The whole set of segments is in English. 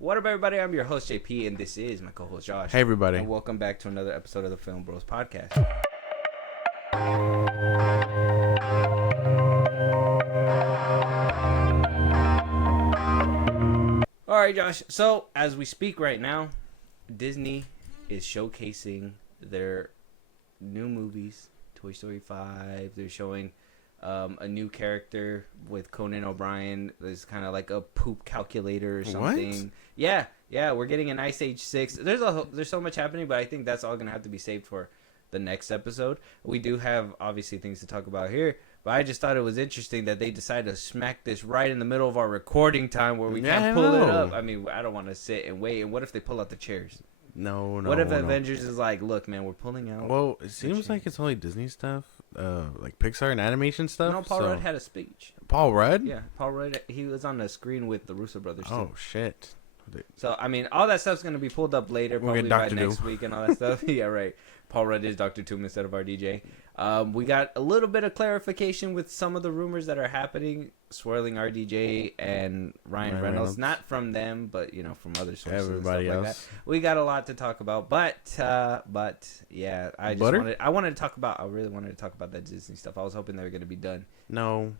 What up, everybody? I'm your host, JP, and this is my co-host, Josh. Hey, everybody. And welcome back to another episode of the Film Bros Podcast. All right, Josh. So, as we speak right now, Disney is showcasing their new movies. Toy Story 5. They're showing a new character with Conan O'Brien. There's kind of like a poop calculator or something. What? Yeah. We're getting an Ice Age 6. There's so much happening, but I think that's all gonna have to be saved for the next episode. We do have obviously things to talk about here, but I just thought it was interesting that they decided to smack this right in the middle of our recording time where we can't pull it up. I mean, I don't want to sit and wait. And what if they pull out the chairs? No. What if Avengers is like, look, man, we're pulling out? Well, it seems like it's only Disney stuff, like Pixar and animation stuff. No, Paul Rudd had a speech. Paul Rudd? Yeah, Paul Rudd. He was on the screen with the Russo brothers. Too. Oh shit. So I mean, all that stuff's gonna be pulled up later, probably by next week and all that stuff. Yeah, right. Paul Rudd is Dr. Doom instead of RDJ. We got a little bit of clarification with some of the rumors that are happening, swirling RDJ and Ryan Reynolds. Not from them, but from other sources. Everybody and stuff else. Like that. We got a lot to talk about, but yeah, I really wanted to talk about that Disney stuff. I was hoping they were gonna be done. No.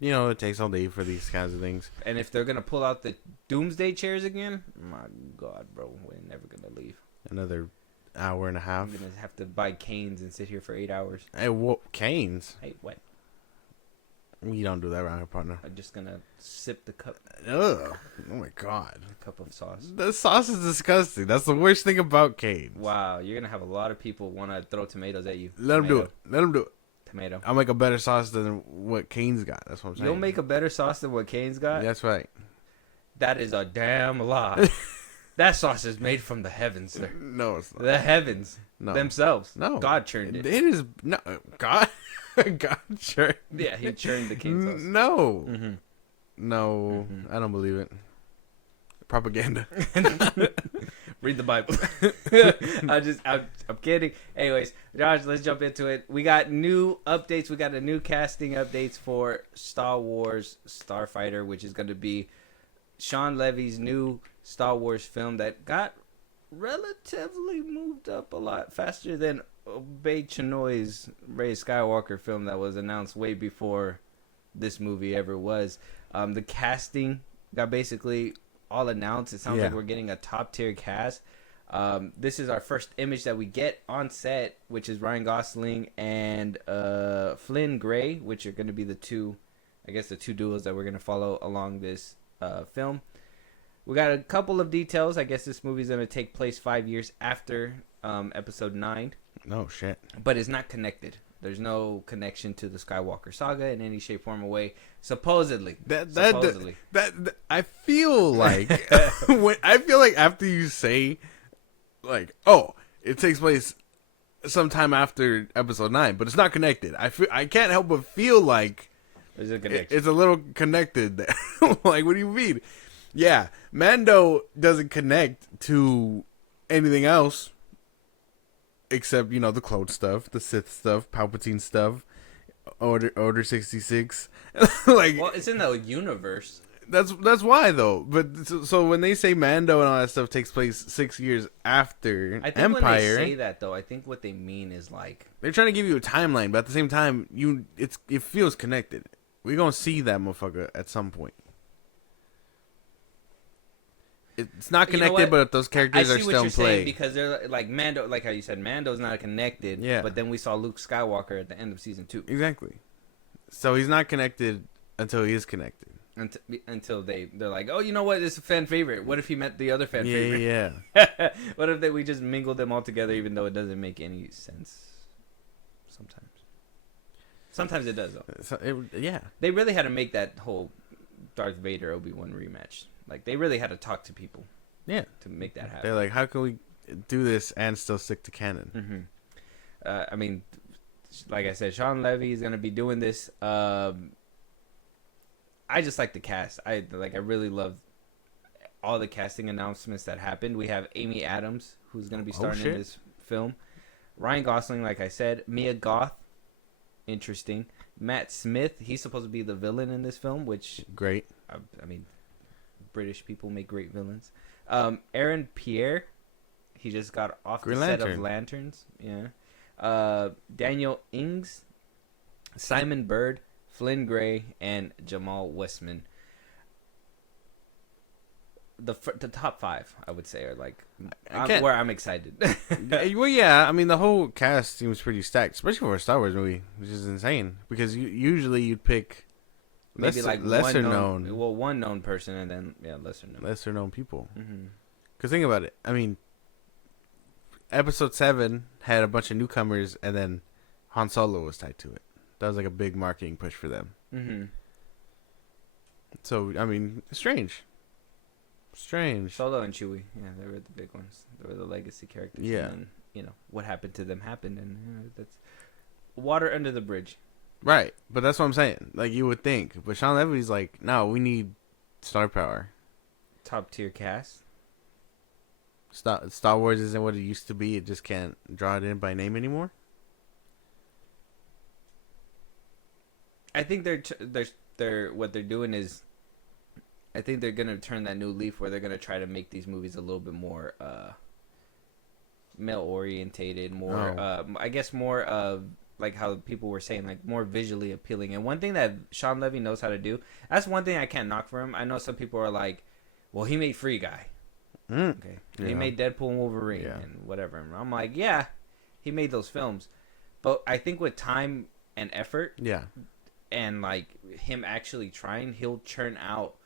It takes all day for these kinds of things. And if they're gonna pull out the Doomsday chairs again, my God, bro, we're never gonna leave. Another hour and a half. I'm gonna have to buy canes and sit here for 8 hours. Hey, canes? Hey, what? We don't do that around here, partner. I'm just gonna sip the cup. Ugh. Oh my God. The cup of sauce. The sauce is disgusting. That's the worst thing about canes. Wow, you're gonna have a lot of people want to throw tomatoes at you. Let them do it. Tomato. I'll make a better sauce than what Cane's got. That's what I'm saying. You'll make a better sauce than what Cane's got? That's right. That is a damn lie. That sauce is made from the heavens, sir. No, it's not. The heavens themselves. No. God churned it. It is no God. God churned. Yeah, he churned the cane sauce. No. Mm-hmm. No, I don't believe it. Propaganda. Read the Bible. I'm kidding. Anyways, Josh, let's jump into it. We got new updates. We got a new casting updates for Star Wars Starfighter, which is going to be Sean Levy's new Star Wars film that got relatively moved up a lot faster than Obey Chinoy's Rey Skywalker film that was announced way before this movie ever was. The casting got basically all announced. It sounds like we're getting a top tier cast. This is our first image that we get on set, which is Ryan Gosling and Flynn Gray, which are going to be the two duos that we're going to follow along this film. We got a couple of details. I guess this movie is going to take place 5 years after episode 9. No shit. But it's not connected. There's no connection to the Skywalker saga in any shape, form, or way. Supposedly. That I feel like after you say, like, oh, it takes place sometime after episode 9, but it's not connected. I can't help but feel like there's a connection. It's a little connected there. Like, what do you mean? Yeah, Mando doesn't connect to anything else. Except, the clone stuff, the Sith stuff, Palpatine stuff, Order 66. Like, well, it's in the universe. That's why, though. But so when they say Mando and all that stuff takes place 6 years after I think Empire, when they say that, though, I think what they mean is like they're trying to give you a timeline, but at the same time, it feels connected. We're gonna see that motherfucker at some point. It's not connected, but those characters are still in play. Because they're like Mando, like how you said, Mando's not connected. Yeah. But then we saw Luke Skywalker at the end of season 2. Exactly. So he's not connected until he is connected. Until they're like, oh, you know what? It's a fan favorite. What if he met the other fan favorite? Yeah. What if we just mingled them all together, even though it doesn't make any sense? Sometimes it does, though. Yeah. They really had to make that whole Darth Vader Obi-Wan rematch. Like, they really had to talk to people. Yeah. To make that happen. They're like, how can we do this and still stick to canon? Mm-hmm. I mean, like I said, Sean Levy is going to be doing this. I just like the cast. I really love all the casting announcements that happened. We have Amy Adams, who's going to be starring in this film. Ryan Gosling, like I said. Mia Goth. Interesting. Matt Smith, he's supposed to be the villain in this film, which... Great. I mean... British people make great villains. Aaron Pierre, he just got off Green the set Lantern. of Lanterns. Yeah. Daniel Ings, Simon Bird, Flynn Gray, and Jamal Westman. The top 5, I would say, are like where I'm excited. Well, yeah, I mean, the whole cast seems pretty stacked, especially for a Star Wars movie, which is insane. Because usually you'd pick Maybe like lesser one known. Well, one known person, and then lesser known People. Mm-hmm. Because think about it. I mean, Episode 7 had a bunch of newcomers, and then Han Solo was tied to it. That was like a big marketing push for them. Mm-hmm. So, I mean, strange. Solo and Chewie, yeah, they were the big ones. They were the legacy characters. Yeah. And then, what happened to them happened, and that's water under the bridge. Right, but that's what I'm saying. Like, you would think. But Sean Levy's like, no, we need star power. Top tier cast. Star Wars isn't what it used to be. It just can't draw it in by name anymore. I think they're what they're doing is, I think they're gonna turn that new leaf where they're gonna try to make these movies a little bit more male orientated, more I guess more like how people were saying, like more visually appealing. And one thing that Sean Levy knows how to do, that's one thing I can't knock for him. I know some people are like, well, he made Free Guy. Okay. Yeah. He made Deadpool and Wolverine and whatever. And I'm like, yeah, he made those films. But I think with time and effort and like him actually trying, he'll churn out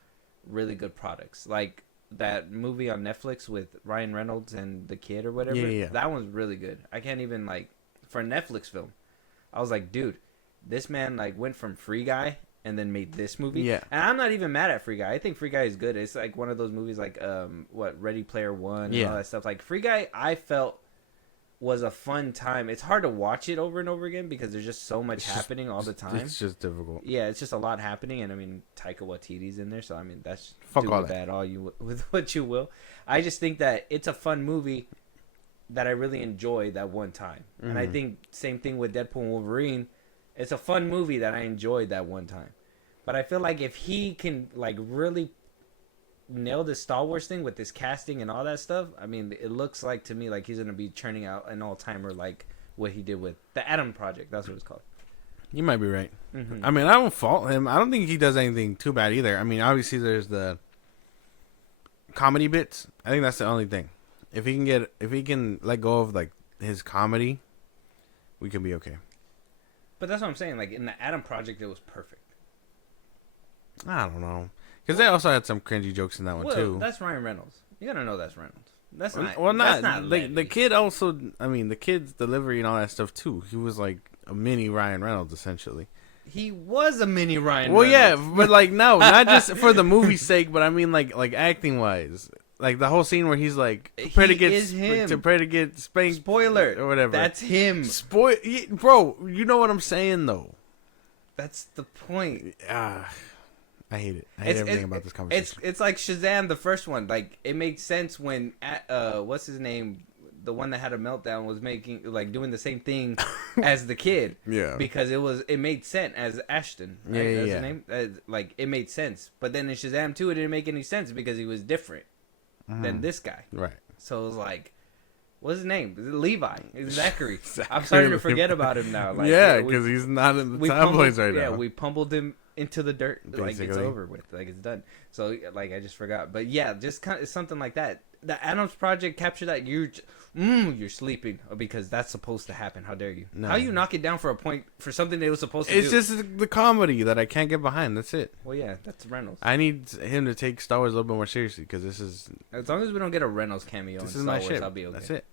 really good products. Like that movie on Netflix with Ryan Reynolds and the kid or whatever. That one's really good. I can't even, like, for a Netflix film, I was like, dude, this man like went from Free Guy and then made this movie. Yeah. And I'm not even mad at Free Guy. I think Free Guy is good. It's like one of those movies like Ready Player One and all that stuff. Like Free Guy, I felt was a fun time. It's hard to watch it over and over again because there's just so much happening all the time. It's just difficult. Yeah, it's just a lot happening, and I mean Taika Waititi's in there, so I mean that's fuck do all with that. All you with what you will. I just think that it's a fun movie that I really enjoyed that one time, and I think same thing with Deadpool and Wolverine. It's a fun movie that I enjoyed that one time, but I feel like if he can like really nail this Star Wars thing with this casting and all that stuff, I mean, it looks like to me like he's gonna be churning out an all-timer like what he did with the Adam Project. That's what it's called. You might be right. I mean, I don't fault him. I don't think he does anything too bad either. I mean, obviously there's the comedy bits. I think that's the only thing. If he can let go of like his comedy, we can be okay. But that's what I'm saying. Like in the Adam Project, it was perfect. I don't know. Because they also had some cringy jokes in that one, too. That's Ryan Reynolds. You gotta know that's Reynolds. That's not... Well, that's not the kid also... I mean, the kid's delivery and all that stuff, too. He was like a mini Ryan Reynolds, essentially. He was a mini Ryan Reynolds. Yeah, but like, no. Not just for the movie's sake, but I mean, like acting-wise. Like, the whole scene where he's like... Prepare to get spanked. Spoiler. Or whatever. That's him. Bro, you know what I'm saying, though. That's the point. I hate it. I hate everything about this conversation. It's like Shazam, the first one. Like it made sense when what's his name, the one that had a meltdown, was doing the same thing as the kid. Yeah. Because it made sense as Ashton. Right? Yeah, That's his name. Like it made sense, but then in Shazam 2, it didn't make any sense because he was different than this guy. Right. So it was like, what's his name? Is it Levi? It's Zachary. I'm starting to forget about him now. Like, because he's not in the tabloids right now. Yeah, we pummeled him into the dirt. Basically. Like it's over with. Like it's done. So like I just forgot. But yeah, just kind of something like that. The Adams Project captured that. You're sleeping because that's supposed to happen. How dare you? No. How you knock it down for a point for something they were supposed to do? It's just the comedy that I can't get behind. That's it. Well, yeah, that's Reynolds. I need him to take Star Wars a little bit more seriously because this is. As long as we don't get a Reynolds cameo in Star Wars, I'll be okay. That's it.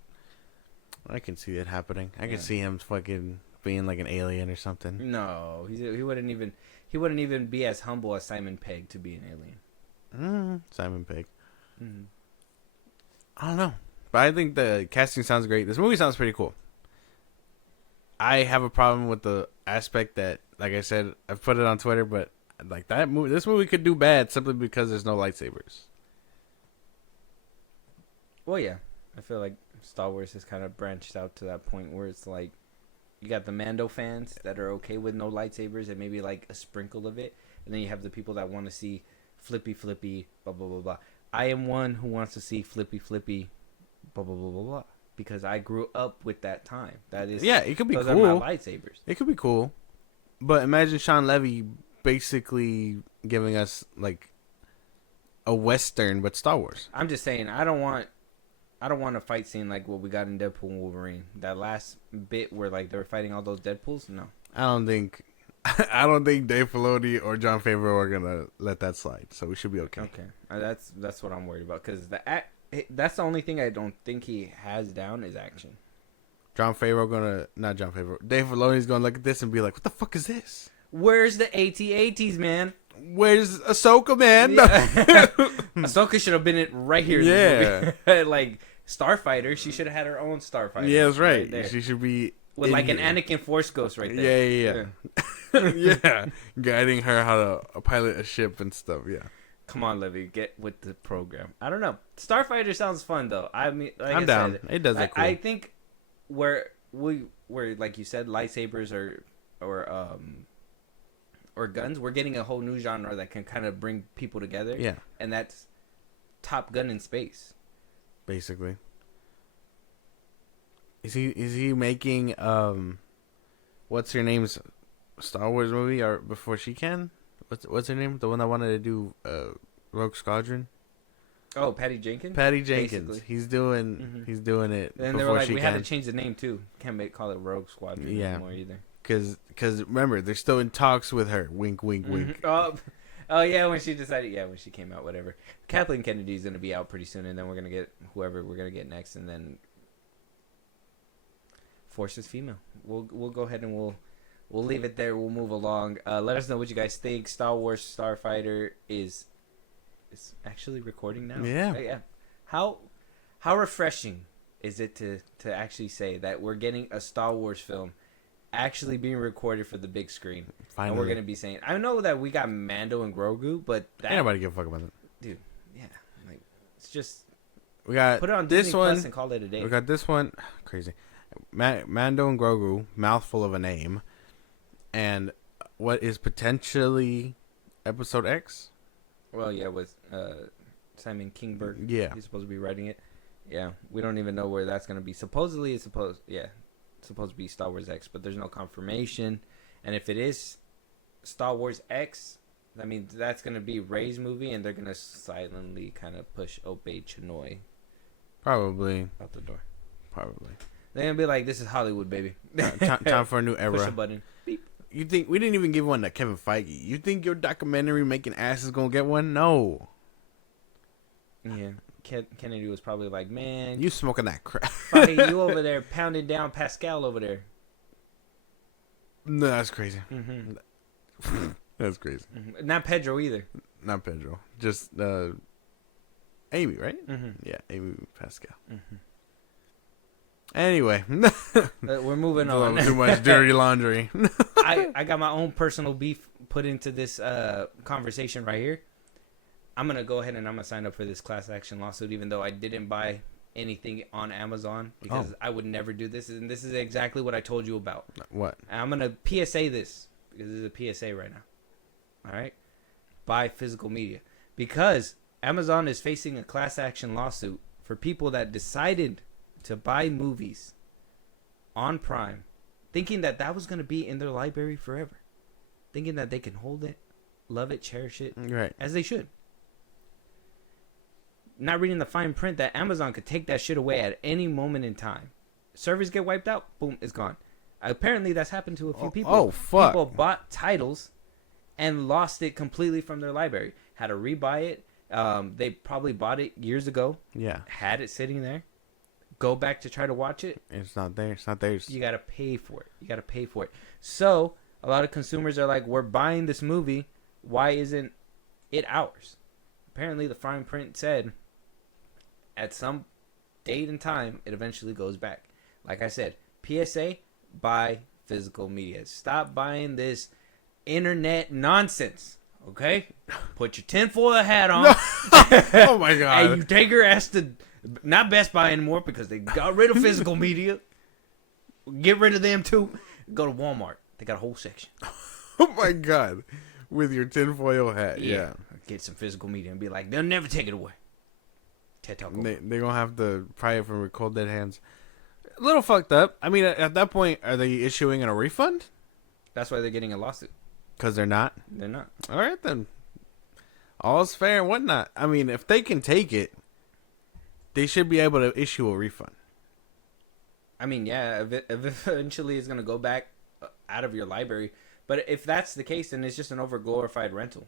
I can see it happening. I can see him fucking being like an alien or something. No, he wouldn't even. He wouldn't even be as humble as Simon Pegg to be an alien. Simon Pegg. I don't know. But I think the casting sounds great. This movie sounds pretty cool. I have a problem with the aspect that, like I said, I've put it on Twitter, but like this movie could do bad simply because there's no lightsabers. Well, yeah. I feel like Star Wars has kind of branched out to that point where it's like, you got the Mando fans that are okay with no lightsabers and maybe like a sprinkle of it, and then you have the people that want to see flippy, blah, blah, blah, blah. I am one who wants to see flippy, blah, blah, blah, blah, blah. Because I grew up with that time. That is, yeah, it could be those cool. are my lightsabers. It could be cool. But imagine Sean Levy basically giving us like a Western but Star Wars. I'm just saying, I don't want a fight scene like what we got in Deadpool and Wolverine. That last bit where like they were fighting all those Deadpools. No, I don't think Dave Filoni or Jon Favreau are gonna let that slide. So we should be okay. Okay, that's what I'm worried about because that's the only thing I don't think he has down is action. Dave Filoni's gonna look at this and be like, "What the fuck is this? Where's the AT-ATs, man? Where's Ahsoka, man?" Yeah. Ahsoka should have been it right here. In Yeah. this movie. Like Starfighter, she should have had her own Starfighter. Yeah, that's right. There. She should be With like here. an Anakin Force Ghost right there. Yeah. Yeah, guiding her how to pilot a ship and stuff. Yeah. Come on, Levy, get with the program. I don't know. Starfighter sounds fun though. I mean, like I'm I down. said, It does look cool. I think where like you said, lightsabers or guns, we're getting a whole new genre that can kind of bring people together. Yeah. And that's Top Gun in space. Basically. Is he making what's her name's Star Wars movie or before she can? What's her name? The one that wanted to do Rogue Squadron? Oh, Patty Jenkins. Patty Jenkins. Basically. He's doing it And before they were like, she we can. had to change the name too. Can't call it Rogue Squadron anymore either. Because remember, they're still in talks with her. Wink, wink, wink. Oh yeah, when she decided, when she came out, whatever. Kathleen Kennedy's gonna be out pretty soon, and then we're gonna get whoever we're gonna get next, and then Force is female. We'll go ahead and we'll leave it there. We'll move along. Let us know what you guys think. Star Wars Starfighter is actually recording now. Yeah. How refreshing is it to actually say that we're getting a Star Wars film actually being recorded for the big screen? Finally. And we're gonna be saying, I know that we got Mando and Grogu, but Ain't nobody give a fuck about that. Dude, yeah, like it's just We got put it on this Disney one Plus and call it a day. We got this one. Crazy. Mando and Grogu, mouthful of a name, and what is potentially Episode X? Well, yeah, with Simon Kinberg. Yeah. He's supposed to be writing it. Yeah, we don't even know where that's gonna be. Supposedly, it's supposed to be Star Wars X, but there's no confirmation. And if it is Star Wars X, I mean that's gonna be Rey's movie, and they're gonna silently kind of push Obey Chinoy Probably. out the door. Probably. They're gonna be like, "This is Hollywood, baby." Time for a new era. Push a button. Beep. You think we didn't even give one to Kevin Feige? You think your documentary making ass is gonna get one? No. Yeah, Kennedy was probably like, "Man, You smoking that crap? Feige, you over there pounding down Pascal over there." No, that's crazy. Mm-hmm. That's crazy. Mm-hmm. Not Pedro either. Not Pedro. Just Amy, right? Mm-hmm. Yeah, Amy Pascal. Mm-hmm. Anyway, We're moving a little on. too much dirty laundry. I got my own personal beef put into this conversation right here. I'm going to go ahead and I'm going to sign up for this class action lawsuit, even though I didn't buy anything on Amazon, because I would never do this. And this is exactly what I told you about. What? And I'm going to PSA this, because this is a PSA right now. All right? Buy physical media. Because Amazon is facing a class action lawsuit for people that decided to buy movies on Prime, thinking that that was going to be in their library forever. Thinking that they can hold it, love it, cherish it, Right. as they should. Not reading the fine print that Amazon could take that shit away at any moment in time. Servers get wiped out, boom, it's gone. Apparently that's happened to a few people. Oh, fuck. People bought titles and lost it completely from their library. Had to rebuy it. They probably bought it years ago. Yeah. Had it sitting there. Go back to try to watch it. It's not there. It's not theirs. You got to pay for it. So a lot of consumers are like, we're buying this movie. Why isn't it ours? Apparently the fine print said at some date and time, it eventually goes back. Like I said, PSA, buy physical media. Stop buying this internet nonsense. Okay? Put your tinfoil hat on. Oh my god. And you take your ass to, not Best Buy anymore because they got rid of physical media. Get rid of them too. Go to Walmart. They got a whole section. Oh my god. With your tinfoil hat. Yeah. get some physical media and be like, they'll never take it away. They're going to have to pry it from cold dead hands. A little fucked up. I mean, at that point, are they issuing a refund? That's why they're getting a lawsuit. Because they're not? They're not. All right, then. All's fair and whatnot. I mean, if they can take it, they should be able to issue a refund. I mean, yeah, eventually it's going to go back out of your library. But if that's the case, then it's just an over-glorified rental.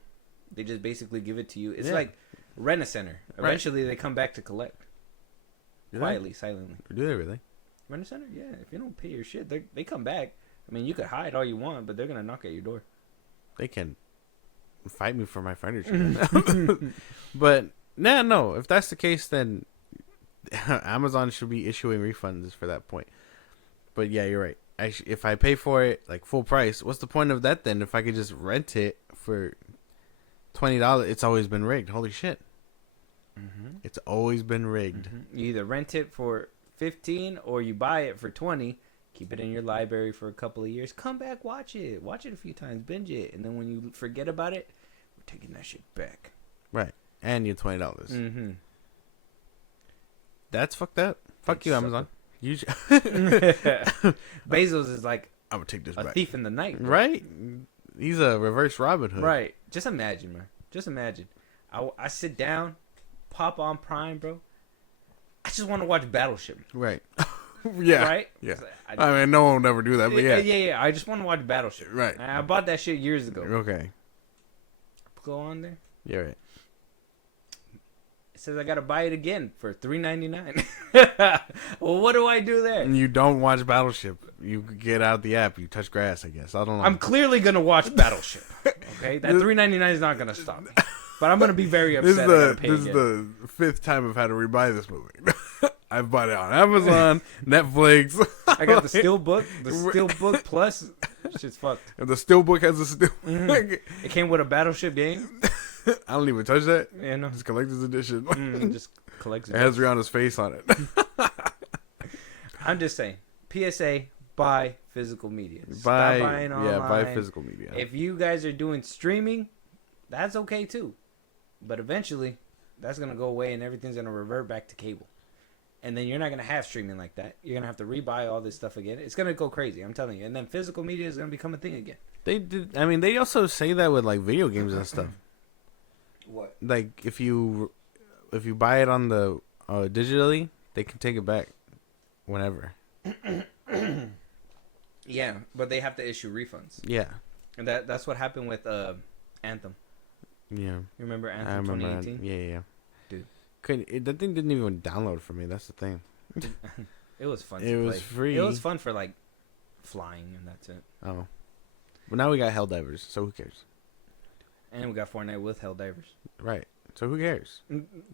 They just basically give it to you. It's like rent a center. Eventually they come back to collect. Quietly, silently. Do they really? Rent a center? Yeah. If you don't pay your shit, they come back. I mean, you could hide all you want, but they're going to knock at your door. They can fight me for my furniture. But, no. If that's the case, then Amazon should be issuing refunds for that point. But, yeah, you're right. Actually, if I pay for it, like, full price, what's the point of that then? If I could just rent it for $20, it's always been rigged. Holy shit. Mm-hmm. It's always been rigged. Mm-hmm. You either rent it for $15 or you buy it for $20. Keep it in your library for a couple of years. Come back, watch it a few times, binge it, and then when you forget about it, we're taking that shit back. Right, and your $20. Mm-hmm. That's fucked up. Fuck you, Amazon. Bezos is like I'm gonna take this a back. thief in the night, bro. Right? He's a reverse Robin Hood. Right. Just imagine, man. Just imagine. I sit down, pop on Prime, bro. I just want to watch Battleship. Right. Yeah. Right? Yeah. I mean, no one would ever do that, but yeah. Yeah. I just want to watch Battleship. Right. I bought that shit years ago. Okay. Go on there. You're right. It says I gotta buy it again for $3.99. Well, what do I do there? You don't watch Battleship. You get out the app. You touch grass, I guess. I don't know. I'm clearly gonna watch Battleship. Okay, that $3.99 is not gonna stop me. But I'm gonna be very upset. This is the fifth time I've had to rebuy this movie. I've bought it on Amazon, Netflix. I got the Steelbook. The Steelbook Plus. Shit's fucked. And the Steelbook has a Steel. Mm-hmm. It came with a Battleship game. I don't even touch that. Yeah, no. It's collector's edition. Just collects. It has Rihanna's face on it. I'm just saying. PSA: buy physical media. Stop buying online. Yeah, buy physical media. If you guys are doing streaming, that's okay too. But eventually, that's gonna go away, and everything's gonna revert back to cable. And then you're not gonna have streaming like that. You're gonna have to rebuy all this stuff again. It's gonna go crazy. I'm telling you. And then physical media is gonna become a thing again. They did. I mean, they also say that with like video games and stuff. What? Like if you buy it on the digitally, they can take it back whenever. Yeah, but they have to issue refunds. Yeah. And that's what happened with Anthem. Yeah. You remember Anthem I remember 2018? Yeah. Dude. That thing didn't even download for me. That's the thing. It was fun. It was free. It was fun for like flying, and that's it. Oh. But now we got Helldivers, so who cares? And we got Fortnite with Helldivers. Right. So who cares?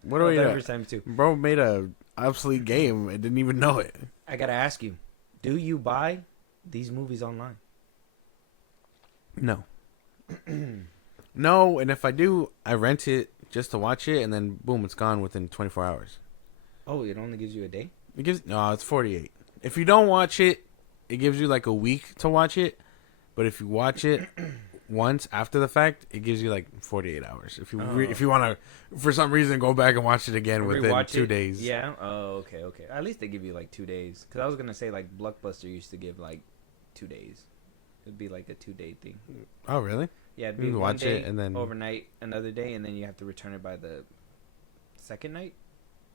What do we do? Helldivers times 2. Bro made a obsolete game and didn't even know it. I gotta ask you, do you buy these movies online? No. No, and if I do, I rent it just to watch it, and then boom, it's gone within 24 hours. Oh, it only gives you a day? It's 48. If you don't watch it, it gives you like a week to watch it. But if you watch it once after the fact, it gives you like 48 hours. If you want to, for some reason, go back and watch it again within 2 days. Yeah. Oh, okay. At least they give you like 2 days. Because I was gonna say like Blockbuster used to give like 2 days. It'd be like a 2-day thing. Oh, really? Yeah, it'd be you one watch day it and then overnight, another day, and then you have to return it by the second night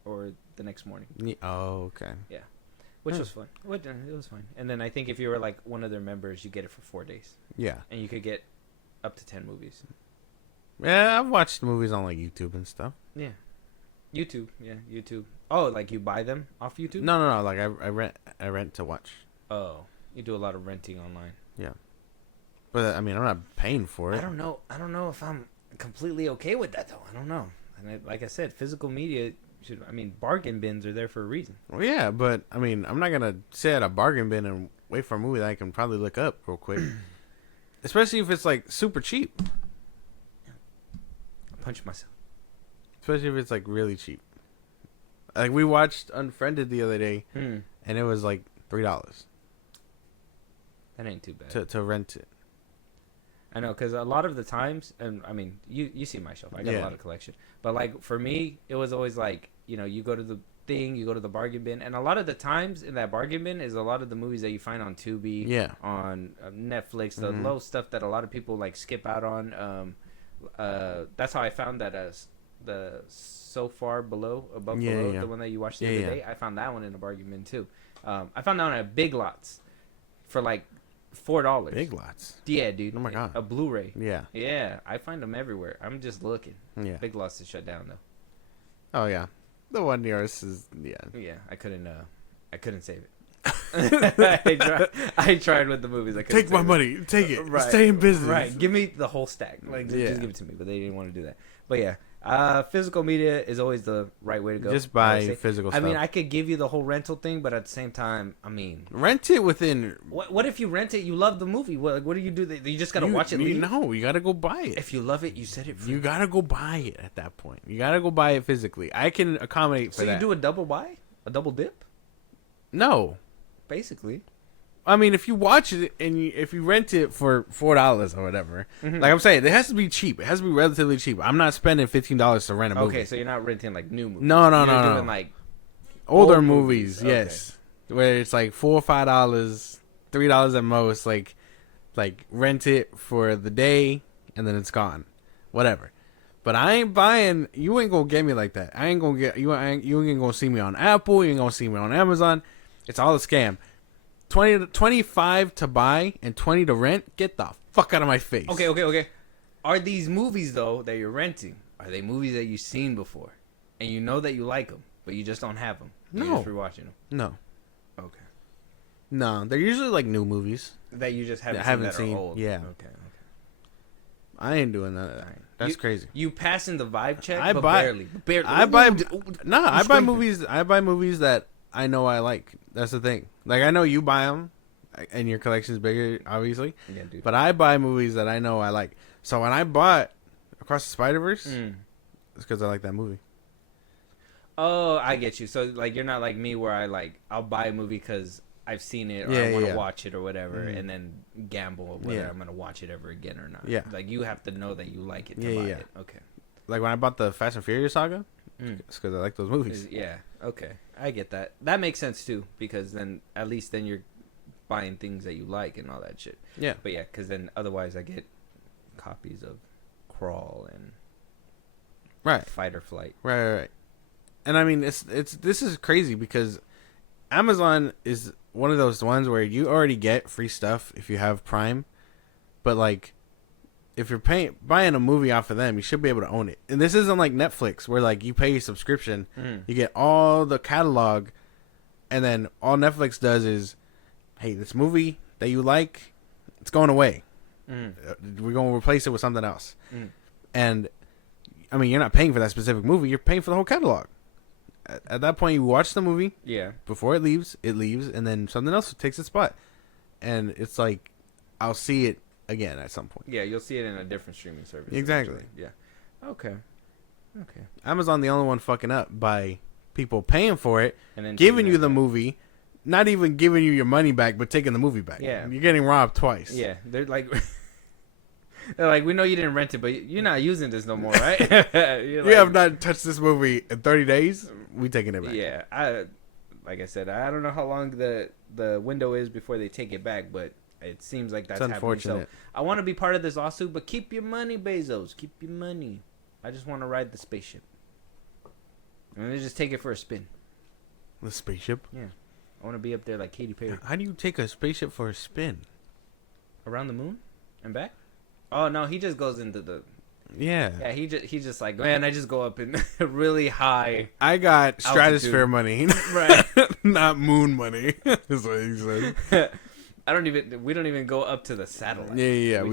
or the next morning. Oh, okay. Yeah, which was fun. It was fine. And then I think if you were like one of their members, you get it for 4 days. Yeah. And you could get up to 10 movies. Yeah, I've watched movies on like YouTube and stuff. Yeah. YouTube. Yeah, YouTube. Oh, like you buy them off YouTube? No. Like I rent to watch. Oh, you do a lot of renting online. Yeah. But I mean, I'm not paying for it. I don't know if I'm completely okay with that though. I don't know. And like I said, physical media should. I mean, bargain bins are there for a reason. Well, yeah, but I mean, I'm not gonna sit at a bargain bin and wait for a movie that I can probably look up real quick. Especially if it's like super cheap. I'll punch myself. Especially if it's like really cheap. Like we watched Unfriended the other day, and it was like $3. That ain't too bad. To rent it. I know, because a lot of the times, and I mean, you see my shelf. I got a lot of collection, but like for me, it was always like, you know, you go to the thing, you go to the bargain bin, and a lot of the times in that bargain bin is a lot of the movies that you find on Tubi, on Netflix, the low stuff that a lot of people like skip out on. That's how I found that the So Far Below, Above Below, the one that you watched the other day. I found that one in a bargain bin too. I found that one at Big Lots for like $4. Big Lots. Yeah, dude. Oh my god. A Blu-ray. Yeah. Yeah, I find them everywhere. I'm just looking. Yeah. Big Lots is shut down though. Oh yeah. The one near us is Yeah, I couldn't save it. I tried with the movies. I couldn't take my save money. Take it. Right. Stay in business. Right. Give me the whole stack. Like just give it to me. But they didn't want to do that. But yeah. Physical media is always the right way to go. Just buy physical stuff. I mean, I could give you the whole rental thing, but at the same time, I mean, rent it within. What if you rent it? You love the movie. What do you do? You just gotta watch it. No, you gotta go buy it. If you love it, you set it free. You gotta go buy it at that point. You gotta go buy it physically. I can accommodate for that. So you do a double buy, a double dip, no. Basically. I mean, if you watch it and if you rent it for $4 or whatever, like I'm saying, it has to be cheap. It has to be relatively cheap. I'm not spending $15 to rent a movie. Okay, so you're not renting like new movies. No. You're doing like older movies. Yes, where it's like $4 or $5, $3 at most. Like rent it for the day and then it's gone, whatever. But I ain't buying. You ain't gonna get me like that. I ain't gonna get you. You ain't gonna see me on Apple. You ain't gonna see me on Amazon. It's all a scam. 25 to buy and 20 to rent. Get the fuck out of my face. Okay. Are these movies though that you're renting? Are they movies that you've seen before, and you know that you like them, but you just don't have them? No. You're just rewatching them. No. Okay. No, they're usually like new movies that you just haven't seen. That are old. Yeah. Okay. I ain't doing that. That's crazy. You passing the vibe check, I but buy, barely. I buy. No, I buy movies. I buy movies that I know I like. That's the thing. Like I know you buy them, and your collection is bigger, obviously. Yeah, dude. But I buy movies that I know I like. So when I bought Across the Spider-Verse, it's because I like that movie. Oh, I get you. So like you're not like me, where I'll buy a movie because I've seen it or I want to watch it or whatever, and then gamble whether I'm gonna watch it ever again or not. Yeah. Like you have to know that you like it to buy it. Okay. Like when I bought the Fast and Furious saga, it's because I like those movies. Yeah. Okay. I get that. That makes sense too, because then at least then you're buying things that you like and all that shit. Yeah. But yeah, because then otherwise I get copies of Crawl and Fight or Flight. Right. And I mean, this is crazy because Amazon is one of those ones where you already get free stuff if you have Prime, but like if you're buying a movie off of them, you should be able to own it. And this isn't like Netflix where like you pay a subscription, you get all the catalog, and then all Netflix does is, hey, this movie that you like, it's going away. We're going to replace it with something else. And I mean, you're not paying for that specific movie, you're paying for the whole catalog. At that point, you watch the movie. Yeah. Before it leaves, and then something else takes its spot. And it's like, I'll see it again at some point. Yeah, you'll see it in a different streaming service. Exactly. Yeah. Okay. Amazon the only one fucking up by people paying for it, and then giving you the movie, not even giving you your money back, but taking the movie back. Yeah. You're getting robbed twice. Yeah. They're like, we know you didn't rent it, but you're not using this no more, right? You have not touched this movie in 30 days. We taking it back. Yeah. Like I said, I don't know how long the window is before they take it back, but it seems like that's happening. So I want to be part of this lawsuit, but keep your money, Bezos. Keep your money. I just want to ride the spaceship. And then just take it for a spin. The spaceship? Yeah. I want to be up there like Katy Perry. How do you take a spaceship for a spin? Around the moon and back? Oh no, he just goes into the. Yeah, he just like, man, I just go up in really high. I got stratosphere money, right? Not moon money. Is what he said. We don't even go up to the satellite. Yeah.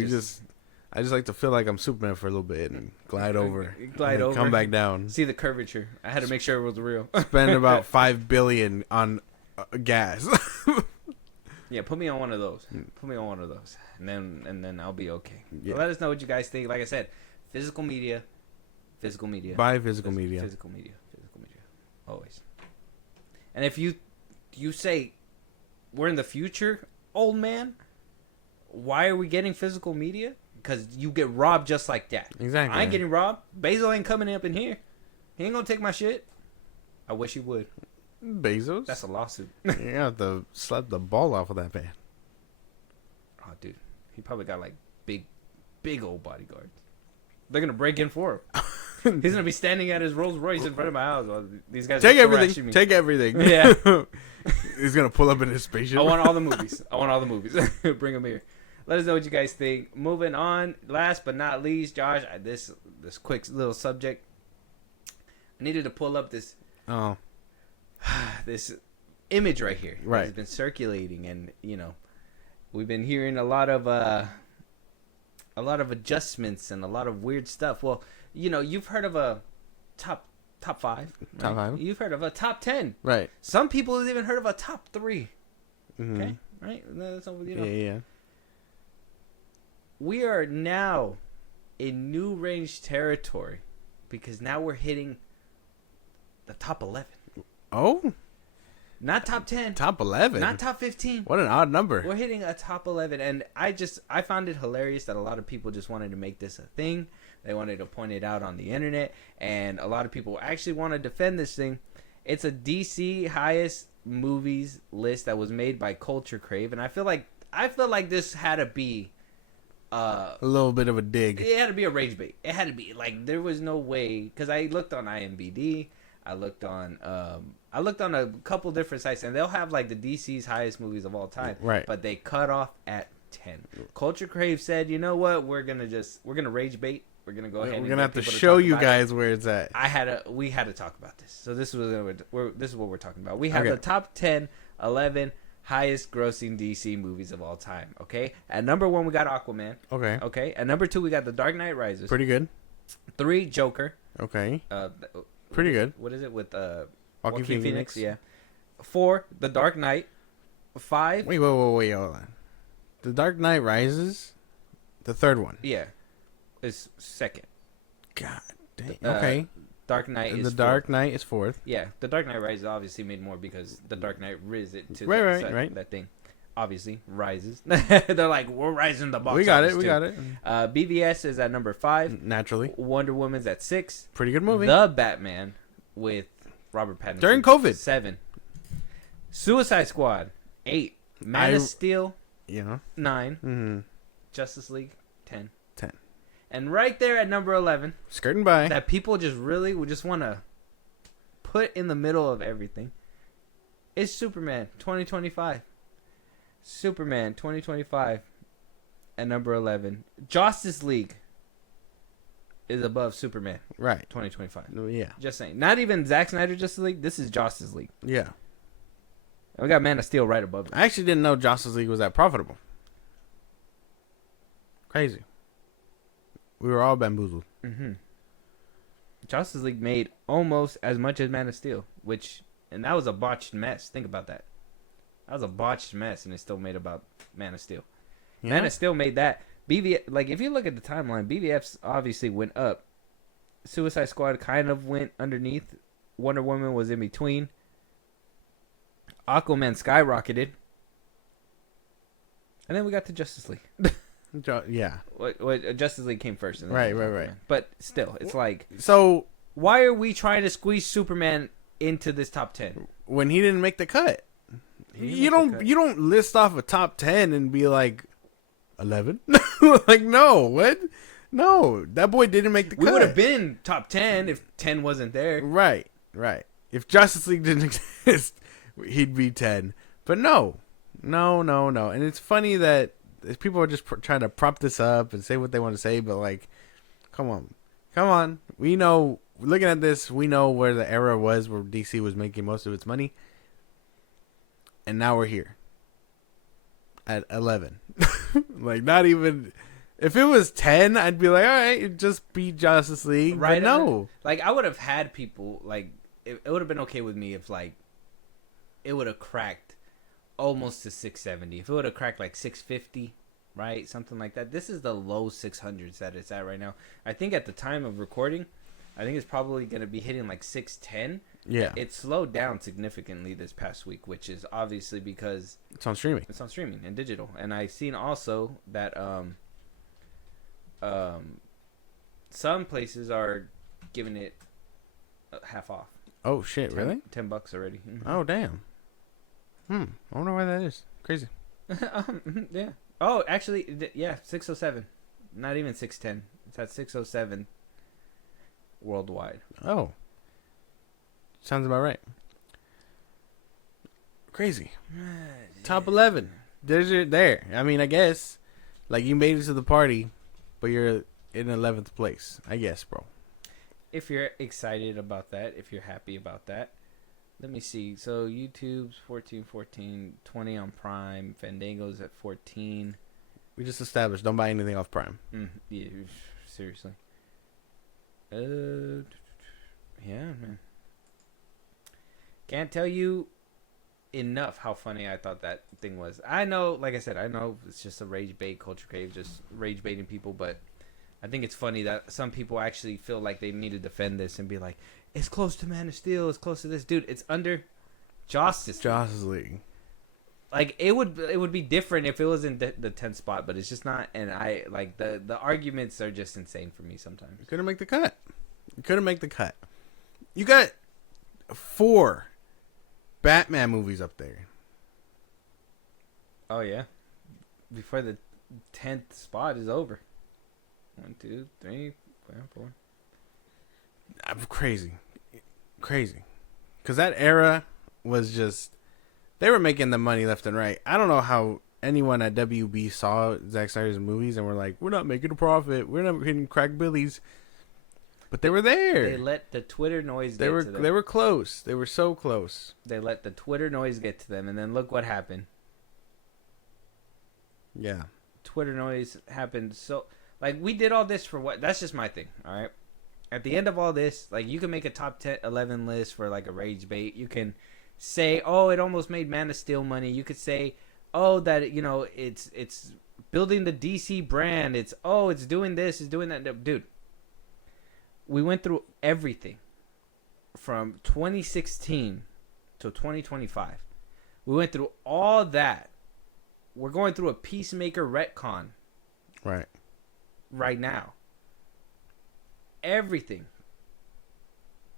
I just like to feel like I'm Superman for a little bit and glide over, come back down, see the curvature. I had to make sure it was real. Spend about $5 billion on gas. Yeah, put me on one of those. And then I'll be okay. Yeah. Let us know what you guys think. Like I said, physical media. Buy physical media. Physical media. Always. And if you say we're in the future, old man, why are we getting physical media? because you get robbed just like that. Exactly. I ain't getting robbed. Basil ain't coming up in here. He ain't gonna take my shit. I wish he would. Bezos. That's a lawsuit. You have to slap the ball off of that man. Oh, dude, he probably got like big old bodyguards. They're gonna break in for him. He's gonna be standing at his Rolls Royce in front of my house while these guys Take are everything. me. Take everything. Yeah. He's gonna pull up in his spaceship. I want all the movies. Bring them here. Let us know what you guys think. Moving on. Last but not least, Josh, this quick little subject. I needed to pull up this this image right here. Right. It's been circulating, and we've been hearing a lot of adjustments and a lot of weird stuff. Well, you've heard of a top 5. Right? Top 5. You've heard of a top 10. Right. Some people have even heard of a top 3. Mm-hmm. Okay, right? That's all, Yeah. We are now in new range territory because now we're hitting the top 11. Oh, not top 10. top 11. Not top 15. What an odd number. We're hitting a top 11, and I found it hilarious that a lot of people just wanted to make this a thing. They wanted to point it out on the internet, and a lot of people actually want to defend this thing. It's a DC highest movies list that was made by Culture Crave, and I feel like this had to be a little bit of a dig. it had to be a rage bait. It had to be like there was no way, because I looked on IMDb, I looked on a couple different sites, and they'll have like the DC's highest movies of all time, Right? But they cut off at 10. Culture Crave said, you know what, we're gonna rage bait. We're gonna go ahead. We're gonna have to show you guys where it's at. We had to talk about this. So this is what we're talking about. We have Okay. the top 10, 11 highest grossing DC movies of all time. Okay, at number 1 we got Aquaman. Okay. Okay, at number 2 we got The Dark Knight Rises. Pretty good. 3, Joker. Okay. Uh, Pretty good. What is it with Joaquin Phoenix? Yeah. 4, The Dark Knight. 5. Wait, hold on. The Dark Knight Rises, the third one. Yeah, is second. God dang. Okay. Dark Knight And is the Dark fourth. Knight is fourth. Yeah, The Dark Knight Rises obviously made more because The Dark Knight rises to Right. that thing. Obviously, rises. They're like, we're rising the box. We got office it. We too. got it. BVS is at number 5. Naturally. Wonder Woman's at 6. Pretty good movie. The Batman with Robert Pattinson During COVID. 7. Suicide Squad 8. Man of Steel 9. Mm-hmm. Justice League 10. 10. And right there at number 11, Skirting by. that people just really would just want to put in the middle of everything, is Superman 2025. Superman 2025 at number 11. Justice League is above Superman Right. 2025. Yeah. Just saying. Not even Zack Snyder Justice League. This is Justice League. Yeah. And we got Man of Steel right above it. I actually didn't know Justice League was that profitable. Crazy. We were all bamboozled. Mm-hmm. Justice League made almost as much as Man of Steel, and that was a botched mess. Think about that. That was a botched mess, and it still made about Man of Steel. Yeah. Man of Steel made that. BVF, like if you look at the timeline, BVF's obviously went up. Suicide Squad kind of went underneath. Wonder Woman was in between. Aquaman skyrocketed. And then we got to Justice League. Yeah. What Justice League came first. And then Right. Aquaman. But still, it's like, So why are we trying to squeeze Superman into this top 10? when he didn't make the cut, He didn't make the cut. you don't list off a top 10 and be like 11. Like no, what? No, that boy didn't make the cut. We would have been top 10 if 10 wasn't there. Right. If Justice League didn't exist, he'd be 10. But no. And it's funny that people are just trying to prop this up and say what they want to say, but like, come on. We know, looking at this, we know where the era was where DC was making most of its money. And now we're here at 11. Like, not even, if it was 10, I'd be like, all right, just beat Justice League. Right? But no. Like, I would have had people, like, it would have been okay with me if, like, it would have cracked almost to 670. If it would have cracked, like, 650, right? Something like that. This is the low 600s that it's at right now. I think at the time of recording, I think it's probably going to be hitting, like, 610. Yeah. It slowed down significantly this past week, which is obviously because It's on streaming. it's on streaming and digital. And I've seen also that some places are giving it half off. Oh shit! 10, Really? $10 already. Mm-hmm. Oh damn. I wonder why that is. Crazy. Yeah. Oh, actually, yeah, 607. Not even 610. It's at 607 worldwide. Oh. Sounds about right. Crazy. Top 11. There's your there. I mean, I guess like you made it to the party, but you're in 11th place. I guess, bro. If you're excited about that, if you're happy about that. Let me see. So YouTube's 14, 20 on Prime. Fandango's at 14. We just established don't buy anything off Prime. Yeah, seriously. Yeah, man. Can't tell you enough how funny I thought that thing was. I know, like I said, I know it's just a rage bait culture crave, just rage baiting people, but I think it's funny that some people actually feel like they need to defend this and be like, it's close to Man of Steel, it's close to this. Dude, it's under Justice League. Like, it would be different if it was in the 10th spot, but it's just not. And I, like, the arguments are just insane for me sometimes. You couldn't make the cut. You got 4 Batman movies up there. Oh, yeah. Before the 10th spot is over. 1, 2, 3, 4. I'm crazy. Because that era was just... They were making the money left and right. I don't know how anyone at WB saw Zack Snyder's movies and were like, we're not making a profit. We're not hitting crack billies. But they were there. They let the Twitter noise get to them. They were close. They were so close. They let the Twitter noise get to them. And then look what happened. Yeah. Twitter noise happened. So, like, we did all this for what? That's just my thing, all right? At the end of all this, like, you can make a top 10, 11 list for, like, a rage bait. You can say, oh, it almost made Man of Steel money. You could say, oh, that, you know, it's building the DC brand. It's doing this, it's doing that. Dude, we went through everything from 2016 to 2025. We went through all that. We're going through a Peacemaker retcon. Right now. Everything.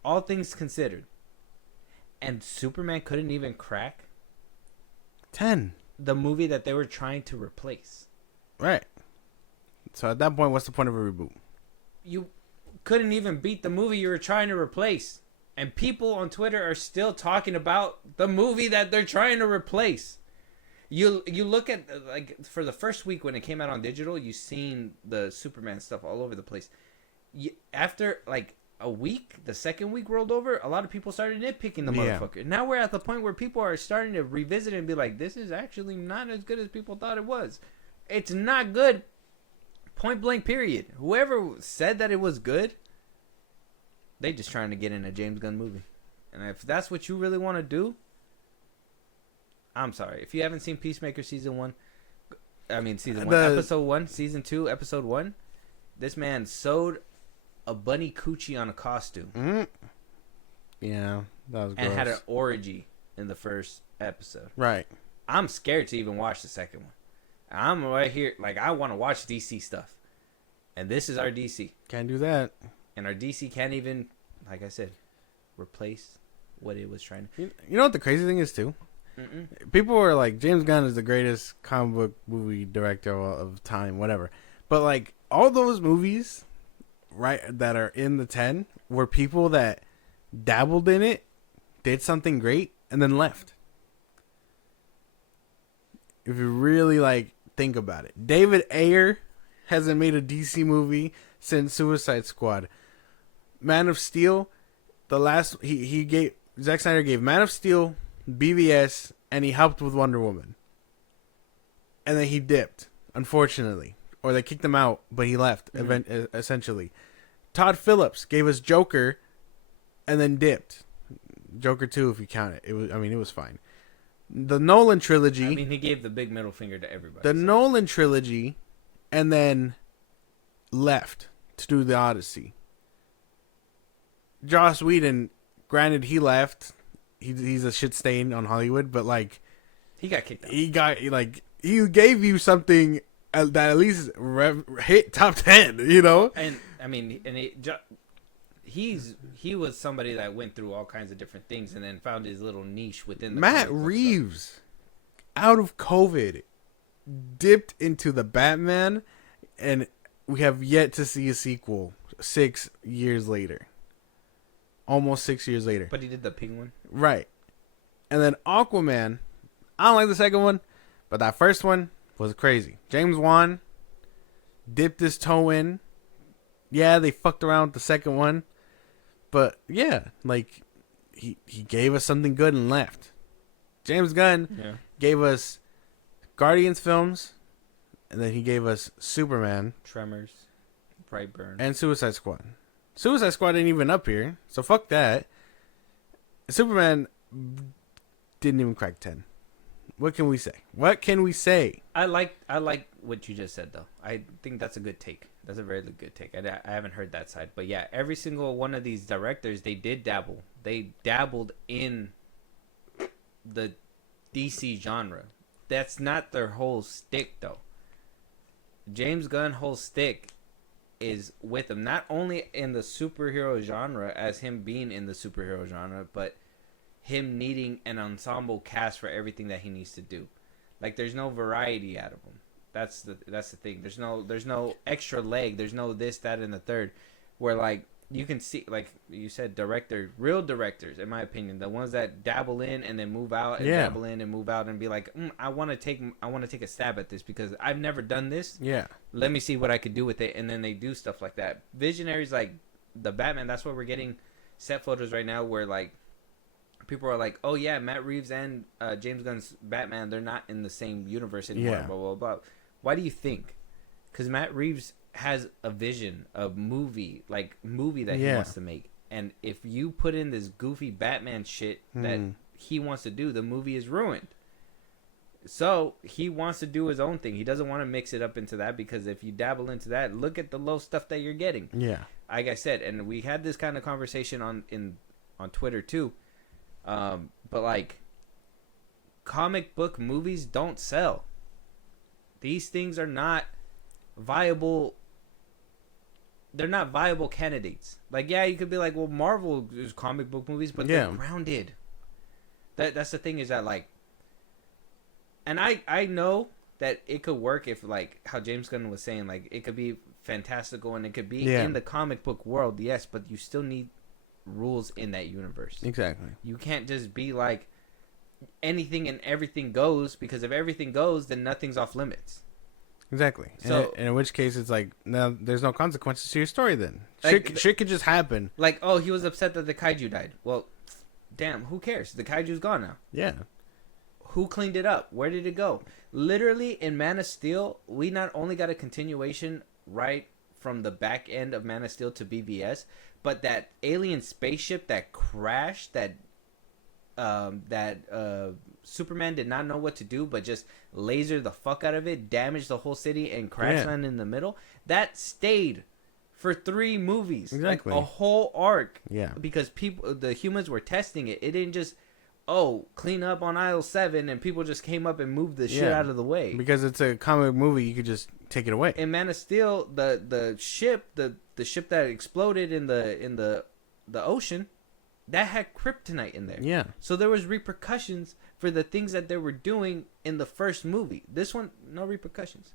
All things considered. And Superman couldn't even crack 10. The movie that they were trying to replace. Right. So at that point, what's the point of a reboot? You couldn't even beat the movie you were trying to replace. And people on Twitter are still talking about the movie that they're trying to replace. You look at, like, for the first week when it came out on digital, you seen the Superman stuff all over the place. After, like, a week, the second week rolled over, a lot of people started nitpicking the motherfucker. Now we're at the point where people are starting to revisit it and be like, this is actually not as good as people thought it was. It's not good. Point blank, period. Whoever said that it was good, they just trying to get in a James Gunn movie. And if that's what you really want to do, I'm sorry. If you haven't seen Peacemaker season 1, episode 1, season 2, episode 1, this man sewed a bunny coochie on a costume. Yeah, that was gross. And had an orgy in the first episode. Right. I'm scared to even watch the second one. I'm right here, like, I want to watch DC stuff. And this is our DC. Can't do that. And our DC can't even, like I said, replace what it was trying to. You know what the crazy thing is, too? People were like, James Gunn is the greatest comic book movie director of time, whatever. But, like, all those movies, right, that are in the 10 were people that dabbled in it, did something great, and then left. If you really, like, think about it. David Ayer hasn't made a DC movie since Suicide Squad. Man of Steel, Zack Snyder gave Man of Steel, BVS, and he helped with Wonder Woman. And then he dipped, unfortunately. Or they kicked him out, but he left, essentially. Todd Phillips gave us Joker, and then dipped. Joker 2, if you count it. It was fine. The Nolan trilogy. He gave the big middle finger to everybody. The Nolan trilogy, and then left to do the Odyssey. Joss Whedon, granted, he left. He's a shit stain on Hollywood, but, like, he got kicked out. He gave you something that at least hit top 10. You know, And I mean, he was somebody that went through all kinds of different things and then found his little niche within the Matt comic book Reeves, out of COVID, dipped into the Batman, and we have yet to see a sequel 6 years later. Almost 6 years later. But he did the Penguin. Right. And then Aquaman, I don't like the second one, but that first one was crazy. James Wan dipped his toe in. Yeah, they fucked around with the second one. But yeah, like he gave us something good and left. James Gunn gave us Guardians films, and then he gave us Superman, Tremors, Brightburn, and Suicide Squad. Suicide Squad ain't even up here, so fuck that. Superman didn't even crack 10. What can we say? What can we say? I like what you just said, though. I think that's a good take. That's a very good take. I haven't heard that side. But yeah, every single one of these directors, they did dabble. They dabbled in the DC genre. That's not their whole stick, though. James Gunn's whole stick is with him, not only in the superhero genre as him being in the superhero genre, but him needing an ensemble cast for everything that he needs to do. Like, there's no variety out of him. That's the thing. There's no extra leg. There's no this, that, and the third. Where, like, you can see, like you said, real directors, in my opinion, the ones that dabble in and then move out, and dabble in and move out, and be like, I want to take a stab at this because I've never done this. Yeah. Let me see what I could do with it, and then they do stuff like that. Visionaries like the Batman. That's why we're getting set photos right now where, like, people are like, oh yeah, Matt Reeves and James Gunn's Batman, they're not in the same universe anymore. Yeah. Blah blah blah. Why do you think? Because Matt Reeves has a vision of movie that he wants to make, and if you put in this goofy Batman shit that he wants to do, the movie is ruined. So he wants to do his own thing. He doesn't want to mix it up into that, because if you dabble into that, look at the low stuff that you're getting. Yeah. Like I said, and we had this kind of conversation on Twitter too. But like, comic book movies don't sell. These things are not viable. They're not viable candidates. Like, yeah, you could be like, well, Marvel is comic book movies, but they're grounded. That's the thing, is that, like, and I know that it could work if, like, how James Gunn was saying, like, it could be fantastical and it could be in the comic book world, yes, but you still need rules in that universe. Exactly. You can't just be like anything and everything goes, because if everything goes, then nothing's off limits. Exactly. So, and in which case, it's like, no, there's no consequences to your story then. Like, shit could just happen. Like, oh, he was upset that the kaiju died. Well, damn, who cares? The kaiju's gone now. Yeah. Who cleaned it up? Where did it go? Literally, in Man of Steel, we not only got a continuation right from the back end of Man of Steel to BVS, but that alien spaceship that crashed, that Superman did not know what to do, but just lasered the fuck out of it, damaged the whole city, and crash landed in the middle. That stayed for 3 movies. Exactly. Like, a whole arc. Yeah. Because the humans were testing it. It didn't just, clean up on aisle 7, and people just came up and moved the shit out of the way. Because it's a comic movie, you could just take it away. In Man of Steel, the ship that exploded in the ocean, that had kryptonite in there. Yeah. So there was repercussions for the things that they were doing in the first movie. This one, no repercussions.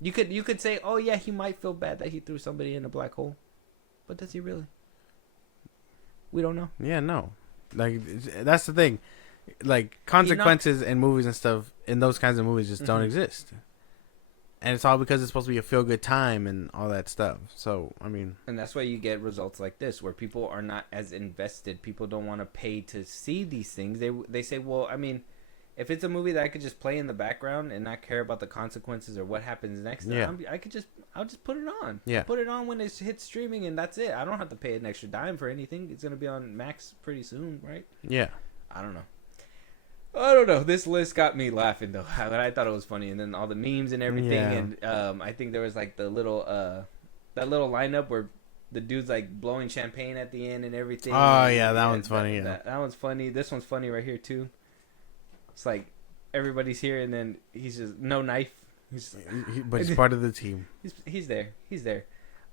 You could say, oh yeah, he might feel bad that he threw somebody in a black hole, but does he really? We don't know. Yeah, no. Like, that's the thing. Like, consequences in movies and stuff, in those kinds of movies, just don't exist. And it's all because it's supposed to be a feel-good time and all that stuff. So, I mean... And that's why you get results like this, where people are not as invested. People don't want to pay to see these things. They say, well, I mean, if it's a movie that I could just play in the background and not care about the consequences or what happens next, I'll just put it on. Yeah. Put it on when it hits streaming, and that's it. I don't have to pay an extra dime for anything. It's going to be on Max pretty soon, right? Yeah. I don't know. This list got me laughing, though. I thought it was funny. And then all the memes and everything. Yeah. And I think there was, like, the little that little lineup where the dude's, like, blowing champagne at the end and everything. Oh, yeah, that one's funny. That one's funny. This one's funny right here, too. It's like everybody's here, and then he's just, no knife. But he's part of the team. He's there. He's there.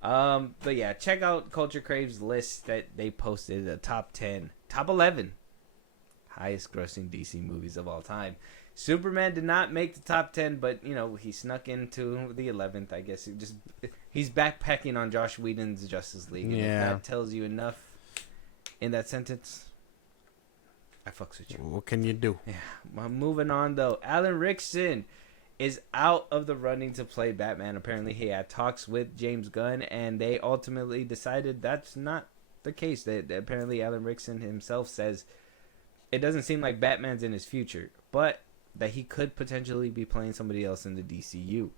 But yeah, check out Culture Crave's list that they posted. The top 10, top 11 highest grossing DC movies of all time. Superman did not make the top 10, but he snuck into the 11th. I guess he's backpacking on Joss Whedon's Justice League. And if that tells you enough in that sentence, I fucks with you. What can you do? Yeah. Well, moving on though, Alan Ritchson is out of the running to play Batman. Apparently, he had talks with James Gunn, and they ultimately decided that's not the case. That apparently Alan Ritchson himself says it doesn't seem like Batman's in his future, but that he could potentially be playing somebody else in the DCU.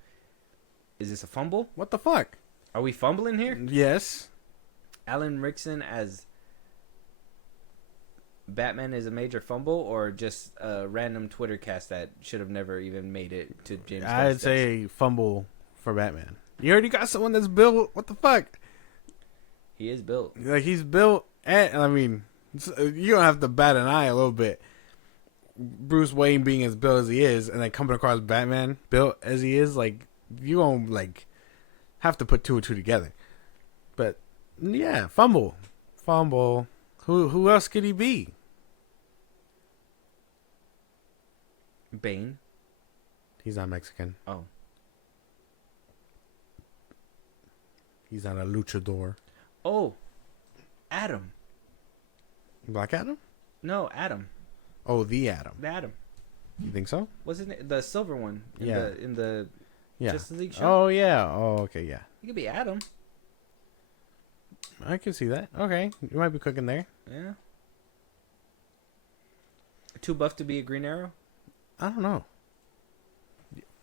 Is this a fumble? What the fuck? Are we fumbling here? Yes. Alan Ritchson as Batman is a major fumble, or just a random Twitter cast that should have never even made it to James Gunn's I'd say fumble for Batman. You already got someone that's built. What the fuck? He is built. Like, he's built, and I mean, you don't have to bat an eye a little bit. Bruce Wayne being as built as he is, and then coming across Batman built as he is, like, you don't have to put two and two together. But yeah, fumble. Who else could he be? Bane. He's not Mexican. Oh. He's not a luchador. Oh. Adam. Black Adam? No, Adam. Oh, the Adam. The Adam. You think so? What's his name? The silver one. In the Justice League show. Oh, yeah. Oh, okay, yeah. He could be Adam. I can see that. Okay. You might be cooking there. Yeah. Too buff to be a Green Arrow? I don't know.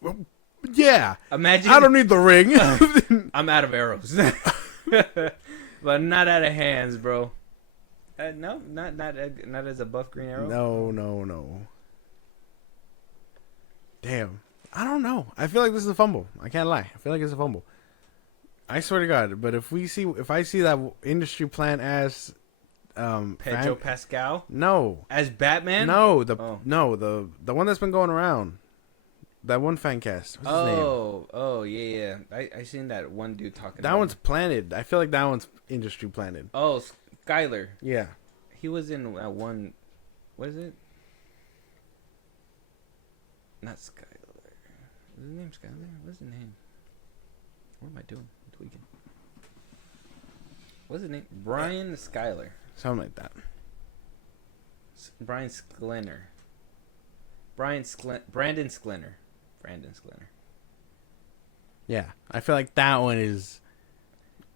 Well, yeah. Imagine. I don't need the ring. I'm out of arrows. But not out of hands, bro. No, not as a buff Green Arrow. No. Damn. I don't know. I feel like this is a fumble. I can't lie. I feel like it's a fumble. I swear to God. But if I see that industry plan as Pedro Pascal? No. As Batman? No, the one that's been going around. That one fan cast. What's his name? Oh, yeah. I seen that one dude talking that about one's planted. I feel like that one's industry planted. Oh, Skyler. Yeah. He was in one. What is it? Not Skyler. Is his name Skyler? What's his name? What am I doing? I'm tweaking. What's his name? Brian Skyler. Something like that. Brian Sklenner. Brandon Sklenner. Yeah, I feel like that one is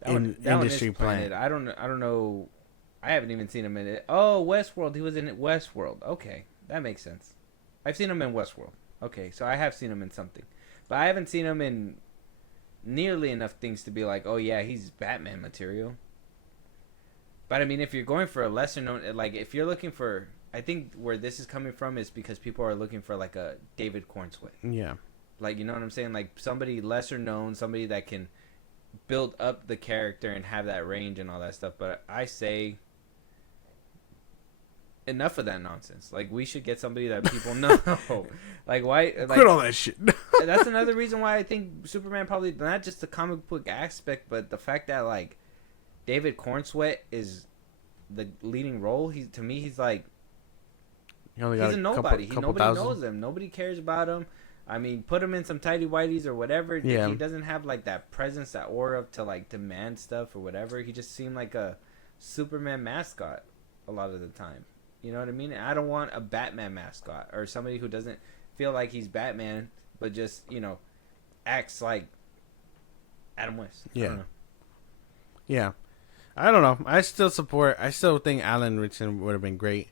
industry planted. I don't know. I haven't even seen him in it. Oh, Westworld. He was in Westworld. Okay, that makes sense. I've seen him in Westworld. Okay, so I have seen him in something, but I haven't seen him in nearly enough things to be like, oh yeah, he's Batman material. But I mean, if you're going for a lesser known, like if you're looking for, I think where this is coming from is because people are looking for like a David Cornsway. Yeah. Like, you know what I'm saying? Like somebody lesser known, somebody that can build up the character and have that range and all that stuff. But I say enough of that nonsense. Like, we should get somebody that people know. Like, why? Like, quit all that shit. That's another reason why I think Superman probably, not just the comic book aspect, but the fact that, like, David Cornsweet is the leading role. To me, he's like, he's a nobody. Nobody knows him. Nobody cares about him. I mean, put him in some tighty whities or whatever. Yeah. He doesn't have like that presence, that aura to like demand stuff or whatever. He just seemed like a Superman mascot a lot of the time. You know what I mean? I don't want a Batman mascot or somebody who doesn't feel like he's Batman, but just, acts like Adam West. Yeah. Yeah. I don't know. I still think Alan Ritchson would have been great.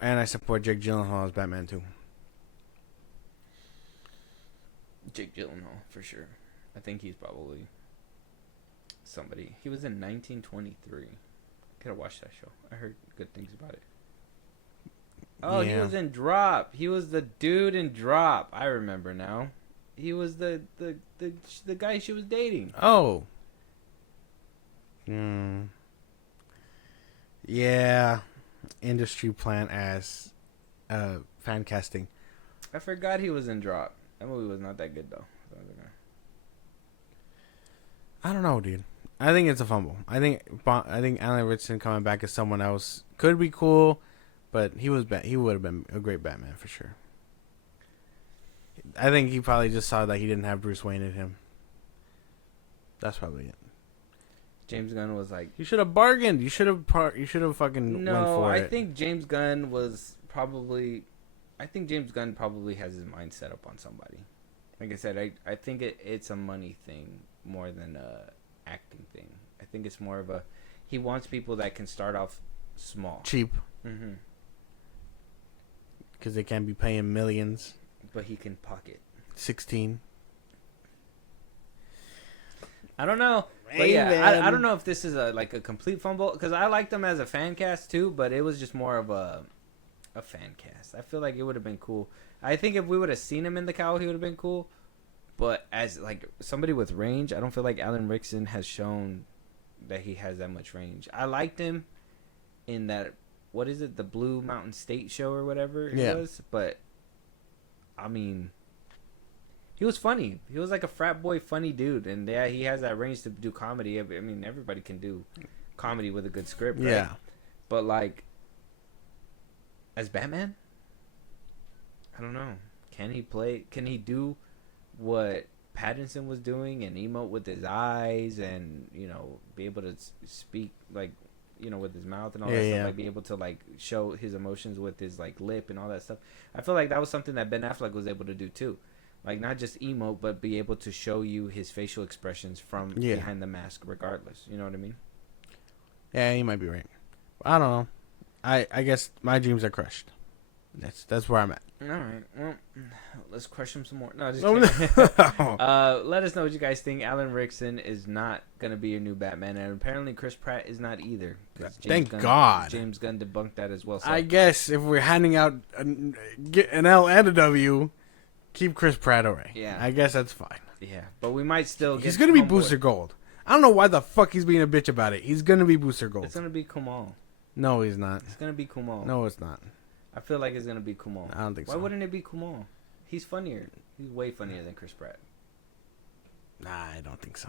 And I support Jake Gyllenhaal as Batman too. Jake Gyllenhaal, for sure. I think he's probably somebody. He was in 1923. Could have watched that show. I heard good things about it. Oh, yeah. He was in Drop. He was the dude in Drop. I remember now. He was the guy she was dating. Oh. Yeah. Industry plan as fan casting. I forgot he was in Drop. That movie was not that good though. I don't know, dude. I think it's a fumble. I think Alan Ritchson coming back as someone else could be cool, but he would have been a great Batman for sure. I think he probably just saw that he didn't have Bruce Wayne in him. That's probably it. James Gunn was like, you should have bargained. You should have fucking went for it. I think James Gunn probably has his mind set up on somebody. Like I said, I think it's a money thing more than a acting thing. I think it's more of he wants people that can start off small, cheap, because they can't be paying millions. But he can pocket 16. I don't know. But yeah, I don't know if this is a complete fumble, because I liked them as a fan cast too, but it was just more of a fan cast. I feel like it would have been cool. I think if we would have seen him in the cowl, he would have been cool. But as somebody with range, I don't feel like Alan Ritchson has shown that he has that much range. I liked him in that, what is it, the Blue Mountain State show or whatever it was. But I mean, he was funny. He was like a frat boy funny dude, and yeah, he has that range to do comedy. I mean, everybody can do comedy with a good script, right? Yeah. But as Batman, I don't know. Can he do what Pattinson was doing and emote with his eyes and, be able to speak with his mouth and all that stuff, be able to show his emotions with his lip and all that stuff. I feel like that was something that Ben Affleck was able to do too. Not just emote, but be able to show you his facial expressions from behind the mask regardless. You know what I mean? Yeah, you might be right. I don't know. I guess my dreams are crushed. That's where I'm at. All right. Well, let's crush him some more. No, just kidding. Let us know what you guys think. Alan Ritchson is not going to be your new Batman, and apparently Chris Pratt is not either. Thank God. James Gunn debunked that as well. So. I guess if we're handing out an L and a W, keep Chris Pratt away. Yeah. I guess that's fine. Yeah, but we might still get... He's going to be Booster Gold. I don't know why the fuck he's being a bitch about it. He's going to be Booster Gold. It's going to be Kumal. No, he's not. It's going to be Kumal. No, it's not. I feel like it's going to be Kumal. I don't think so. Why wouldn't it be Kumal? He's funnier. He's way funnier than Chris Pratt. Nah, I don't think so.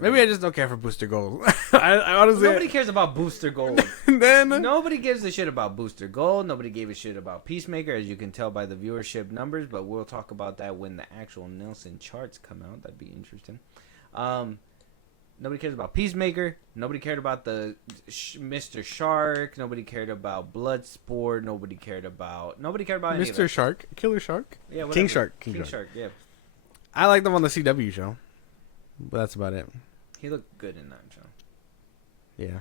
Maybe I just don't care for Booster Gold. I honestly... Nobody cares about Booster Gold. Nobody gives a shit about Booster Gold. Nobody gave a shit about Peacemaker, as you can tell by the viewership numbers. But we'll talk about that when the actual Nielsen charts come out. That'd be interesting. Nobody cares about Peacemaker. Nobody cared about the Mr. Shark. Nobody cared about Bloodsport. Nobody cared about any Mr. Shark, Killer Shark, yeah, whatever. King Shark, King Shark. Yeah, I like them on the CW show, but that's about it. He looked good in that show. Yeah.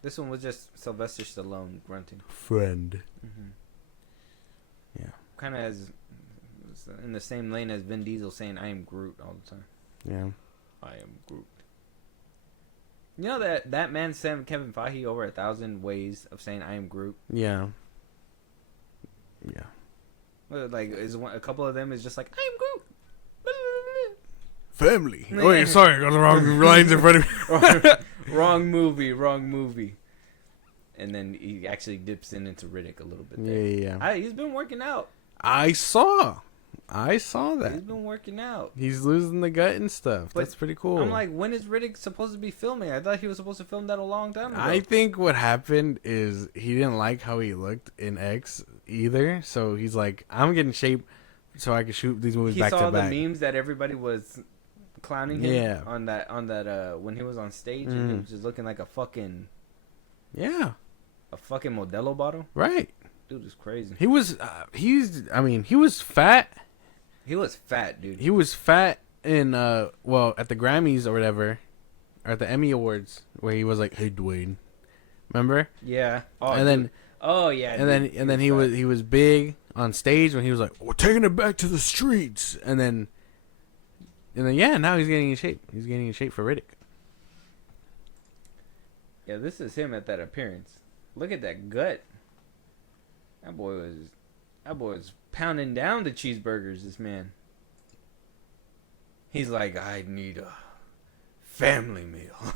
This one was just Sylvester Stallone grunting. Friend. Mm-hmm. Yeah. Kind of as in the same lane as Vin Diesel saying "I am Groot" all the time. Yeah. I am Groot. You know that man sent Kevin Feige over 1,000 ways of saying "I am Groot." Yeah. Yeah. A couple of them is just like "I am Groot." Family. Oh, wait, sorry, I got the wrong lines in front of me. wrong movie. And then he actually dips into Riddick a little bit there. Yeah. He's been working out. I saw that. He's been working out. He's losing the gut and stuff. But that's pretty cool. I'm like, when is Riddick supposed to be filming? I thought he was supposed to film that a long time ago. I think what happened is he didn't like how he looked in X either. So he's like, I'm getting shape so I can shoot these movies back to back. He saw the memes that everybody was clowning him on that when he was on stage and he was just looking like a fucking Modelo bottle. Right. Dude is crazy. He was he was fat. He was fat, dude. He was fat in at the Grammys or whatever, or at the Emmy Awards, where he was like, "Hey, Dwayne," remember? Yeah. Oh, and then and then he was big on stage when he was like, "We're taking it back to the streets," and then now he's getting in shape. He's getting in shape for Riddick. Yeah, this is him at that appearance. Look at that gut. That boy was pounding down the cheeseburgers, this man. He's like, I need a family meal.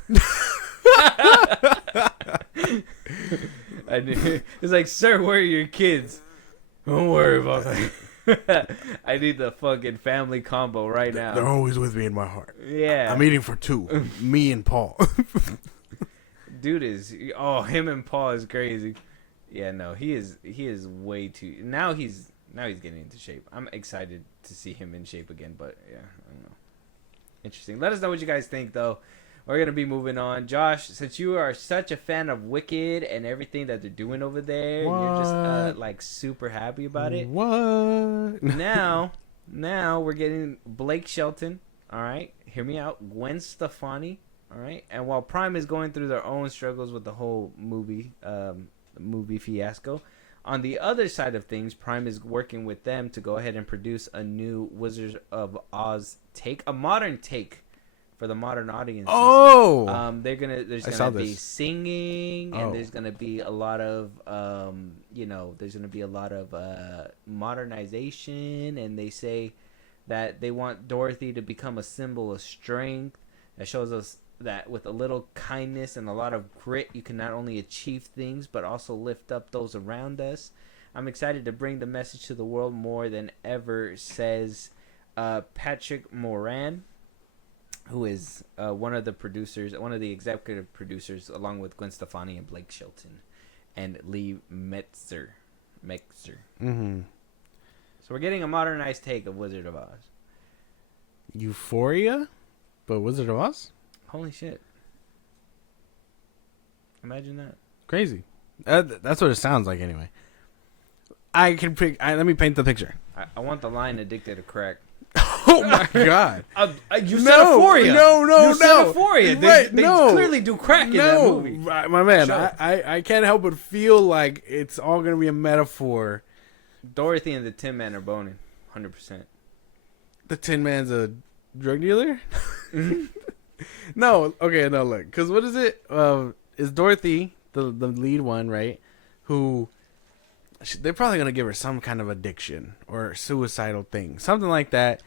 It's like, sir, where are your kids? Don't worry about that. I need the fucking family combo right now. They're always with me in my heart. Yeah. I'm eating for two. Me and Paul. Dude is him and Paul is crazy. Yeah, no, he is way too now he's getting into shape. I'm excited to see him in shape again, but yeah, I don't know. Interesting. Let us know what you guys think though. We're gonna be moving on. Josh, since you are such a fan of Wicked and everything that they're doing over there, you're just like super happy about it. What? Now we're getting Blake Shelton. All right, hear me out. Gwen Stefani. All right, and while Prime is going through their own struggles with the whole movie fiasco, on the other side of things, Prime is working with them to go ahead and produce a new Wizards of Oz take, a modern take for the modern audiences. Oh, there's gonna be singing, and there's gonna be a lot of there's gonna be a lot of modernization, and they say that they want Dorothy to become a symbol of strength that shows us that with a little kindness and a lot of grit, you can not only achieve things but also lift up those around us. I'm excited to bring the message to the world more than ever, says Patrick Moran, who is one of the executive producers, along with Gwen Stefani and Blake Shelton and Lee Metzer. Mm-hmm. So we're getting a modernized take of Wizard of Oz. Euphoria, but Wizard of Oz. Holy shit! Imagine that. Crazy. That's what it sounds like, anyway. Let me paint the picture. I want the line "addicted to crack." Oh my god! You said Euphoria. No. You said Euphoria. Right, they clearly do crack in that movie. My man, I can't help but feel like it's all gonna be a metaphor. Dorothy and the Tin Man are boning, 100%. The Tin Man's a drug dealer? No, okay, no, look, because what is it? Is Dorothy the lead one, right? Who they're probably gonna give her some kind of addiction or suicidal thing, something like that.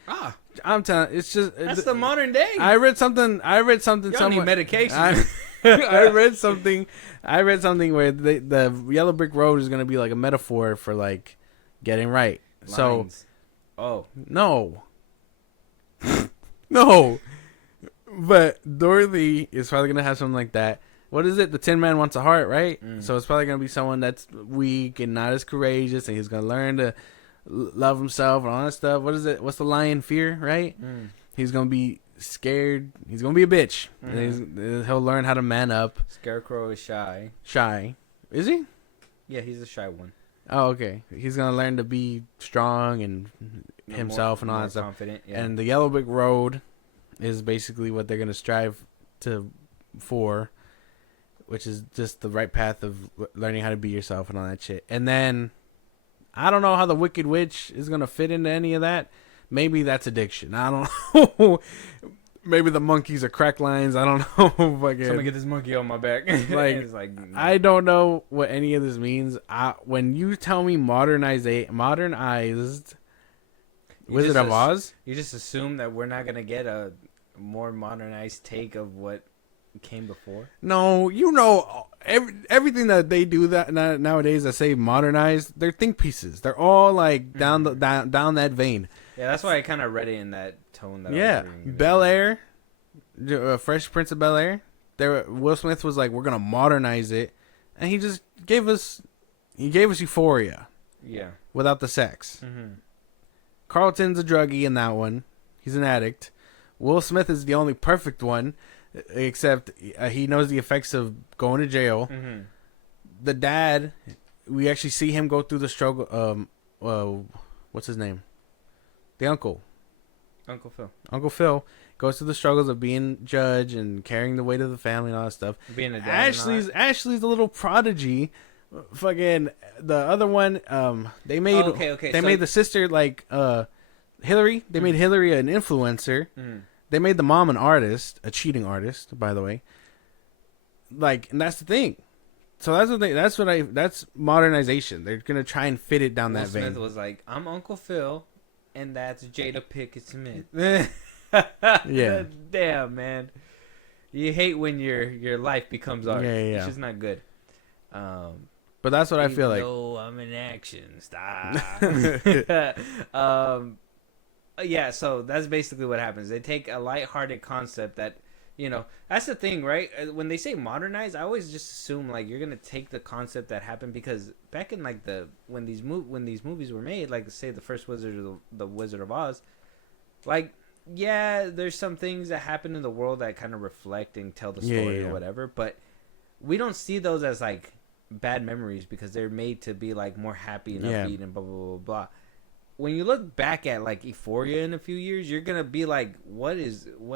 I'm telling, it's just that's the modern day. I read something. You don't need medication. I read something where the yellow brick road is gonna be like a metaphor for like getting right. Lines. So, no. But Dorothy is probably going to have something like that. What is it? The Tin Man wants a heart, right? So it's probably going to be someone that's weak and not as courageous, and he's going to learn to love himself and all that stuff. What is it? What's the lion? Fear, right? He's going to be scared. He's going to be a bitch. And he'll learn how to man up. Scarecrow is shy. Shy. Is he? Yeah, he's a shy one. Oh, okay. He's going to learn to be strong and himself and all that stuff. Confident, yeah. And the yellow brick road is basically what they're going to strive for, which is just the right path of learning how to be yourself and all that shit. And then I don't know how the Wicked Witch is going to fit into any of that. Maybe that's addiction. I don't know. Maybe the monkeys are crack lines. I don't know. Someone get this monkey on my back. Like, no. I don't know what any of this means. When you tell me modernized Wizard of Oz, you just assume that we're not going to get a more modernized take of what came before. No, everything that they do that nowadays that say modernized, they're think pieces. They're all like down that vein. Yeah, that's why I kind of read it in that tone. Bel Air, Fresh Prince of Bel Air. Will Smith was like, we're gonna modernize it, and he just gave us Euphoria. Yeah, without the sex. Carlton's a druggie in that one. He's an addict. Will Smith is the only perfect one, except he knows the effects of going to jail. The dad, we actually see him go through the struggle. What's his name? The uncle. Uncle Phil. Uncle Phil goes through the struggles of being judge and carrying the weight of the family and all that stuff. Being a dad. Ashley's a little prodigy. Fucking the other one. They made made the sister like Hillary. They made Hillary an influencer. They made the mom an artist, a cheating artist, by the way. Like, and that's the thing. So that's modernization. They're gonna try and fit it down that vein. Smith was like, I'm Uncle Phil, and that's Jada Pinkett Smith. Yeah. Damn, man. You hate when your life becomes art. Yeah. It's just not good. But that's what I feel like. No, I'm in action. Stop. Yeah, so that's basically what happens. They take a lighthearted concept that, that's the thing, right? When they say modernize, I always just assume like you're gonna take the concept that happened, because back in like when these movies were made, like say the first the Wizard of Oz, like yeah, there's some things that happen in the world that kind of reflect and tell the story or whatever, but we don't see those as like bad memories because they're made to be like more happy and upbeat and blah blah blah blah. When you look back at like Euphoria in a few years, you're gonna be like, what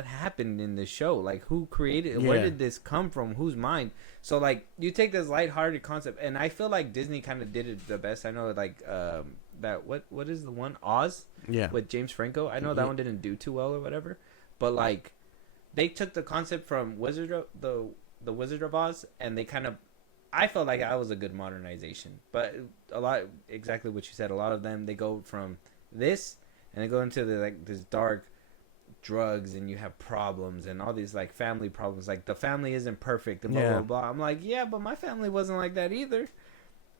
happened in this show? Like, who created it? Where did this come from? Whose mind? So like, you take this lighthearted concept, and I feel like Disney kind of did it the best. I know like that what is the one, Oz? Yeah. With James Franco. I know that one didn't do too well or whatever, but like, they took the concept from the Wizard of Oz, and they kind of, I felt like I was a good modernization, but exactly what you said. A lot of them, they go from this and they go into this dark drugs, and you have problems and all these like family problems. Like the family isn't perfect and blah blah blah. I'm like, yeah, but my family wasn't like that either.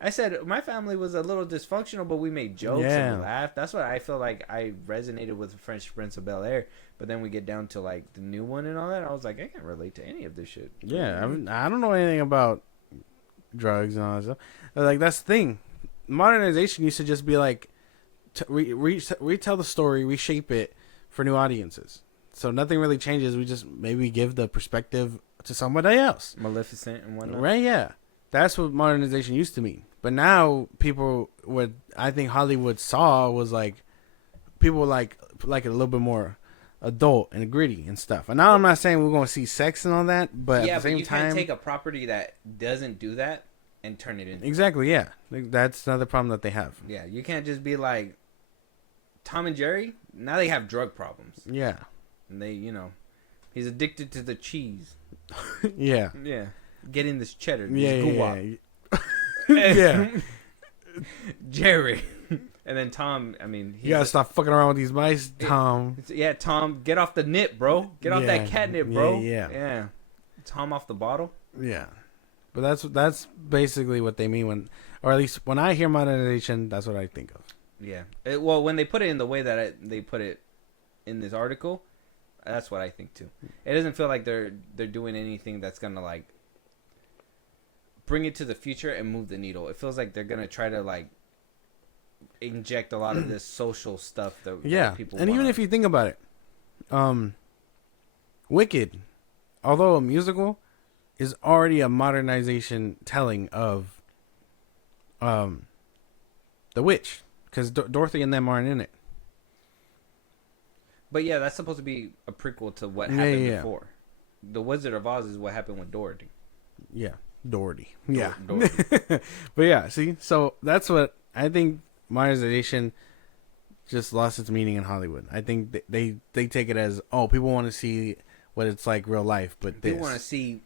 I said my family was a little dysfunctional, but we made jokes and laughed. That's what I feel like I resonated with the Fresh Prince of Bel-Air. But then we get down to like the new one and all that. I was like, I can't relate to any of this shit. Yeah, I don't know anything about drugs and all that stuff. Like that's the thing. Modernization used to just be like retell the story, reshape it for new audiences. So nothing really changes. We just maybe give the perspective to somebody else. Maleficent and whatnot. Right? Yeah, that's what modernization used to mean. But now people, what I think Hollywood saw was like people like it a little bit more adult and gritty and stuff. And now I'm not saying we're going to see sex and all that, but at the same time, can't take a property that doesn't do that and turn it into exactly. Yeah, that's another problem that they have. Yeah, you can't just be like Tom and Jerry. Now they have drug problems. Yeah, and they, he's addicted to the cheese. Yeah, getting this cheddar. Yeah. Jerry. And then Tom, I mean... You gotta stop fucking around with these mice, Tom. Tom, get off the nip, bro. Get off that catnip, bro. Yeah. Tom off the bottle. Yeah. But that's basically what they mean when... Or at least when I hear modernization, that's what I think of. Yeah. Well, when they put it in the way that they put it in this article, that's what I think too. It doesn't feel like they're doing anything that's gonna like bring it to the future and move the needle. It feels like they're gonna try to like inject a lot of this social stuff that people and want. even if you think about it, Wicked, although a musical, is already a modernization telling of The Witch, because Dorothy and them aren't in it. But yeah, that's supposed to be a prequel to what happened before. The Wizard of Oz is what happened with Dorothy. Yeah, Dorothy. Dorothy. But yeah, see, so that's what I think. Modernization just lost its meaning in Hollywood. I think they take it as, oh, people want to see what it's like real life, but they want to see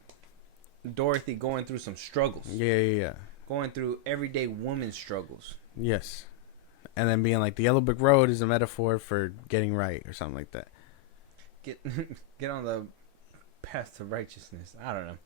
Dorothy going through some struggles. Yeah. Going through everyday woman struggles. Yes. And then being like, the yellow brick road is a metaphor for getting right or something like that. Get on the path to righteousness. I don't know.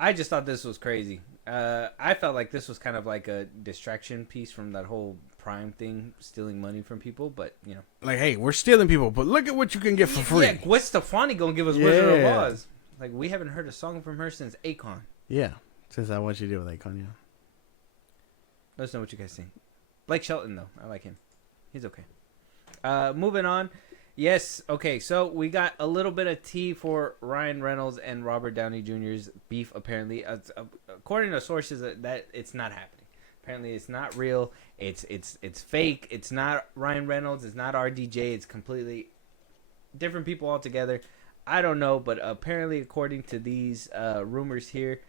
I just thought this was crazy. I felt like this was kind of like a distraction piece from that whole Prime thing, stealing money from people, but, Like, hey, we're stealing people, but look at what you can get for free. Yeah, Gwen Stefani gonna give us Wizard of Oz. Like, we haven't heard a song from her since Akon. Yeah, since I Want You to Do with Akon, yeah. Let us know what you guys think. Blake Shelton, though. I like him. He's okay. Moving on. Yes, okay, so we got a little bit of tea for Ryan Reynolds and Robert Downey Jr.'s beef, apparently. According to sources, that it's not happening. Apparently, it's not real. It's fake. It's not Ryan Reynolds. It's not RDJ. It's completely different people altogether. I don't know, but apparently, according to these rumors here,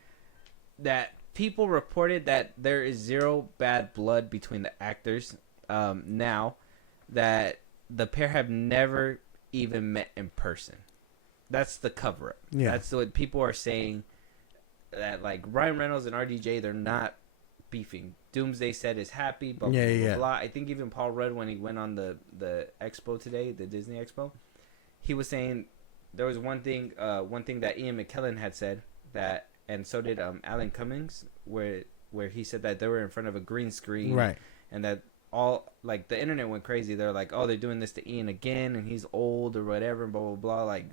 that people reported that there is zero bad blood between the actors. Now that the pair have never even met in person. That's the cover-up. Yeah. That's what people are saying. That like Ryan Reynolds and RDJ, they're not beefing. Doomsday said is happy, blah, blah, blah. I think even Paul Rudd, when he went on the expo today, the Disney expo, he was saying there was one thing that Ian McKellen had said, that, and so did Alan Cummings, where where he said that they were in front of a green screen, Right. and that all like the internet went crazy. They're like, oh, they're doing this to Ian again, and he's old or whatever, blah blah blah. Like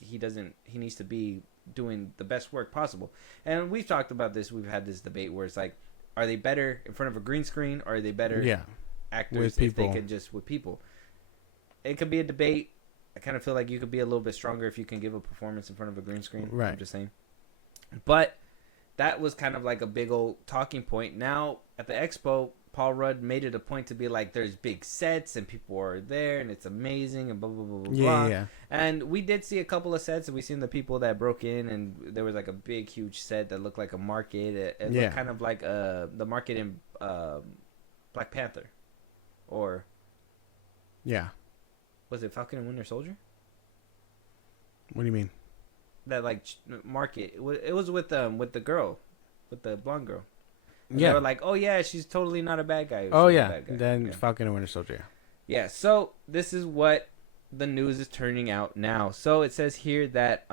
he needs to be doing the best work possible. And we've talked about this. We've had this debate where it's like, are they better in front of a green screen, or are they better actors with people. if they could just with people? It could be a debate. I kind of feel like you could be a little bit stronger if you can give a performance in front of a green screen. Right. I'm just saying. But that was kind of like a big old talking point. Now at the expo, Paul Rudd made it a point to be like, there's big sets and people are there and it's amazing and blah blah blah blah blah. Yeah. And we did see a couple of sets, and we seen the people that broke in, and there was like a big huge set that looked like a market. It looked kind of like the market in Black Panther, or was it Falcon and Winter Soldier? What do you mean? That like market. It was with the girl, with the blonde girl. And Yeah. they were like, oh yeah, she's totally not a bad guy. Oh She's a yeah. bad guy. Then Yeah. Falcon and Winter Soldier. Yeah, so this is what the news is turning out now. So it says here that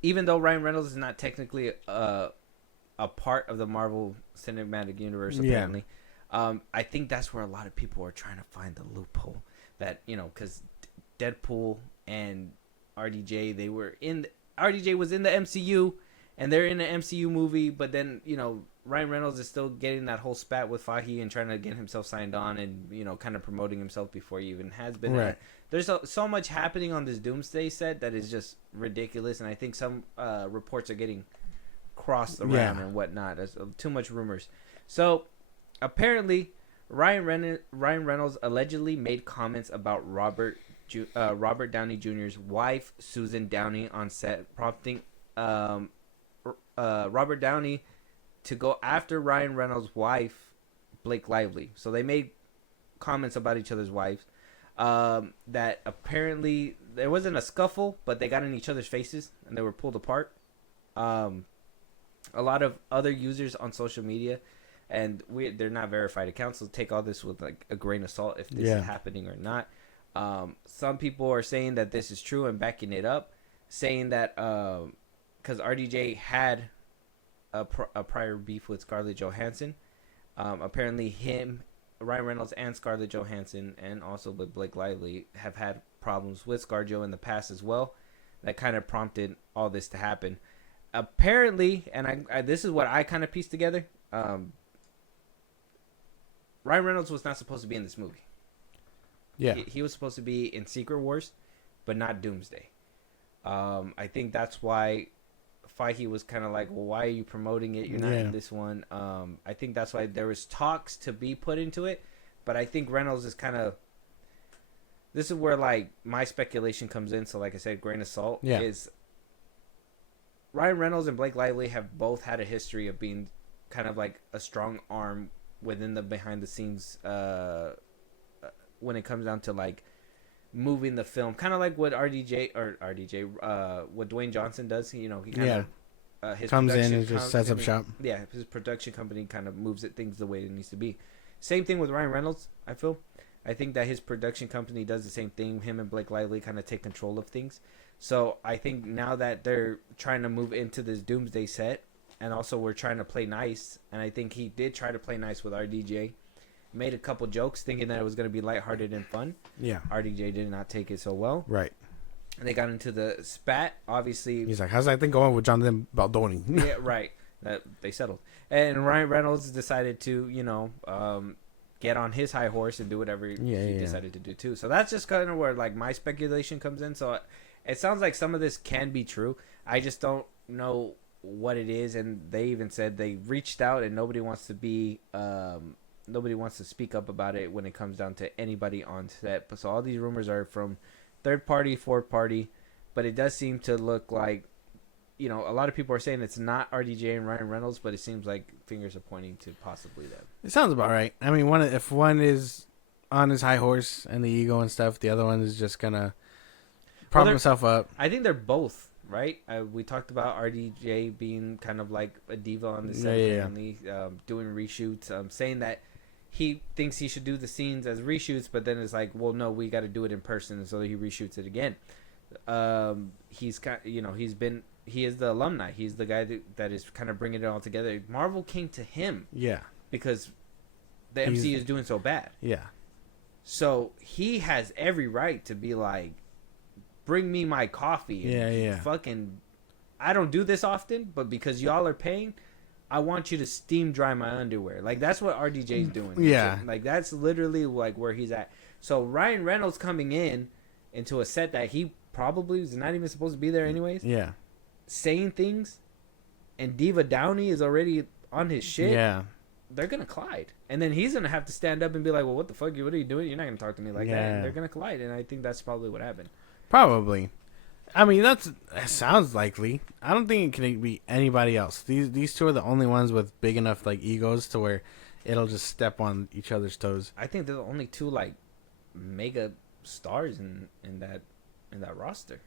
even though Ryan Reynolds is not technically a part of the Marvel Cinematic Universe, apparently, I think that's where a lot of people are trying to find the loophole. That, you know, because Deadpool and RDJ, RDJ was in the MCU, and they're in an MCU movie, but then, you know, Ryan Reynolds is still getting that whole spat with Fahey and trying to get himself signed on and, you know, kind of promoting himself before he even has been. Right. There's so much happening on this Doomsday set that is just ridiculous, and I think some reports are getting crossed around and whatnot. There's too much rumors. So apparently, Ryan Reynolds allegedly made comments about Robert Downey Jr.'s wife, Susan Downey, on set, prompting Robert Downey to go after Ryan Reynolds' wife, Blake Lively. So they made comments about each other's wives. That apparently there wasn't a scuffle, but they got in each other's faces and they were pulled apart. A lot of other users on social media, and they're not verified accounts, so take all this with like a grain of salt if this is happening or not. Some people are saying that this is true and backing it up, saying that because RDJ had a prior beef with Scarlett Johansson. Apparently Ryan Reynolds and Scarlett Johansson, and also with Blake Lively, have had problems with ScarJo in the past as well. That kind of prompted all this to happen. Apparently, and I this is what I kind of pieced together. Ryan Reynolds was not supposed to be in this movie. Yeah. He was supposed to be in Secret Wars, but not Doomsday. I think that's why Feige was kind of like, well, why are you promoting it? You're not in this one. I think that's why there was talks to be put into it, but I think Reynolds is kind of, this is where like my speculation comes in. So like I said, grain of salt is Ryan Reynolds and Blake Lively have both had a history of being kind of like a strong arm within the behind the scenes when it comes down to like moving the film, kind of like what what Dwayne Johnson does. You know, he kind of his comes in and just sets up shop. Yeah, his production company kind of moves things the way it needs to be. Same thing with Ryan Reynolds. I think that his production company does the same thing. Him and Blake Lively kind of take control of things. So I think now that they're trying to move into this Doomsday set, and also we're trying to play nice, and I think he did try to play nice with RDJ. Made a couple jokes thinking that it was going to be lighthearted and fun. Yeah. RDJ did not take it so well. Right. And they got into the spat. Obviously, he's like, how's that thing going with Jonathan Baldoni? Yeah, right. That they settled. And Ryan Reynolds decided to, you know, get on his high horse and do whatever he decided to do too. So that's just kind of where like my speculation comes in. So it sounds like some of this can be true. I just don't know what it is. And they even said they reached out and nobody wants to be nobody wants to speak up about it when it comes down to anybody on set. So all these rumors are from third party, fourth party, but it does seem to look like, you know, a lot of people are saying it's not RDJ and Ryan Reynolds, but it seems like fingers are pointing to possibly them. It sounds about right. I mean, if one is on his high horse and the ego and stuff, the other one is just gonna prop himself up. I think they're both. Right, we talked about RDJ being kind of like a diva on the set, family, doing reshoots, saying that he thinks he should do the scenes as reshoots, but then it's like, well, no, we got to do it in person, so he reshoots it again. He's kind, you know, he's been he is the alumni. He's the guy that is kind of bringing it all together. Marvel came to him Yeah. because the MCU is doing so bad. Yeah. So he has every right to be like, bring me my coffee. And Yeah. fucking, I don't do this often, but because y'all are paying, I want you to steam dry my underwear. Like, that's what RDJ's doing. Yeah. Like, that's literally like where he's at. So Ryan Reynolds coming into a set that he probably is not even supposed to be there anyways, Yeah. saying things, and Diva Downey is already on his shit. Yeah. They're gonna collide, and then he's gonna have to stand up and be like, "Well, what the fuck? What are you doing? You're not gonna talk to me like that." And they're gonna collide, and I think that's probably what happened. Probably. I mean, that sounds likely. I don't think it can be anybody else. These two are the only ones with big enough like egos to where it'll just step on each other's toes. I think they're the only two like mega stars in that roster.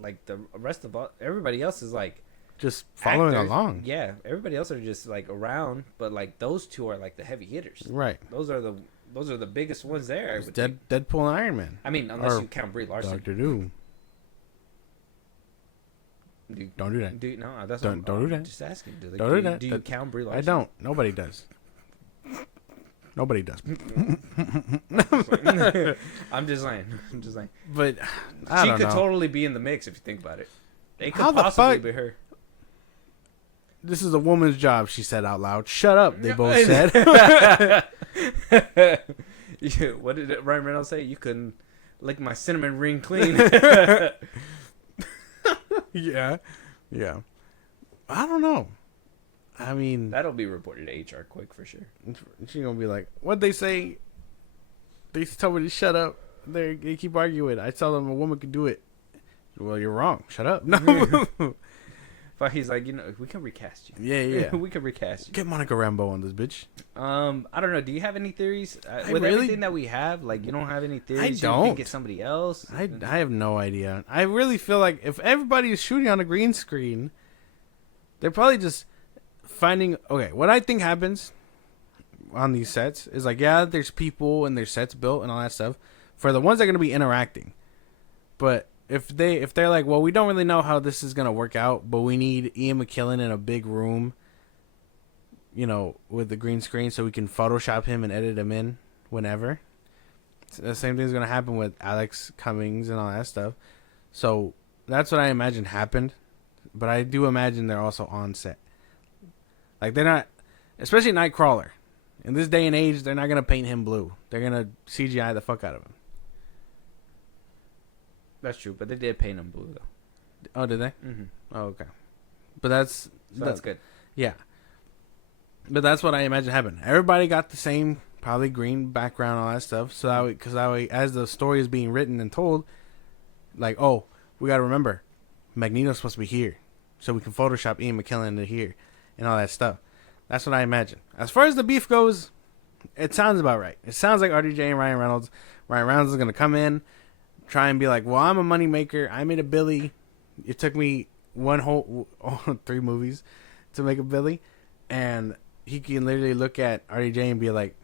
Like the rest of everybody else is like Just following actors. along. Yeah, everybody else are just like around, but like those two are like the heavy hitters. Right. Those are the biggest ones there. I would think. Deadpool and Iron Man. I mean, unless Or you count Brie Larson. Doctor Doom. Don't do that. No, that's Don't do that. Just asking. Don't do that. Do you count Brie Larson? I don't. Nobody does. Nobody does. I'm just saying. But I She don't could know. totally be in the mix if you think about it. They could How the possibly fuck- be her. This is a woman's job, she said out loud. Shut up, they both said. Yeah, what did Ryan Reynolds say? You couldn't lick my cinnamon ring clean. Yeah. Yeah. I don't know. I mean, That'll be reported to HR quick for sure. she's going to be like, what'd they say? They told me to shut up. They keep arguing. I tell them a woman could do it. Well, you're wrong. Shut up. No. But he's like, we can recast you. Yeah. We can recast you. Get Monica Rambeau on this bitch. I don't know. Do you have any theories Really- everything that we have? Like, you don't have any theories? You don't. think it's somebody else? I have no idea. I really feel like if everybody is shooting on a green screen, they're probably just finding... Okay, what I think happens on these sets is like, yeah, there's people and there's sets built and all that stuff for the ones that are going to be interacting. But if they're like, well, we don't really know how this is going to work out, but we need Ian McKellen in a big room, with the green screen so we can Photoshop him and edit him in whenever. The same thing's going to happen with Alex Cummings and all that stuff. So that's what I imagine happened. But I do imagine they're also on set. Like, they're not, especially Nightcrawler. In this day and age, they're not going to paint him blue. They're going to CGI the fuck out of him. That's true, but they did paint him blue, though. Oh, did they? Mm-hmm. Oh, okay. But that's... So that's good. Yeah. But that's what I imagine happened. Everybody got the same, probably green background, all that stuff. So that way, as the story is being written and told, like, oh, we got to remember, Magneto's supposed to be here. So we can Photoshop Ian McKellen into here and all that stuff. That's what I imagine. As far as the beef goes, it sounds about right. It sounds like RDJ and Ryan Reynolds. Ryan Reynolds is going to come in, try and be like, well, I'm a moneymaker. I made a Billy. It took me 3 movies to make a Billy. And he can literally look at RDJ and be like,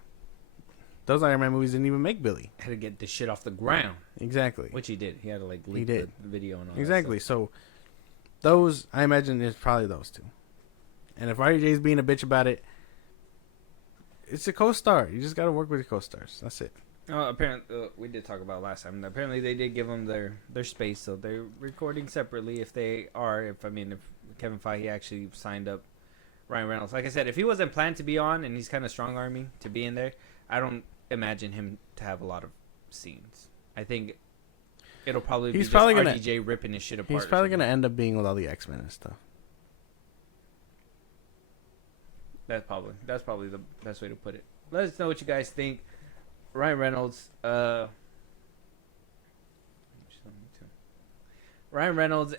those Iron Man movies didn't even make Billy. Had to get this shit off the ground. Exactly. Which he did. He had to, like, leak the video and all Exactly. that stuff. So those, I imagine, is probably those two. And if RDJ's being a bitch about it, it's a co-star. You just got to work with your co-stars. That's it. Apparently, we did talk about last time. Apparently, they did give them their space, so they're recording separately. If Kevin Feige actually signed up Ryan Reynolds, like I said, if he wasn't planned to be on and he's kind of strong arming to be in there, I don't imagine him to have a lot of scenes. I think it'll probably be RDJ ripping his shit apart. He's probably gonna end up being with all the X-Men and stuff. That's probably the best way to put it. Let us know what you guys think. Ryan Reynolds,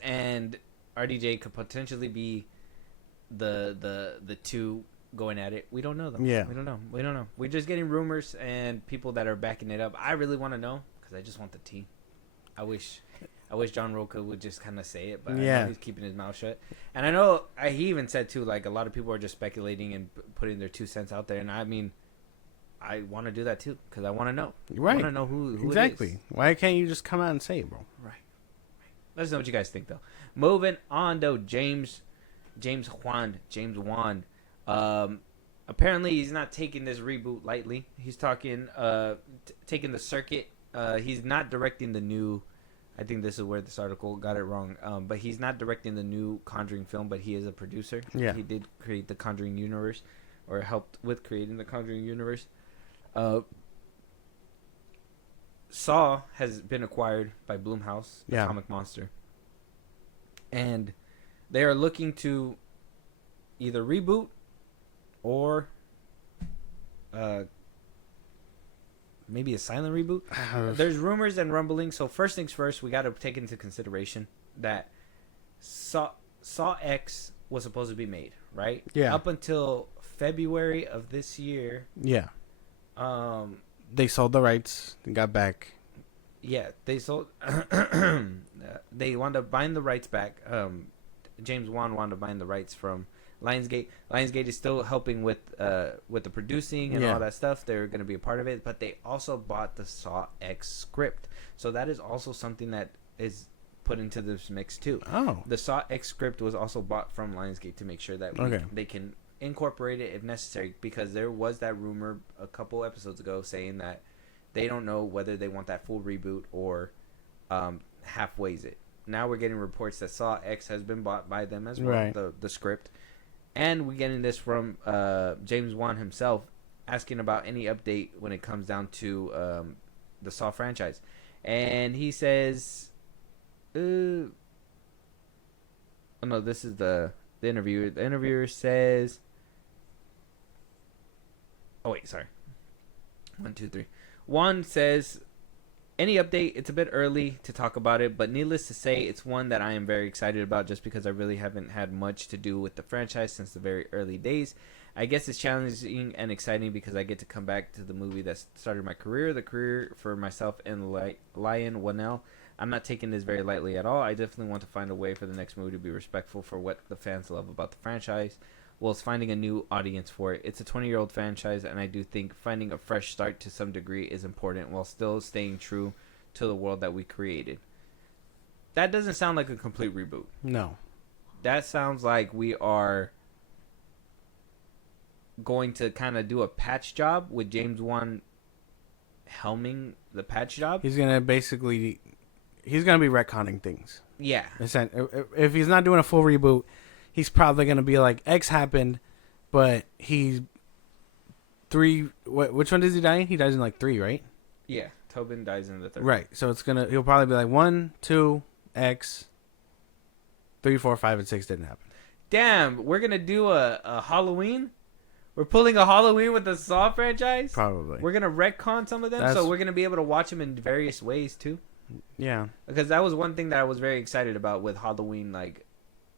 and RDJ could potentially be the two going at it. We don't know them. Yeah. We don't know. We're just getting rumors and people that are backing it up. I really want to know because I just want the tea. I wish John Roca would just kind of say it, but I know he's keeping his mouth shut. And I know he even said too, like a lot of people are just speculating and putting their 2 cents out there. And I mean, I want to do that too because I want to know. Right. I want to know who exactly. It is. Why can't you just come out and say it, bro? Right. Let us know what you guys think, though. Moving on, though, James Wan. Apparently, he's not taking this reboot lightly. He's taking the circuit. He's not directing the new. I think this is where this article got it wrong. But he's not directing the new Conjuring film, but he is a producer. Yeah. He did create the Conjuring universe, or helped with creating the Conjuring universe. Saw has been acquired by Blumhouse, the comic monster. And they are looking to either reboot or maybe a silent reboot. There's rumors and rumblings. So first things first, we got to take into consideration that Saw X was supposed to be made, right? Yeah. Up until February of this year. Yeah. They sold the rights and got back. Yeah, they sold. They wound up buying the rights back. James Wan wound up buying the rights from Lionsgate. Lionsgate is still helping with the producing and all that stuff. They're going to be a part of it, but they also bought the Saw X script. So that is also something that is put into this mix too. Oh, the Saw X script was also bought from Lionsgate to make sure that they can incorporate it if necessary, because there was that rumor a couple episodes ago saying that they don't know whether they want that full reboot or halfways it. Now we're getting reports that Saw X has been bought by them as well, the script. And we're getting this from James Wan himself, asking about any update when it comes down to the Saw franchise. And he says, oh no, this is the interviewer. The interviewer says, oh wait, sorry. 1, 2, 3. Wan says, any update, it's a bit early to talk about it, but needless to say, it's one that I am very excited about just because I really haven't had much to do with the franchise since the very early days. I guess it's challenging and exciting because I get to come back to the movie that started my career, the career for myself and Lion Whannell. I'm not taking this very lightly at all. I definitely want to find a way for the next movie to be respectful for what the fans love about the franchise, whilst finding a new audience for it. It's a 20-year-old franchise, and I do think finding a fresh start to some degree is important while still staying true to the world that we created. That doesn't sound like a complete reboot. No. That sounds like we are going to kind of do a patch job with James Wan helming the patch job. He's going to be retconning things. Yeah. If he's not doing a full reboot, he's probably going to be like, X happened, but which one does he die in? He dies in like 3, right? Yeah. Tobin dies in the 3rd. Right. So he'll probably be like 1, 2, X, 3, 4, 5, and 6 didn't happen. Damn, we're going to do a Halloween? We're pulling a Halloween with the Saw franchise? Probably. We're going to retcon some of them, so we're going to be able to watch them in various ways too. Yeah. Because that was one thing that I was very excited about with Halloween, like,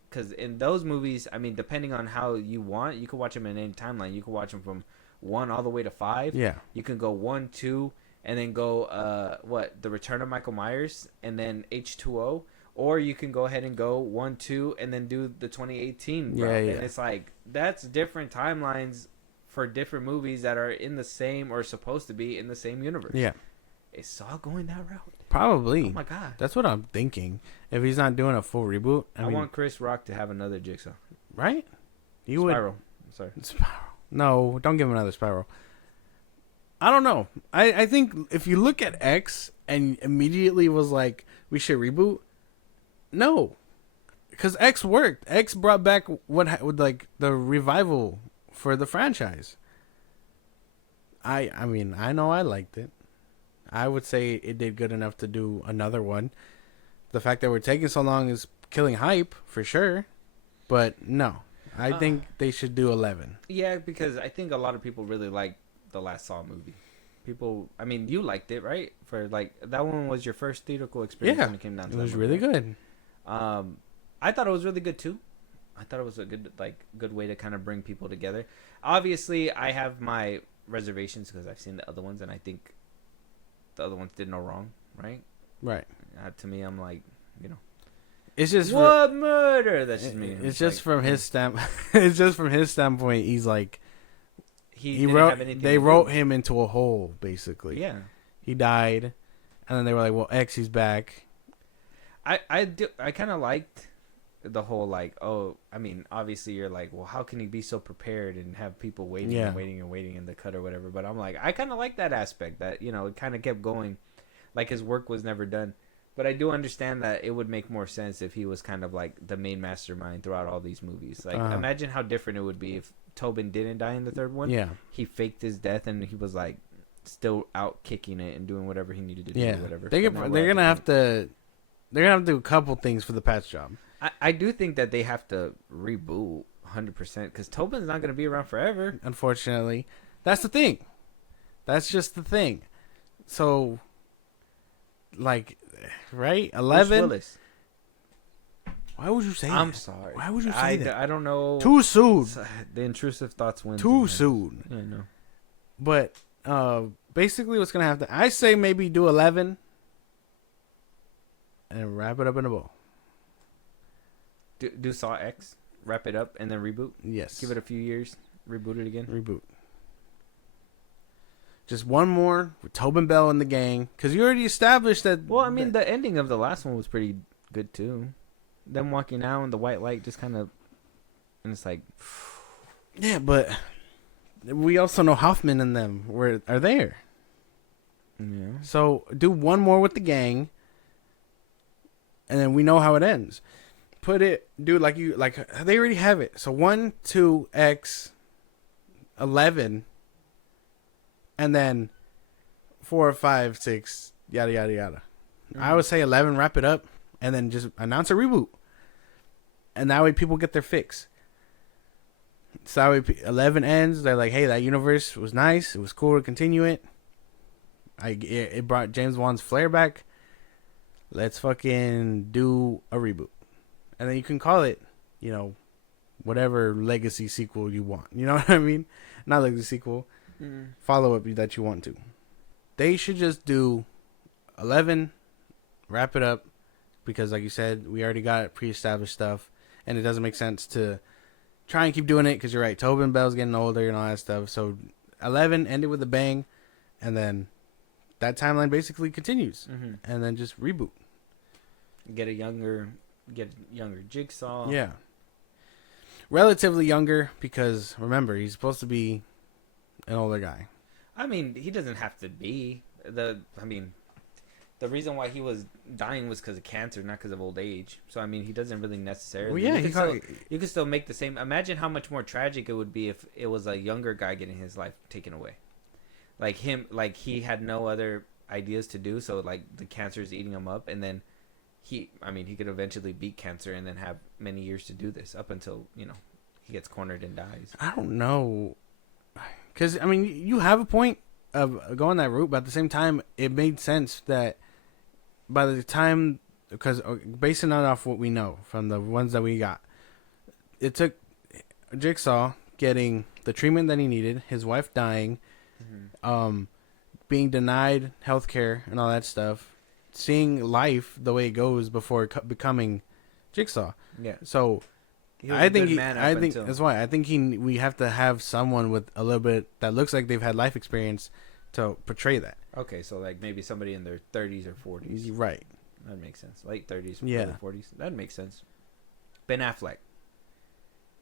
because in those movies, I mean, depending on how you want, you can watch them in any timeline. You can watch them from 1 all the way to 5. Yeah. You can go 1, 2, and then go, The Return of Michael Myers, and then H2O. Or you can go ahead and go 1, 2, and then do the 2018 route. Yeah. And it's like, that's different timelines for different movies that are in the same, or supposed to be in the same universe. Yeah. Is Saw going that route? Probably. Oh my god. That's what I'm thinking. If he's not doing a full reboot, I want Chris Rock to have another Jigsaw. Right? Spiral. Sorry. Spiral. No, don't give him another Spiral. I don't know. I think if you look at X and immediately was like, we should reboot, no. Because X worked. X brought back like the revival for the franchise. I mean, I know I liked it. I would say it did good enough to do another one. The fact that we're taking so long is killing hype, for sure. But no, I think they should do 11. Yeah, because I think a lot of people really like the last Saw movie. People, I mean, you liked it, right? For like, that one was your first theatrical experience when it came down to it. It was that really movie. good. I thought it was really good too. I thought it was a good way to kind of bring people together. Obviously, I have my reservations because I've seen the other ones, and I think the other ones did no wrong, right? Right. To me, I'm like, it's just murder. That's just me. It's just from his It's just from his standpoint. He's like, he wrote. They wrote him into a hole, basically. Yeah. He died, and then they were like, "Well, X, he's back." I kind of liked the whole like, oh, I mean, obviously you're like, well, how can he be so prepared and have people waiting Yeah. and waiting and waiting in the cut or whatever? But I'm like, I kind of like that aspect that, you know, it kind of kept going, like his work was never done. But I do understand that it would make more sense if he was kind of like the main mastermind throughout all these movies. Like, imagine how different it would be if Tobin didn't die in the third one. Yeah. He faked his death and he was like still out kicking it and doing whatever he needed to Yeah. do, whatever. They're But now gonna we're at the have to. They're gonna have to do a couple things for the patch job. I do think that they have to reboot 100% because Tobin's not going to be around forever. Unfortunately, that's the thing. That's just the thing. So, like, right? 11. Bruce Willis. Why would you say I'm that? sorry. Why would you say that? I don't know. Too soon. The intrusive thoughts win. Too soon. Yeah, I know. But basically, what's gonna happen? I say maybe do 11 and wrap it up in a bow. Do Saw X, wrap it up, and then reboot. Yes. Give it a few years, reboot it again. Reboot. Just one more with Tobin Bell and the gang, because you already established that. Well, I mean, the ending of the last one was pretty good too. Them walking out and the white light just kind of, and it's like, yeah, but we also know Hoffman and them are there. yeah. So do one more with the gang, and then we know how it ends. Do they already have it. So 1, 2, X, 11, and then 4, 5, 6, yada yada yada. Mm-hmm. I would say 11, wrap it up, and then just announce a reboot, and that way people get their fix. So that way 11 ends. They're like, hey, that universe was nice. It was cool to continue it. It brought James Wan's flair back. Let's fucking do a reboot. And then you can call it, whatever legacy sequel you want. You know what I mean? Not legacy sequel. Follow-up that you want to. They should just do 11, wrap it up. Because like you said, we already got pre-established stuff. And it doesn't make sense to try and keep doing it. Because you're right, Tobin Bell's getting older and all that stuff. So 11, end it with a bang. And then that timeline basically continues. Mm-hmm. And then just reboot. Get a younger Jigsaw. Yeah. Relatively younger because, remember, he's supposed to be an older guy. I mean, he doesn't have to be. The reason why he was dying was because of cancer, not because of old age. So, I mean, he doesn't really necessarily... Well, yeah, you can still make the same... Imagine how much more tragic it would be if it was a younger guy getting his life taken away. Like him, like he had no other ideas to do, so, like, the cancer is eating him up, and then he could eventually beat cancer and then have many years to do this up until, he gets cornered and dies. I don't know. Because, I mean, you have a point of going that route, but at the same time, it made sense that by the time, because basing it off what we know from the ones that we got, it took Jigsaw getting the treatment that he needed, his wife dying, being denied healthcare and all that stuff, seeing life the way it goes before becoming Jigsaw. Yeah. So I think that's why I think we have to have someone with a little bit that looks like they've had life experience to portray that. Okay, so like maybe somebody in their 30s or 40s. Right. That makes sense. Late 30s, yeah. early 40s. That makes sense. Ben Affleck.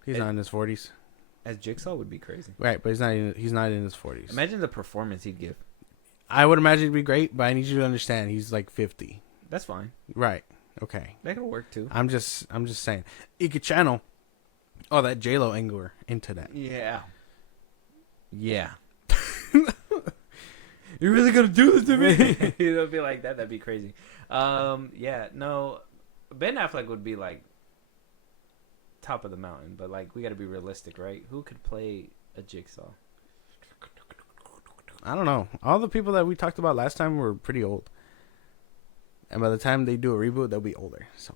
He's not in his 40s. As Jigsaw would be crazy. Right, but he's not in his 40s. Imagine the performance he'd give. I would imagine it'd be great, but I need you to understand he's like 50. That's fine. Right. Okay. That could work too. I'm just saying. You could channel all that J-Lo anger into that. Yeah. Yeah. You're really gonna do this to me? It'll be like that. That'd be crazy. Yeah. No. Ben Affleck would be like top of the mountain, but like we got to be realistic, right? Who could play a Jigsaw? I don't know. All the people that we talked about last time were pretty old, and by the time they do a reboot, they'll be older. So.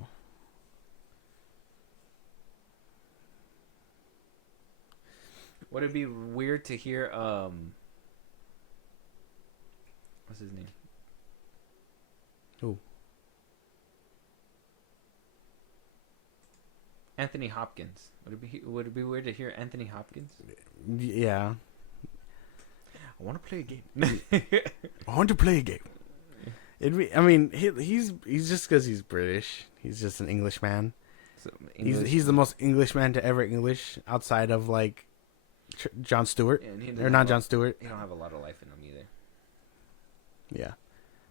Would it be weird to hear what's his name? Who? Anthony Hopkins. Would it be weird to hear Anthony Hopkins? Yeah. I want to play a game. I want to play a game. I mean, he's just because he's British. He's just an Englishman. So English, He's the most Englishman to ever English outside of like John Stewart yeah, and he or doesn't not have John Stewart. he don't have a lot of life in him either. Yeah,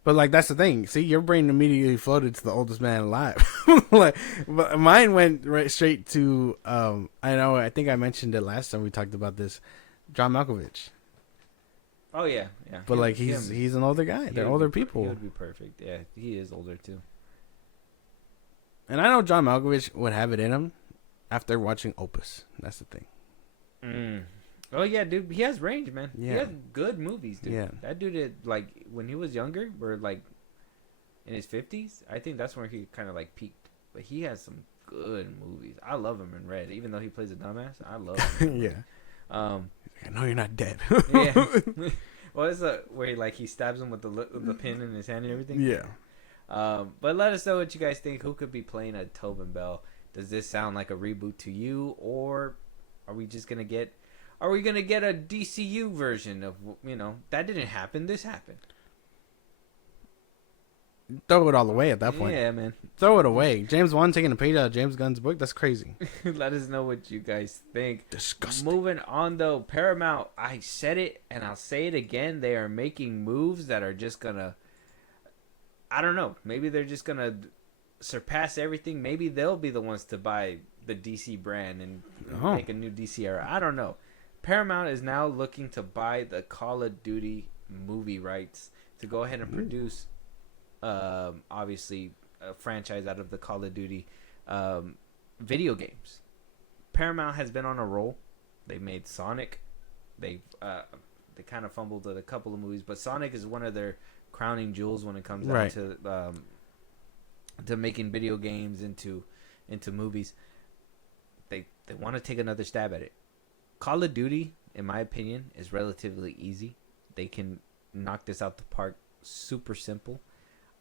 but like that's the thing. See, your brain immediately floated to the oldest man alive. Like, but mine went right straight to. I think I mentioned it last time we talked about this. John Malkovich. Oh yeah, yeah. But like he's an older guy. They're older people. He would be perfect. Yeah, he is older too. And I know John Malkovich would have it in him after watching Opus. That's the thing. Oh yeah, dude. He has range, man. Yeah. He has good movies, dude. Yeah. That dude did like when he was younger, or like in his 50s. I think that's where he kind of like peaked. But he has some good movies. I love him in Red, even though he plays a dumbass. I love him. Yeah. Um. I know you're not dead. Yeah. Well, it's where he stabs him with the pin in his hand and everything. Yeah. But let us know what you guys think. Who could be playing a Tobin Bell? Does this sound like a reboot to you, or are we gonna get a DCU version of that didn't happen? This happened. Throw it all away at that point. Yeah, man. Throw it away. James Wan taking a page out of James Gunn's book. That's crazy. Let us know what you guys think. Disgusting. Moving on though, Paramount. I said it and I'll say it again. They are making moves that are just gonna. I don't know. Maybe they're just gonna surpass everything. Maybe they'll be the ones to buy the DC brand and make a new DC era. I don't know. Paramount is now looking to buy the Call of Duty movie rights to go ahead and produce, obviously, a franchise out of the Call of Duty video games. Paramount has been on a roll. They made Sonic. They kind of fumbled at a couple of movies, but Sonic is one of their crowning jewels when it comes down to making video games into movies. They want to take another stab at it. Call of Duty, in my opinion, is relatively easy. They can knock this out the park super simple,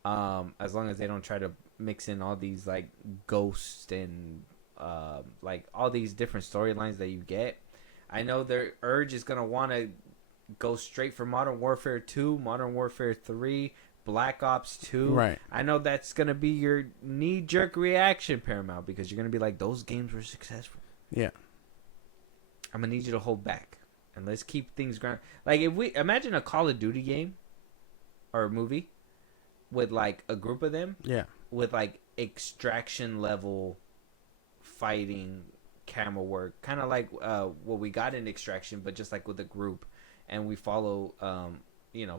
as long as they don't try to mix in all these like ghosts and like all these different storylines that you get. I know their urge is gonna want to go straight for Modern Warfare 2, Modern Warfare 3, Black Ops 2. Right. I know that's gonna be your knee-jerk reaction, Paramount, because you're gonna be like, those games were successful. Yeah. I'm gonna need you to hold back and let's keep things ground. Like if we imagine a Call of Duty game or a movie with like a group of them, Yeah. with like extraction level fighting, camera work, kind of like what we got in Extraction, but just like with a group, and we follow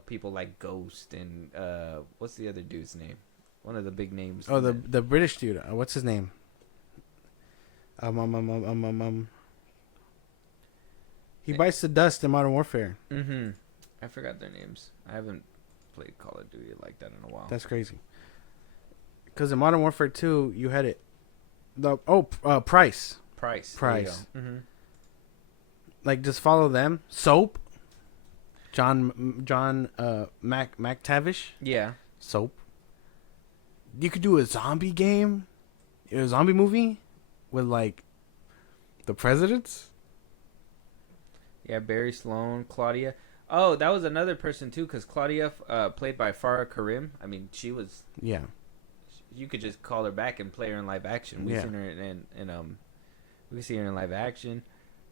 people like Ghost and what's the other dude's name? One of the big names. Oh, the British dude. What's his name? He bites the dust in Modern Warfare. Mm-hmm. I forgot their names. I haven't played Call of Duty like that in a while. That's crazy. Because in Modern Warfare 2, you had it. Price. Price. Mm-hmm. Like, just follow them. Soap. John McTavish. Yeah. Soap. You could do a zombie game. A zombie movie with, like, the presidents. Yeah, Barry Sloane, Claudia. Oh, that was another person, too, because Claudia, played by Farah Karim. I mean, she was... Yeah. You could just call her back and play her in live action. We've seen her we can see her in live action.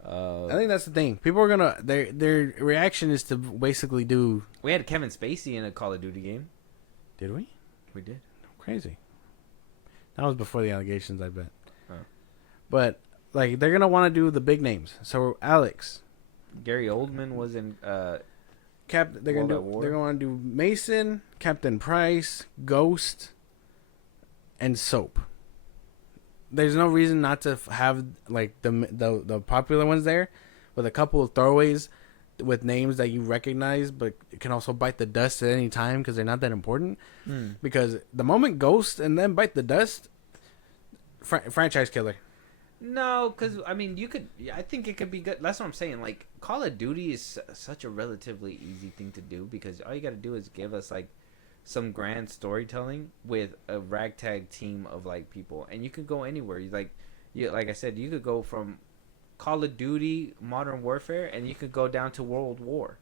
I think that's the thing. People are gonna their reaction is to basically do. We had Kevin Spacey in a Call of Duty game. Did we? We did. Crazy. That was before the allegations, I bet. Oh. But like they're gonna want to do the big names. So Alex, Gary Oldman was in. They're gonna want to do Mason, Captain Price, Ghost, and Soap. There's no reason not to have like the popular ones there, with a couple of throwaways with names that you recognize, but can also bite the dust at any time because they're not that important. Because the moment Ghost and then bite the dust, franchise killer. No, because I mean, I think it could be good. That's what I'm saying. Like Call of Duty is such a relatively easy thing to do because all you got to do is give us like some grand storytelling with a ragtag team of like people, and you could go anywhere. Like I said, you could go from Call of Duty, Modern Warfare, and you could go down to World War.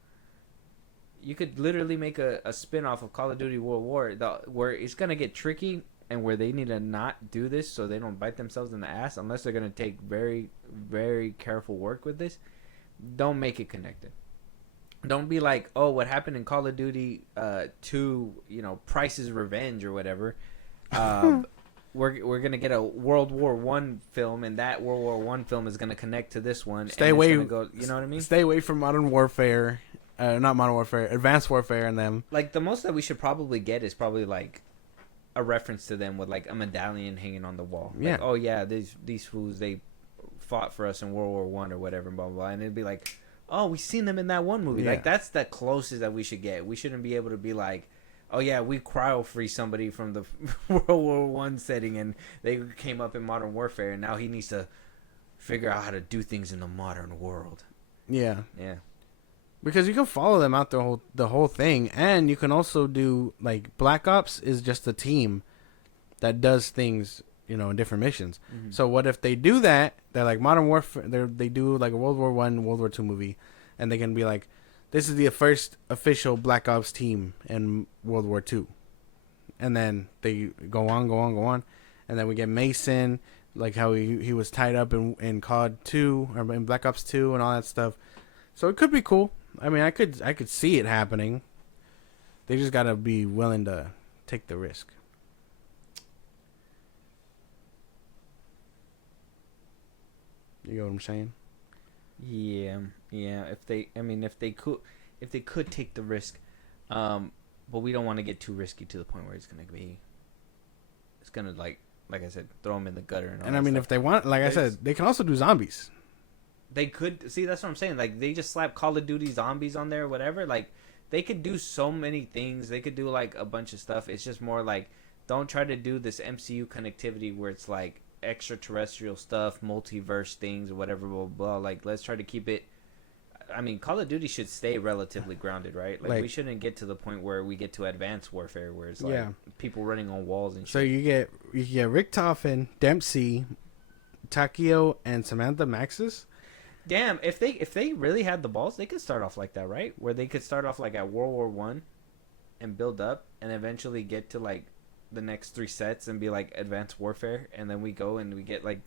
You could literally make a spin-off of Call of Duty World War where it's gonna get tricky and where they need to not do this so they don't bite themselves in the ass unless they're gonna take very, very careful work with this. Don't make it connected. Don't be like, oh, what happened in Call of Duty 2, Price's Revenge or whatever. We're gonna get a World War One film, and that World War One film is gonna connect to this one. Stay away. You know what I mean? Stay away from Modern Warfare. Not Modern Warfare, Advanced Warfare, and them. Like the most that we should probably get is probably like a reference to them with like a medallion hanging on the wall. Yeah. Like, oh yeah, these fools, they fought for us in World War One or whatever, blah blah blah, and it'd be like, oh, we seen them in that one movie. Yeah. Like that's the closest that we should get. We shouldn't be able to be like, oh yeah, we cryo free somebody from the World War One setting, and they came up in Modern Warfare, and now he needs to figure out how to do things in the modern world. Yeah. Yeah. Because you can follow them out the whole thing, and you can also do like Black Ops is just a team that does things, in different missions. Mm-hmm. So what if they do that? They're like Modern Warfare. They do like a World War One, World War Two movie, and they can be like, this is the first official Black Ops team in World War Two, and then they go on, and then we get Mason, like how he was tied up in COD 2 or in Black Ops 2 and all that stuff. So it could be cool. I mean, I could see it happening. They just gotta be willing to take the risk. You know what I'm saying? Yeah. If they could take the risk, but we don't want to get too risky to the point where it's gonna like I said, throw them in the gutter. And I mean, if they want, like I said, they can also do zombies. They could see. That's what I'm saying. Like they just slap Call of Duty zombies on there, or whatever. Like they could do so many things. They could do like a bunch of stuff. It's just more like don't try to do this MCU connectivity where it's like extraterrestrial stuff, multiverse things, or whatever. Blah blah. Like let's try to keep it. I mean, Call of Duty should stay relatively grounded, right? Like we shouldn't get to the point where we get to advanced warfare, where it's like people running on walls and shit. So you get Richtofen, Dempsey, Takio, and Samantha Maxis. Damn, if they really had the balls, they could start off like that, right? Where they could start off like at World War One, and build up, and eventually get to like the next 3 sets and be like advanced warfare, and then we go and we get like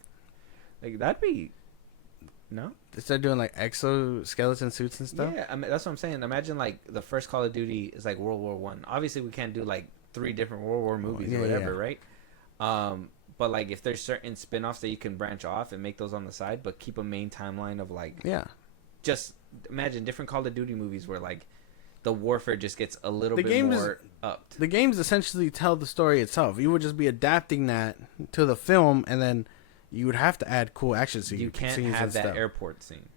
that'd be no. They start doing like exoskeleton suits and stuff. Yeah, I mean that's what I'm saying. Imagine like the first Call of Duty is like World War One. Obviously, we can't do like 3 different World War movies or whatever, right? But like if there's certain spin-offs that you can branch off and make those on the side, but keep a main timeline of like just imagine different Call of Duty movies where like the warfare just gets a little bit more upped. The games essentially tell the story itself. You would just be adapting that to the film, and then you would have to add cool action scenes. You can't have that airport scene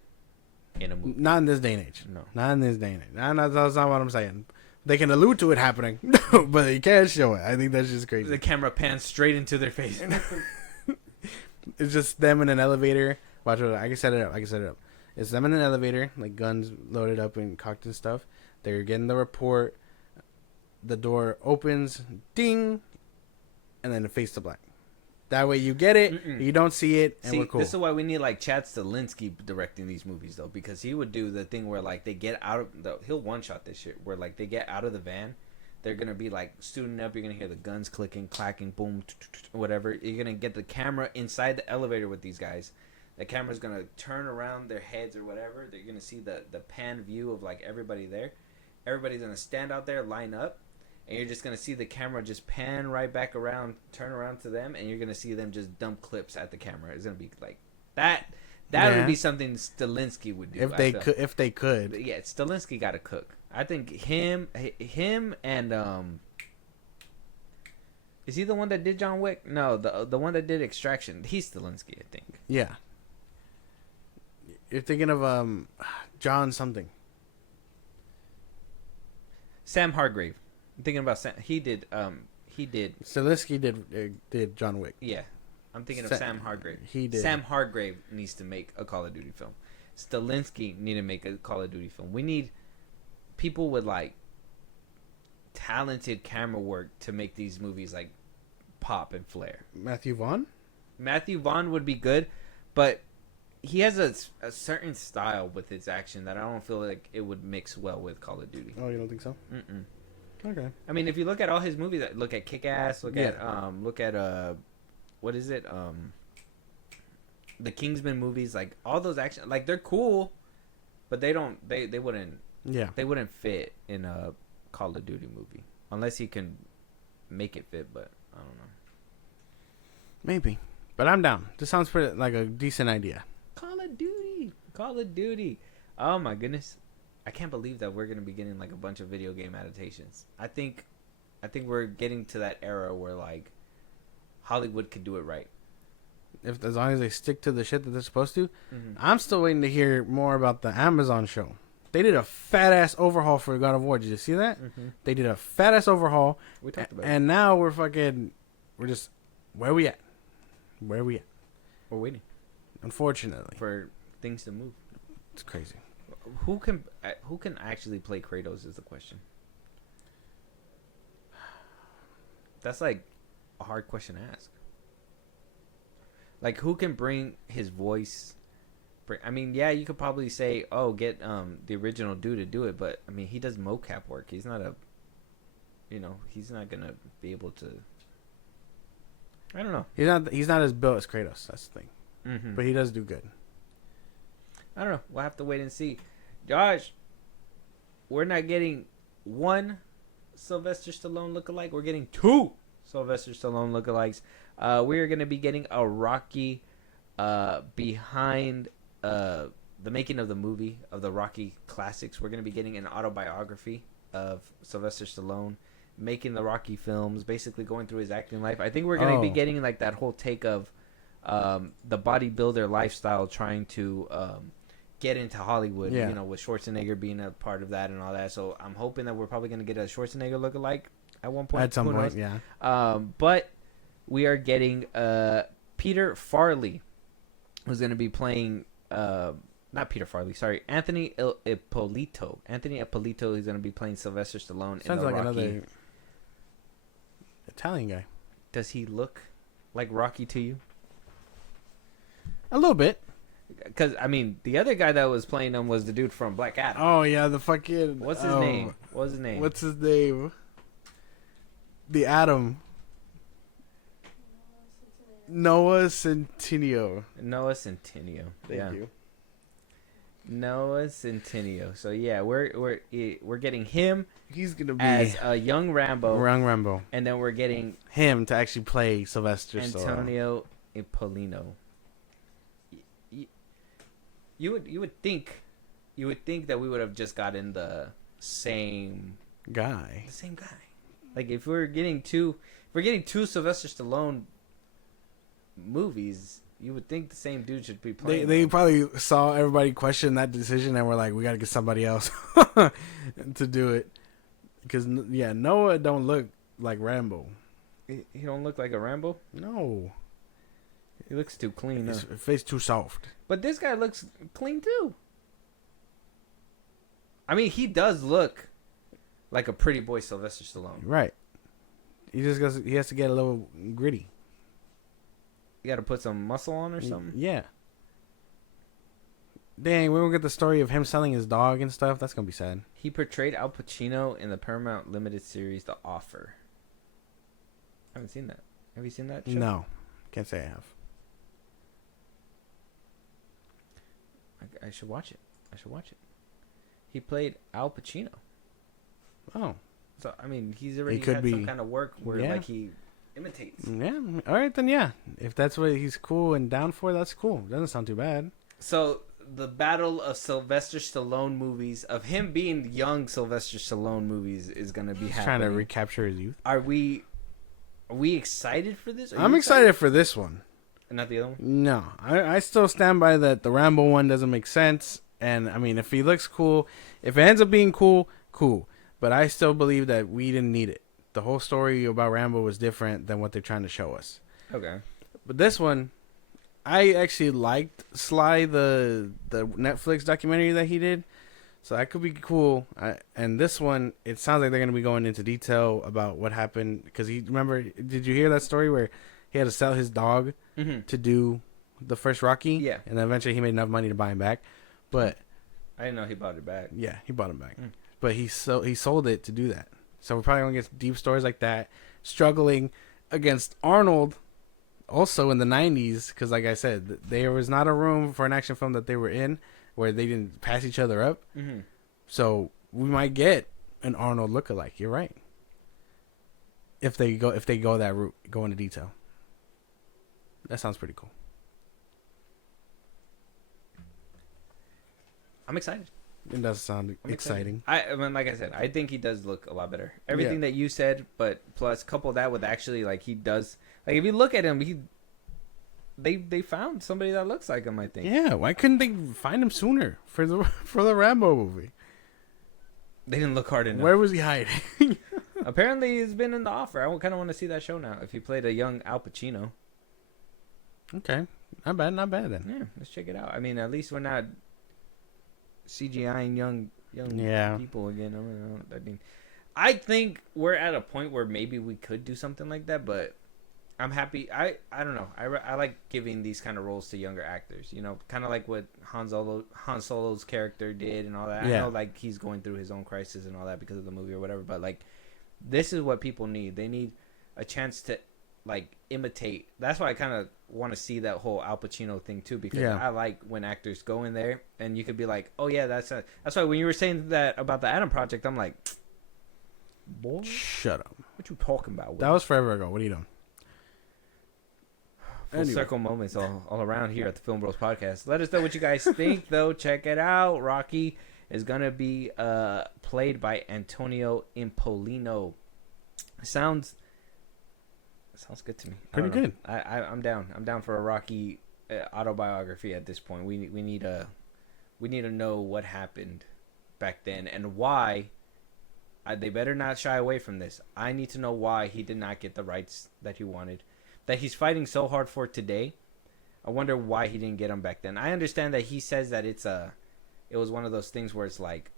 in a movie. Not in this day and age. No. Not in this day and age. That's not what I'm saying. They can allude to it happening, but you can't show it. I think that's just crazy. The camera pans straight into their face. It's just them in an elevator. Watch it. I can set it up. It's them in an elevator, like guns loaded up and cocked and stuff. They're getting the report. The door opens, ding, and then it fades to black. That way you get it, you don't see it, and we're cool. This is why we need like Chad Stahelski directing these movies though, because he would do the thing where like they get out of he'll one shot this shit where like they get out of the van, they're gonna be like suiting up, you're gonna hear the guns clicking, clacking, boom, whatever. You're gonna get the camera inside the elevator with these guys. The camera's gonna turn around their heads or whatever. They're gonna see the pan view of like everybody there. Everybody's gonna stand out there, line up. And you're just going to see the camera just pan right back around, turn around to them, and you're going to see them just dump clips at the camera. It's going to be like that. That would be something Stahelski would do. If they could. But yeah, Stahelski got to cook. I think him and is he the one that did John Wick? No, the one that did Extraction. He's Stahelski, I think. Yeah. You're thinking of John something. Sam Hargrave. I'm thinking about Sam. He did. Stahelski did John Wick. Yeah, I'm thinking of Sam Hargrave. He did. Sam Hargrave needs to make a Call of Duty film. Stahelski need to make a Call of Duty film. We need people with like talented camera work to make these movies like pop and flare. Matthew Vaughn would be good, but he has a certain style with his action that I don't feel like it would mix well with Call of Duty. Oh, you don't think so? Mm-mm. Okay. I mean, if you look at all his movies, look at Kick-Ass, look at what is it? The Kingsman movies, like all those action, like they're cool, but they wouldn't fit in a Call of Duty movie unless he can make it fit. But I don't know. Maybe, but I'm down. This sounds pretty like a decent idea. Call of Duty. Oh my goodness, I can't believe that we're gonna be getting like a bunch of video game adaptations. I think we're getting to that era where like Hollywood could do it right. If as long as they stick to the shit that they're supposed to. I'm still waiting to hear more about the Amazon show. They did a fat ass overhaul for God of War. Did you see that? They did a fat ass overhaul. We talked about and now we're just where we at? We're waiting Unfortunately, for things to move. it's crazy. Who can actually play Kratos is the question. That's like a hard question to ask. Like, who can bring his voice? I mean, yeah, you could probably say, "Oh, get the original dude to do it," but I mean, he does mocap work. He's not he's not gonna be able to. I don't know. He's not as built as Kratos. That's the thing. But he does do good. I don't know. We'll have to wait and see. Josh, we're not getting one Sylvester Stallone lookalike. We're getting two Sylvester Stallone lookalikes. We are going to be getting a Rocky behind the making of the movie of the Rocky classics. We're going to be getting an autobiography of Sylvester Stallone making the Rocky films, basically going through his acting life. I think we're going to be getting like that whole take of the bodybuilder lifestyle, trying to get into Hollywood, with Schwarzenegger being a part of that and all that. So I'm hoping that we're probably going to get a Schwarzenegger lookalike at one point. At some point, yeah. But we are getting Peter Farley, who's going to be playing not Peter Farley, sorry, Anthony Ippolito. Anthony Ippolito is going to be playing Sylvester Stallone in the like Rocky. Another Italian guy. Does he look like Rocky to you? A little bit. Because, I mean, the other guy that was playing him was the dude from Black Adam. Oh, yeah, the fucking... What's his name? What's his name? The Atom. Noah Centineo. Thank you. Noah Centineo. So yeah, we're getting him. He's gonna be as a young Rambo. And then we're getting him to actually play Sylvester Antonio Ippolito. You would think that we would have just gotten the same guy. Like if we're getting two Sylvester Stallone movies, you would think the same dude should be playing. They probably saw everybody question that decision and were like, we got to get somebody else to do it. Because, yeah, Noah don't look like Rambo. He don't look like a Rambo? No. He looks too clean. His face too soft. But this guy looks clean too. I mean, he does look like a pretty boy Sylvester Stallone. Right. He has to get a little gritty. You got to put some muscle on or something? Yeah. Dang, we won't get the story of him selling his dog and stuff. That's going to be sad. He portrayed Al Pacino in the Paramount Limited series The Offer. I haven't seen that. Have you seen that show? No. Can't say I have. I should watch it. He played Al Pacino. Oh. So, I mean, he's already had some kind of work where like he imitates. Yeah. All right, then, yeah. If that's what he's cool and down for, that's cool. Doesn't sound too bad. So, the battle of Sylvester Stallone movies, of him being young Sylvester Stallone movies, is going to be happening. Trying to recapture his youth. Are we excited for this? I'm excited for this one. And not the other one? No. I still stand by that the Rambo one doesn't make sense. And, I mean, if he looks cool, if it ends up being cool, cool. But I still believe that we didn't need it. The whole story about Rambo was different than what they're trying to show us. Okay. But this one, I actually liked Sly, the Netflix documentary that he did. So that could be cool. And this one, it sounds like they're going to be going into detail about what happened. Because remember, did you hear that story where he had to sell his dog to do the first Rocky. Yeah. And then eventually he made enough money to buy him back. But I didn't know he bought it back. yeah, he bought him back. But he sold it to do that. So we're probably gonna get deep stories like that, struggling against Arnold, also in the '90s. Because like I said, there was not a room for an action film that they were in where they didn't pass each other up. Mm-hmm. So we might get an Arnold lookalike. You're right. If they go that route, go into detail. That sounds pretty cool. I'm excited. It does sound exciting. I mean, like I said, I think he does look a lot better. Everything that you said, but plus couple that with actually like he does. Like if you look at him, they found somebody that looks like him. I think. Yeah. Why couldn't they find him sooner for the Rambo movie? They didn't look hard enough. Where was he hiding? Apparently, he's been in the offer. I kind of want to see that show now. If he played a young Al Pacino. Okay, not bad then. Yeah, let's check it out. I mean, at least we're not CGIing young people again. I mean, I think we're at a point where maybe we could do something like that, but I'm happy. I don't know. I like giving these kind of roles to younger actors. You know, kind of like what Han Solo's character did and all that. Yeah. I know like he's going through his own crisis and all that because of the movie or whatever, but like this is what people need. They need a chance to like imitate. That's why I kind of want to see that whole Al Pacino thing too, because I like when actors go in there and you could be like, oh yeah, that's why when you were saying that about the Adam Project, I'm like, boy, shut up. What you talking about? That was forever ago. What are you doing? Full circle moments all around here at the Film Bros Podcast. Let us know what you guys think, though. Check it out. Rocky is gonna be played by Antonio Impolino. Sounds good to me. Pretty good. I'm down. I'm down for a Rocky autobiography at this point. We need to know what happened back then and why. They better not shy away from this. I need to know why he did not get the rights that he wanted, that he's fighting so hard for today. I wonder why he didn't get them back then. I understand that he says that it was one of those things where it's like,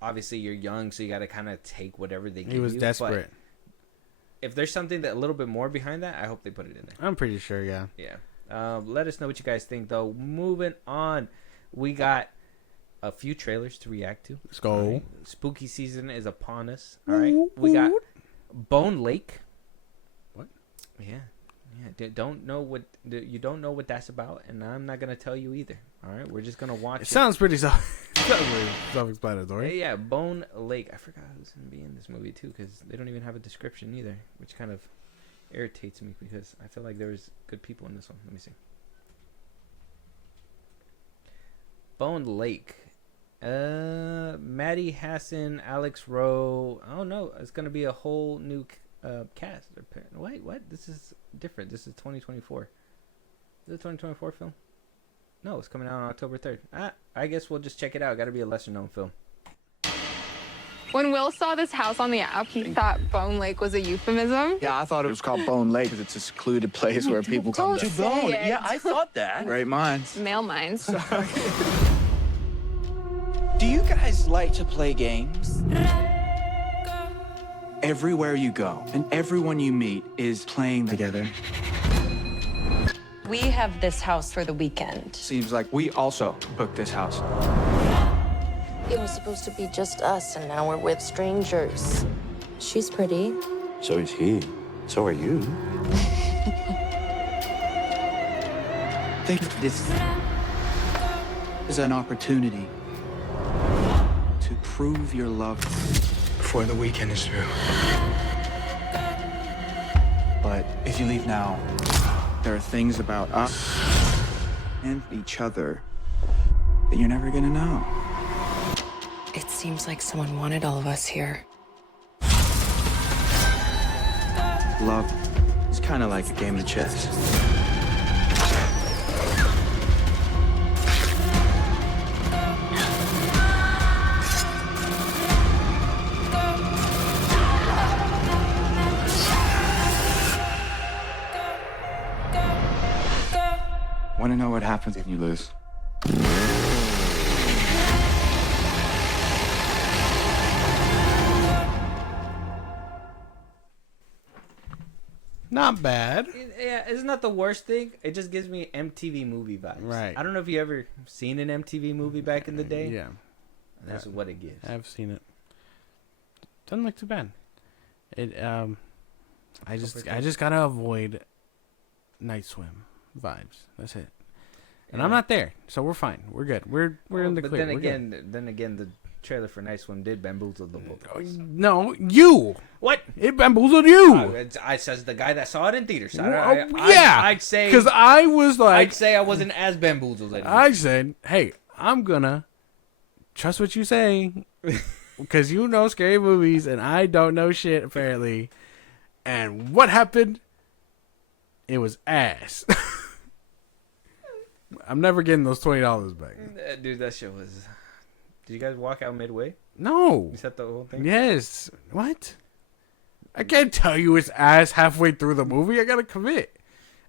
obviously you're young, so you got to kind of take whatever they give you. He was desperate. But if there's something that a little bit more behind that, I hope they put it in there. I'm pretty sure, yeah. Yeah. Let us know what you guys think, though. Moving on, we got a few trailers to react to. Let's go. Right. Spooky season is upon us. All right. We got Bone Lake. What? Yeah. You don't know what that's about, and I'm not gonna tell you either. All right. We're just gonna watch. It sounds pretty self-explanatory. Yeah. Bone Lake. I forgot who's gonna be in this movie too, because they don't even have a description either, which kind of irritates me because I feel like there's good people in this one. Let me see. Bone Lake. Maddie Hassan, Alex Rowe. Oh no, it's gonna be a whole new cast. Wait, what? This is different. This is 2024. Is it a 2024 film? No, it's coming out on October 3rd. I guess we'll just check it out. Got to be a lesser known film. When Will saw this house on the app, he thought Bone Lake was a euphemism. Yeah, I thought it was called Bone Lake because it's a secluded place where people come to bone. Yeah, I thought that. Great minds. Male minds. Do you guys like to play games? Everywhere you go and everyone you meet is playing together. We have this house for the weekend. Seems like we also booked this house. It was supposed to be just us, and now we're with strangers. She's pretty. So is he. So are you. Think this is an opportunity to prove your love before the weekend is through. But if you leave now, there are things about us and each other that you're never gonna know. It seems like someone wanted all of us here. Love is kind of like a game of chess. Want to know what happens if you lose? Not bad. Yeah, it's not the worst thing. It just gives me MTV movie vibes. Right. I don't know if you ever seen an MTV movie back in the day. Yeah. That's what it gives. I've seen it. Doesn't look too bad. It I just gotta avoid Night Swim vibes. That's it. And I'm not there, so we're fine. We're good. We're in the but clear. then again, the trailer for Night Swim did bamboozle the book. No, you. What? It bamboozled you. I says the guy that saw it in theaters. I'd say because I was like, I'd say I wasn't as bamboozled. Anymore. I said, hey, I'm gonna trust what you say because you know scary movies and I don't know shit apparently. And what happened? It was ass. I'm never getting those $20 back. Dude, that shit was. Did you guys walk out midway? No. You said the whole thing? Yes. What? I can't tell you it's ass halfway through the movie. I gotta commit.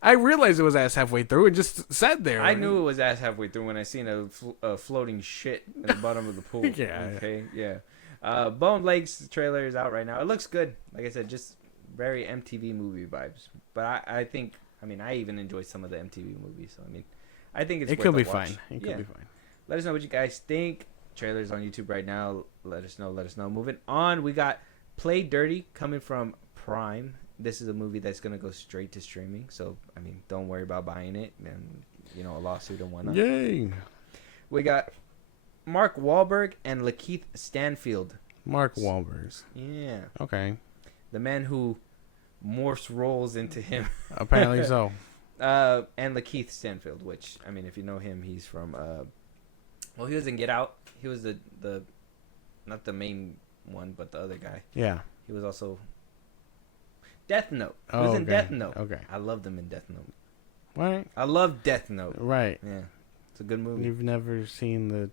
I realized it was ass halfway through and just sat there. I knew it was ass halfway through when I seen a floating shit in the bottom of the pool. Yeah. Okay. Yeah. Bone Legs trailer is out right now. It looks good. Like I said, just very MTV movie vibes. But I think, I even enjoyed some of the MTV movies. So I think it's. It worth could a be watch. fine. It could be fine. Let us know what you guys think. Trailer's on YouTube right now. Let us know. Moving on, we got Play Dirty coming from Prime. This is a movie that's gonna go straight to streaming. So don't worry about buying it and a lawsuit and whatnot. Yay! We got Mark Wahlberg and Lakeith Stanfield. Mark Wahlberg. Yeah. Okay. The man who morphs roles into him. Apparently so. And Lakeith Stanfield, which if you know him, he's from he was in Get Out. He was the not the main one, but the other guy. Yeah. He was also Death Note. He was in Death Note. Okay. I loved him in Death Note. Right. I love Death Note. Right. Yeah. It's a good movie. You've never seen the.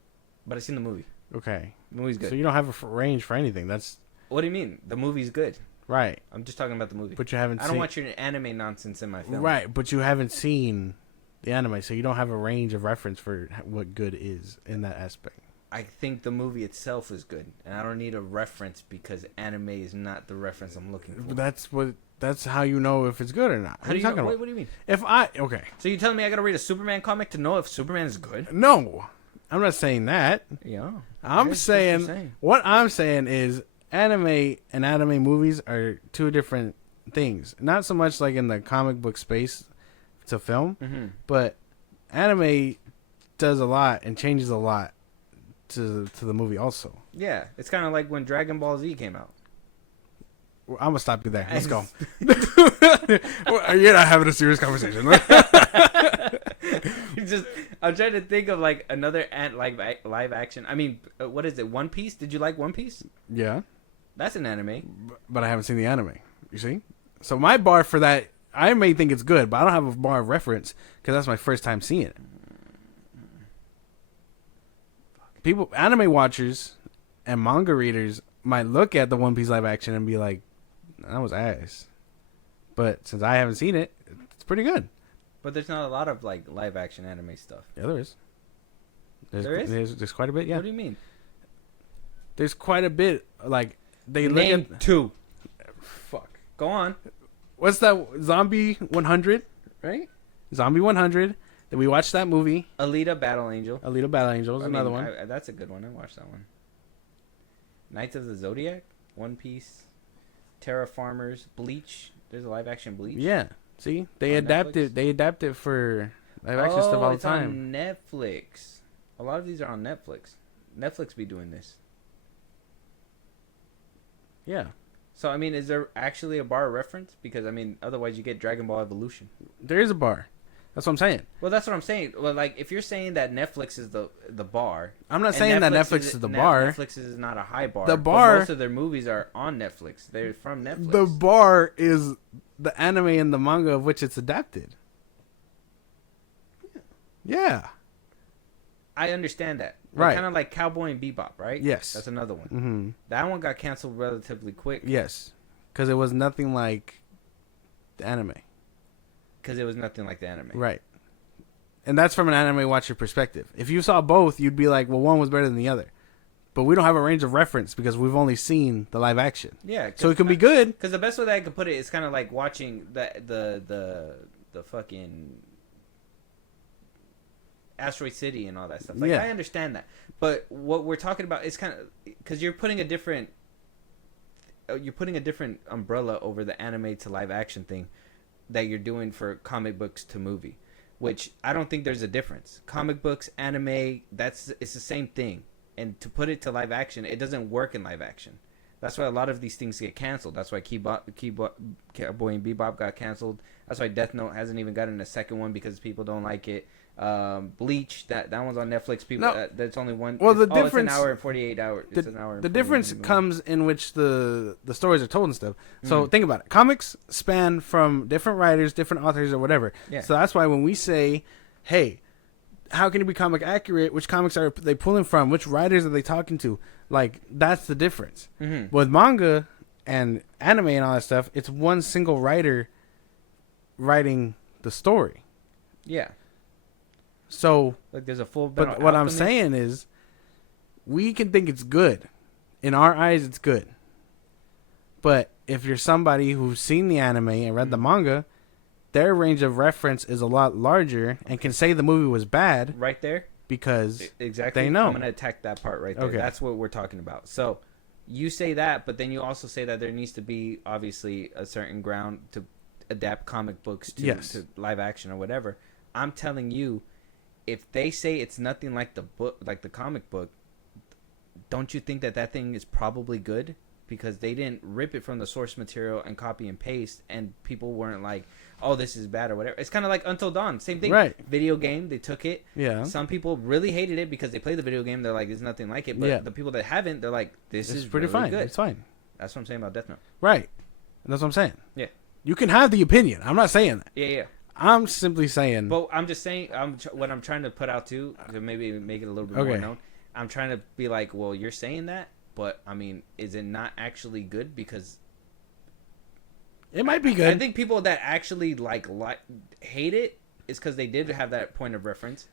But I've seen the movie. Okay. The movie's good. So you don't have a range for anything. That's. What do you mean? The movie's good. Right. I'm just talking about the movie. But you haven't. I don't want your anime nonsense in my film. Right, but you haven't seen the anime, so you don't have a range of reference for what good is in that aspect. I think the movie itself is good, and I don't need a reference because anime is not the reference I'm looking for. That's how you know if it's good or not. How do you know? Wait, what do you mean? Okay. So you're telling me I gotta read a Superman comic to know if Superman is good? No, I'm not saying that. Yeah. I'm saying what I'm saying is anime and anime movies are two different things. Not so much like in the comic book space to film, but anime does a lot and changes a lot to the movie also. Yeah, it's kind of like when Dragon Ball Z came out. I'm gonna stop you there. Let's go. You're not having a serious conversation. I'm trying to think of like another live action. What is it? One Piece? Did you like One Piece? Yeah, that's an anime. But I haven't seen the anime. You see, so my bar for that, I may think it's good, but I don't have a bar of reference because that's my first time seeing it. People, anime watchers and manga readers might look at the One Piece live action and be like, that was ass. But since I haven't seen it, it's pretty good. But there's not a lot of like live action anime stuff. Yeah, there is. There is? There's quite a bit, yeah. What do you mean? There's quite a bit, like, they Name look at... two. Fuck. Go on. What's that? Zombie 100, right? Zombie 100. Then we watched that movie. Alita Battle Angel. Alita Battle Angel is another one. That's a good one. I watched that one. Knights of the Zodiac, One Piece, Terraformers, Bleach. There's a live action Bleach. Yeah. See, they On adapted. Netflix? They adapted for live action stuff all the time. On Netflix. A lot of these are on Netflix. Netflix be doing this. Yeah. So is there actually a bar reference? Because otherwise you get Dragon Ball Evolution. There is a bar. That's what I'm saying. Well, that's what I'm saying. Well, like if you're saying that Netflix is the bar, I'm not saying that Netflix is the bar. Netflix is not a high bar. The bar. But most of their movies are on Netflix. They're from Netflix. The bar is the anime and the manga of which it's adapted. Yeah. I understand that. Right. Kind of like Cowboy and Bebop, right? Yes. That's another one. Mm-hmm. That one got canceled relatively quick. Yes. Because it was nothing like the anime. Because it was nothing like the anime. Right. And that's from an anime watcher perspective. If you saw both, you'd be like, well, one was better than the other. but we don't have a range of reference because we've only seen the live action. Yeah. So it can be good. Because the best way that I could put it is kind of like watching the fucking Asteroid City and all that stuff. Like, Yeah. I understand that, but what we're talking about is kind of because you're putting a different umbrella over the anime to live action thing that you're doing for comic books to movie, which I don't think there's a difference. Comic books, anime, it's the same thing. And to put it to live action, it doesn't work in live action. That's why a lot of these things get canceled. That's why Cowboy and Bebop got canceled. That's why Death Note hasn't even gotten a second one because people don't like it. Bleach, that one's on Netflix. People, that's only one. Well, the difference. It's an hour and 48 hours. It's an hour. The difference comes in which the stories are told and stuff. So think about it. Comics span from different writers, different authors, or whatever. Yeah. So that's why when we say, "Hey, how can it be comic accurate? Which comics are they pulling from? Which writers are they talking to?" Like, that's the difference. Mm-hmm. With manga and anime and all that stuff, it's one single writer writing the story. Yeah. So, Like there's a full. but what I'm saying is, we can think it's good. In our eyes, it's good. But if you're somebody who's seen the anime and read the manga, their range of reference is a lot larger and can say the movie was bad right there. because Exactly. they know. I'm gonna attack that part right there. Okay. That's what we're talking about. So you say that, but then you also say that there needs to be obviously a certain ground to adapt comic books to live action or whatever. I'm telling you, if they say it's nothing like the book, like the comic book, don't you think that thing is probably good? Because they didn't rip it from the source material and copy and paste, and people weren't like, "Oh, this is bad" or whatever. It's kind of like Until Dawn, same thing. Right. Video game, they took it. Yeah. Some people really hated it because they played the video game. They're like, "There's nothing like it." But the people that haven't, they're like, "This is pretty really fine. good." It's fine. That's what I'm saying about Death Note. Right. That's what I'm saying. Yeah. You can have the opinion. I'm not saying that. Yeah. I'm simply saying. But I'm just saying, what I'm trying to put out too, to maybe make it a little bit more known. I'm trying to be like, well, you're saying that, but I mean, is it not actually good? Because it might be good. I think people that actually like hate it is because they did have that point of reference,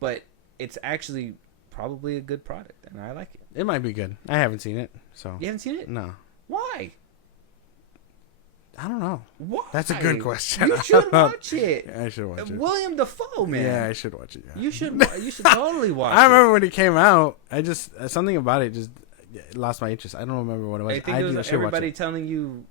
but it's actually probably a good product, and I like it. It might be good. I haven't seen it, so. You haven't seen it? No. Why? I don't know. Why? That's a good question. You should watch it. Yeah, I should watch it. William Dafoe, man. Yeah, I should watch it. Yeah. You should totally watch it. I remember when it came out. I just something about it just lost my interest. I don't remember what it was. I think it was everybody telling you,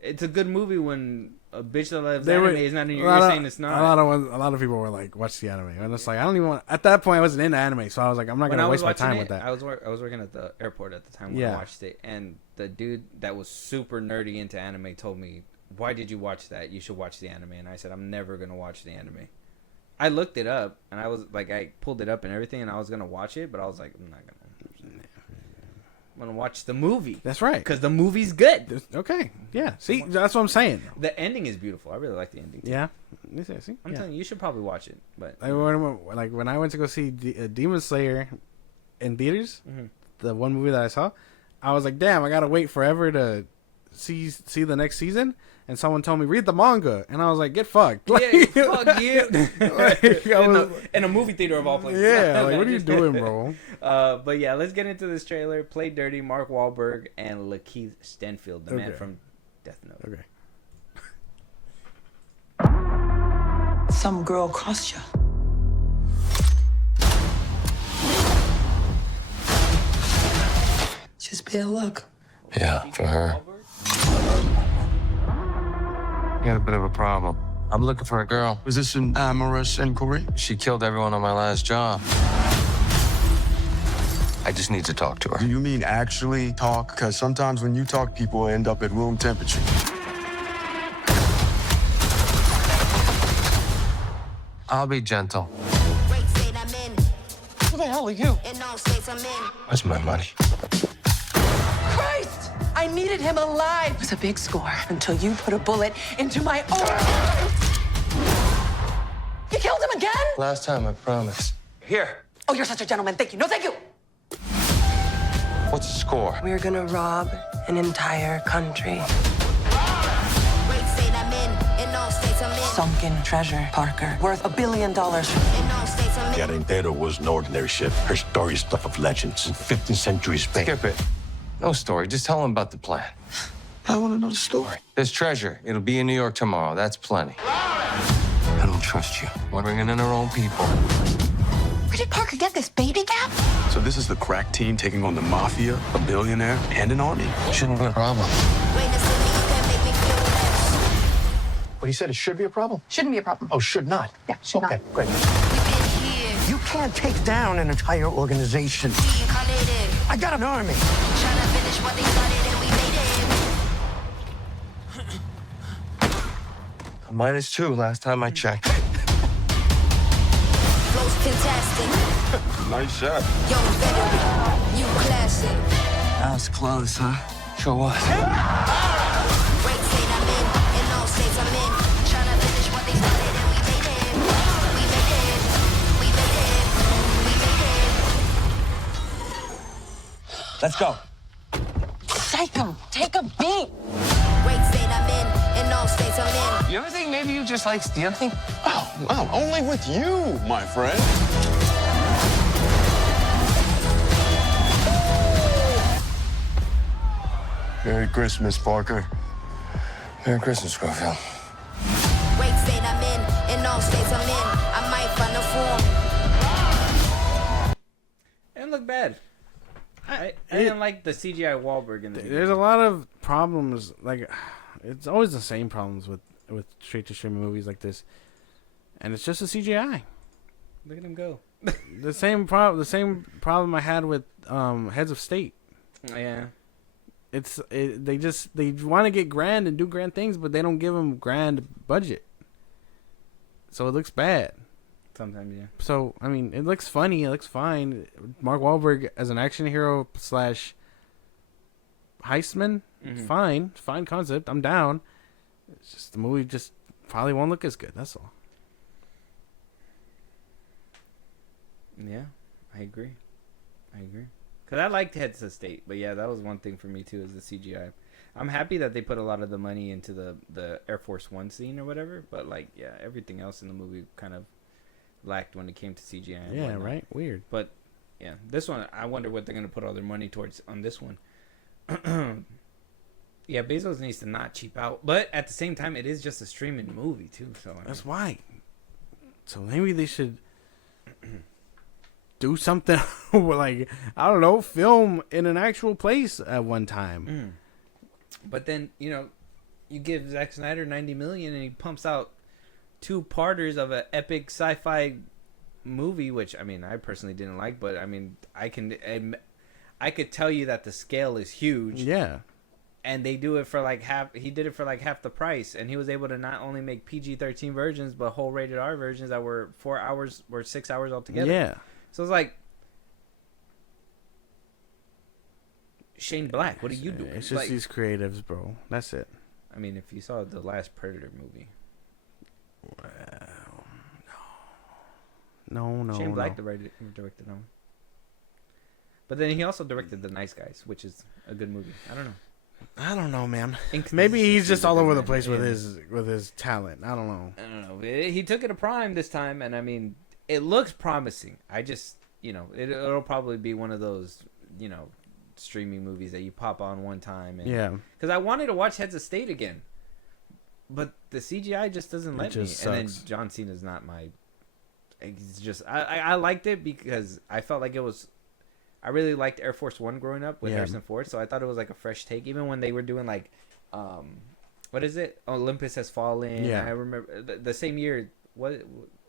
it's a good movie when a bitch that loves anime is not in your ear saying it's not. A lot of people were like, "Watch the anime," and it's like I don't even want. At that point, I wasn't into anime, so I was like, "I'm not gonna waste my time with that." I was working at the airport at the time when I watched it, and the dude that was super nerdy into anime told me, "Why did you watch that? You should watch the anime." And I said, "I'm never gonna watch the anime." I looked it up, and I was like, I pulled it up and everything, and I was gonna watch it, but I was like, I'm not gonna. I'm gonna watch the movie. That's right, because the movie's good. Okay, yeah. See, that's what I'm saying. The ending is beautiful. I really like the ending too. Yeah. See? I'm telling you, you should probably watch it. But when I went to go see Demon Slayer in theaters, the one movie that I saw, I was like, damn, I gotta wait forever to see the next season. And someone told me, read the manga, and I was like, get fucked. Like, fuck you. In a movie theater of all places. Yeah, like, what are you doing, bro? But yeah, let's get into this trailer. Play Dirty, Mark Wahlberg, and Lakeith Stanfield, the man from Death Note. Okay. Some girl crossed you. Just bad luck. Yeah, for her. You got a bit of a problem. I'm looking for a girl. Was this an amorous inquiry? She killed everyone on my last job. I just need to talk to her. Do you mean actually talk? Because sometimes when you talk, people end up at room temperature. I'll be gentle. Who the hell are you? Where's my money? Christ! I needed him alive. It was a big score until you put a bullet into my own. You killed him again? Last time, I promise. Here. Oh, you're such a gentleman. Thank you. No, thank you. What's the score? We're gonna rob an entire country. Sunken treasure, Parker. Worth $1 billion. I'm in. Garantero was an ordinary ship. Her story is stuff of legends in 15th century Spain. Skip it. No story. Just tell them about the plan. I want to know the story. There's treasure. It'll be in New York tomorrow. That's plenty. I don't trust you. We're bringing in our own people. Where did Parker get this baby gap? So this is the crack team taking on the mafia, a billionaire, and an army. Shouldn't be a problem. Wait a second, you can make me feel less. What he said, it should be a problem? Shouldn't be a problem. Oh, should not. Yeah, should Okay, not. great. We've been here, You can't take down an entire organization. reincarnated. I got an army. Trying to finish what they started and we made it. -2 last time I checked. Flows fantastic. Nice shot. Young veteran, you classic. That was close, huh? Sure was. Great state I'm in, in all states I'm in. Trying to finish what they started and we made it. We made it, we made it, we made it. Let's go. Psycho, take a beat. Great state I'm in all states I'm in. You ever think maybe you just like stealing? Oh, wow, only with you, my friend. Merry Christmas, Parker. Merry Christmas, Schofield. Great state I'm in all states I'm in. I might find a form. It didn't look bad. I didn't like the CGI Wahlberg in the There's a lot of problems. Like, it's always the same problems with straight to streaming movies like this, and it's just the CGI. Look at him go. The same problem I had with Heads of State. Yeah. They want to get grand and do grand things, but they don't give them grand budget, so it looks bad. Sometimes, yeah. So I mean, it looks funny, it looks fine. Mark Wahlberg as an action hero / heistman, fine concept. I'm down. It's just the movie just probably won't look as good. That's all. Yeah, I agree. Because I liked Heads of State, but yeah, that was one thing for me too, is the CGI. I'm happy that they put a lot of the money into the Air Force One scene or whatever, but like, yeah, everything else in the movie kind of lacked when it came to CGI. And Yeah, whatnot. right. Weird. But yeah, this one, I wonder what they're gonna put all their money towards on this one. Yeah, Bezos needs to not cheap out, but at the same time, it is just a streaming movie too. So That's why. So maybe they should do something like, I don't know, film in an actual place at one time. But then, you give Zack Snyder $90 million and he pumps out 2 parters of an epic sci-fi movie, which I mean I personally didn't like, but I mean I could tell you that the scale is huge. Yeah. And they do it for like half. He did it for like half the price, and he was able to not only make PG-13 versions, but whole rated R versions that were 4 hours or 6 hours altogether. Yeah. So it's like, Shane Black, what are you doing? It's just like, these creatives, bro. That's it. I mean, if you saw the last Predator movie, No. Shane Black directed that one. But then he also directed The Nice Guys, which is a good movie. I don't know, man. Inconsistency Maybe he's just is a all good over the man. place with Yeah. his talent. I don't know. I don't know. He took it to Prime this time, and I mean, it looks promising. I just, it'll probably be one of those, streaming movies that you pop on one time. And, Yeah. Because I wanted to watch Heads of State again, but the CGI just doesn't let me. just And then sucks. John Cena's not my. It's just I liked it because I felt like it was. I really liked Air Force One growing up with Harrison Ford, so I thought it was like a fresh take. Even when they were doing like, what is it? Olympus Has Fallen. Yeah. I remember the same year.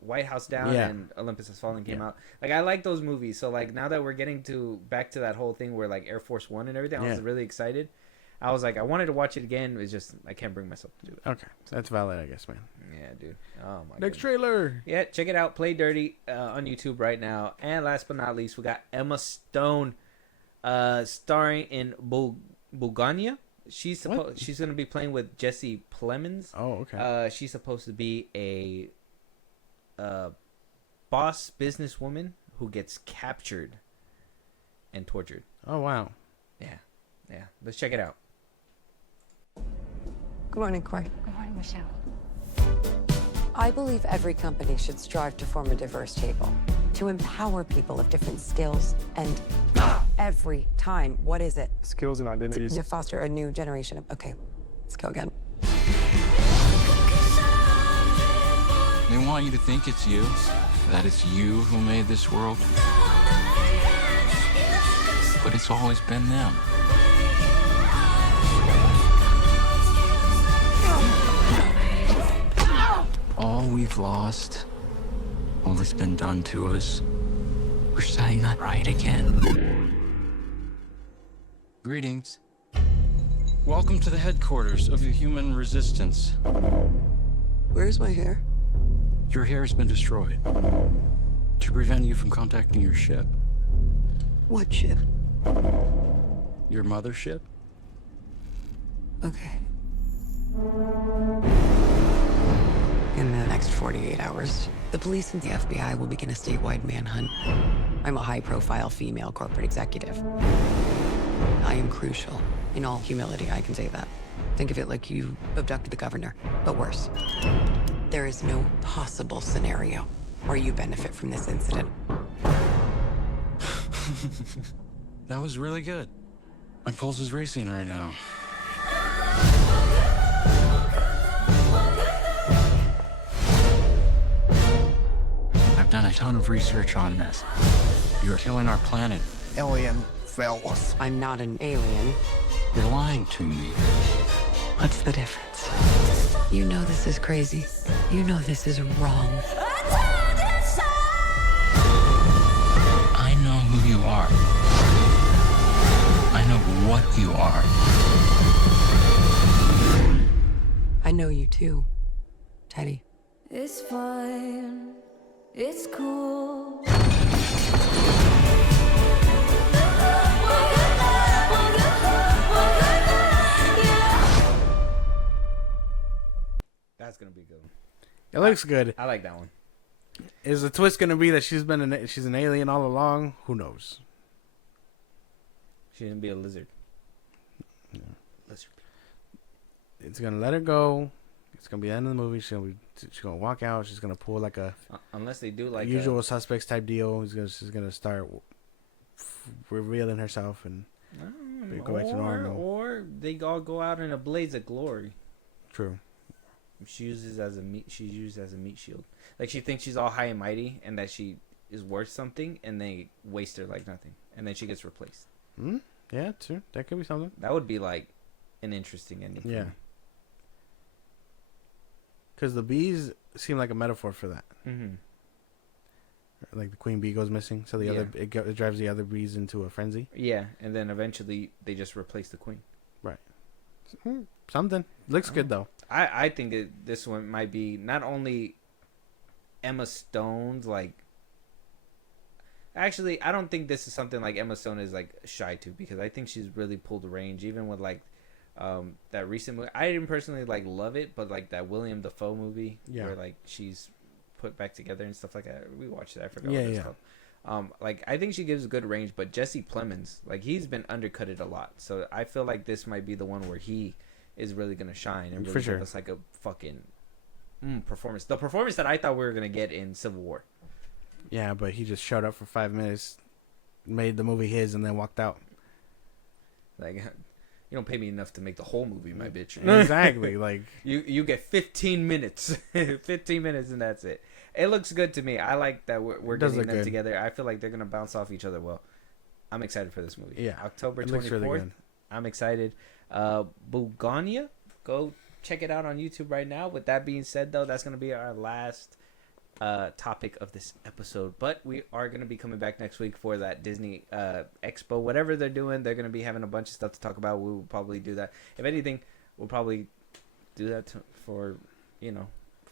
White House Down and Olympus Has Fallen came out. Like I like those movies. So like now that we're getting back to that whole thing where like Air Force One and everything, I was really excited. I was like, I wanted to watch it again. It's just I can't bring myself to do it. Okay, that's valid, I guess, man. Yeah, dude. Oh my. Next goodness. trailer. Yeah, check it out. Play Dirty on YouTube right now. And last but not least, we got Emma Stone, starring in Bulgania. She's going to be playing with Jesse Plemons. Oh, okay. She's supposed to be a boss businesswoman who gets captured and tortured. Oh, wow. Yeah. Let's check it out. Good morning, Corey. Good morning, Michelle. I believe every company should strive to form a diverse table. to empower people of different skills. And every time, what is it? Skills and identities. To foster a new generation of, okay, let's go again. They want you to think it's you, that it's you who made this world. But it's always been them. All we've lost, all that's been done to us, we're setting that right again. Greetings. Welcome to the headquarters of the human resistance. Where's my hair? Your hair has been destroyed to prevent you from contacting your ship. What ship? Your mothership? Okay. In the next 48 hours, the police and the FBI will begin a statewide manhunt. I'm a high-profile female corporate executive. I am crucial. In all humility, I can say that. Think of it like you abducted the governor, but worse. There is no possible scenario where you benefit from this incident. That was really good. My pulse is racing right now. I've done a ton of research on this. You're killing our planet. Alien fellas. I'm not an alien. You're lying to me. What's the difference? You know this is crazy. You know this is wrong. I know who you are. I know what you are. I know you too, Teddy. It's fine. It's cool. That's gonna be good. It looks good. I like that one. Is the twist gonna be that she's an alien all along? Who knows? She didn't be a lizard. Yeah. Lizard. It's gonna let her go. It's gonna be the end of the movie. She's gonna walk out. She's gonna pull like a Unless they do like usual suspects type deal. She's gonna start revealing herself and go back to normal. Or they all go out in a blaze of glory. True. She's used as a meat shield. Like she thinks she's all high and mighty and that she is worth something, and they waste her like nothing, and then she gets replaced. Yeah, true. That could be something. That would be like an interesting ending. Yeah. Because the bees seem like a metaphor for that. Mm-hmm. Like the queen bee goes missing, so it drives the other bees into a frenzy. Yeah, and then eventually they just replace the queen. Right. Something looks good though. I think this one might be not only Emma Stone's like. Actually, I don't think this is something like Emma Stone is like shy to, because I think she's really pulled range, even with like that recent movie. I didn't personally like love it, but like that William Dafoe movie where like she's put back together and stuff like that. We watched it. I forgot what it's called. Like I think she gives good range, but Jesse Plemons, like he's been undercutted a lot, so I feel like this might be the one where he is really gonna shine and really give us like a fucking performance. The performance that I thought we were gonna get in Civil War. Yeah, but he just showed up for 5 minutes, made the movie his, and then walked out. Like, you don't pay me enough to make the whole movie, my bitch. Exactly. Like you get 15 minutes, 15 minutes, and that's it. It looks good to me. I like that we're getting them together. I feel like they're gonna bounce off each other well. I'm excited for this movie. Yeah, October 24th. Really I'm excited. Bugania, go check it out on YouTube right now. With that being said, though, that's gonna be our last topic of this episode, but we are going to be coming back next week for that Disney Expo. Whatever they're doing, they're going to be having a bunch of stuff to talk about. We will probably do that. If anything, we'll probably do that for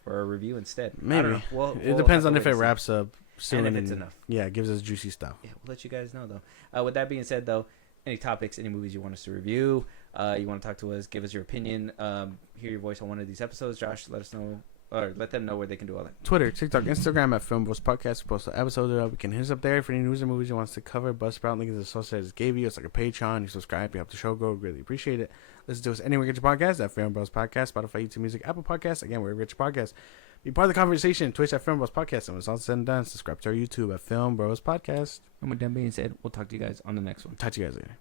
a review instead. Maybe. It depends on if it wraps up soon and if it's enough. Yeah, it gives us juicy stuff. Yeah, we'll let you guys know though. With that being said, though, any topics, any movies you want us to review, you want to talk to us, give us your opinion, hear your voice on one of these episodes, Josh, let us know or let them know where they can do all that. Twitter, TikTok, Instagram at Film Bros Podcast. We post the episodes up. We can hit us up there for any news or movies you want us to cover. Buzzsprout link is associated as gave you. It's like a Patreon. You subscribe, you help the show grow. Really appreciate it. Listen to us anywhere you get your podcast at Film Bros Podcast, Spotify, YouTube Music, Apple Podcasts. Again, wherever you get your podcast. Be part of the conversation. Twitch at Film Bros Podcast. And when it's all said and done, subscribe to our YouTube at Film Bros Podcast. And with that being said, we'll talk to you guys on the next one. Talk to you guys later.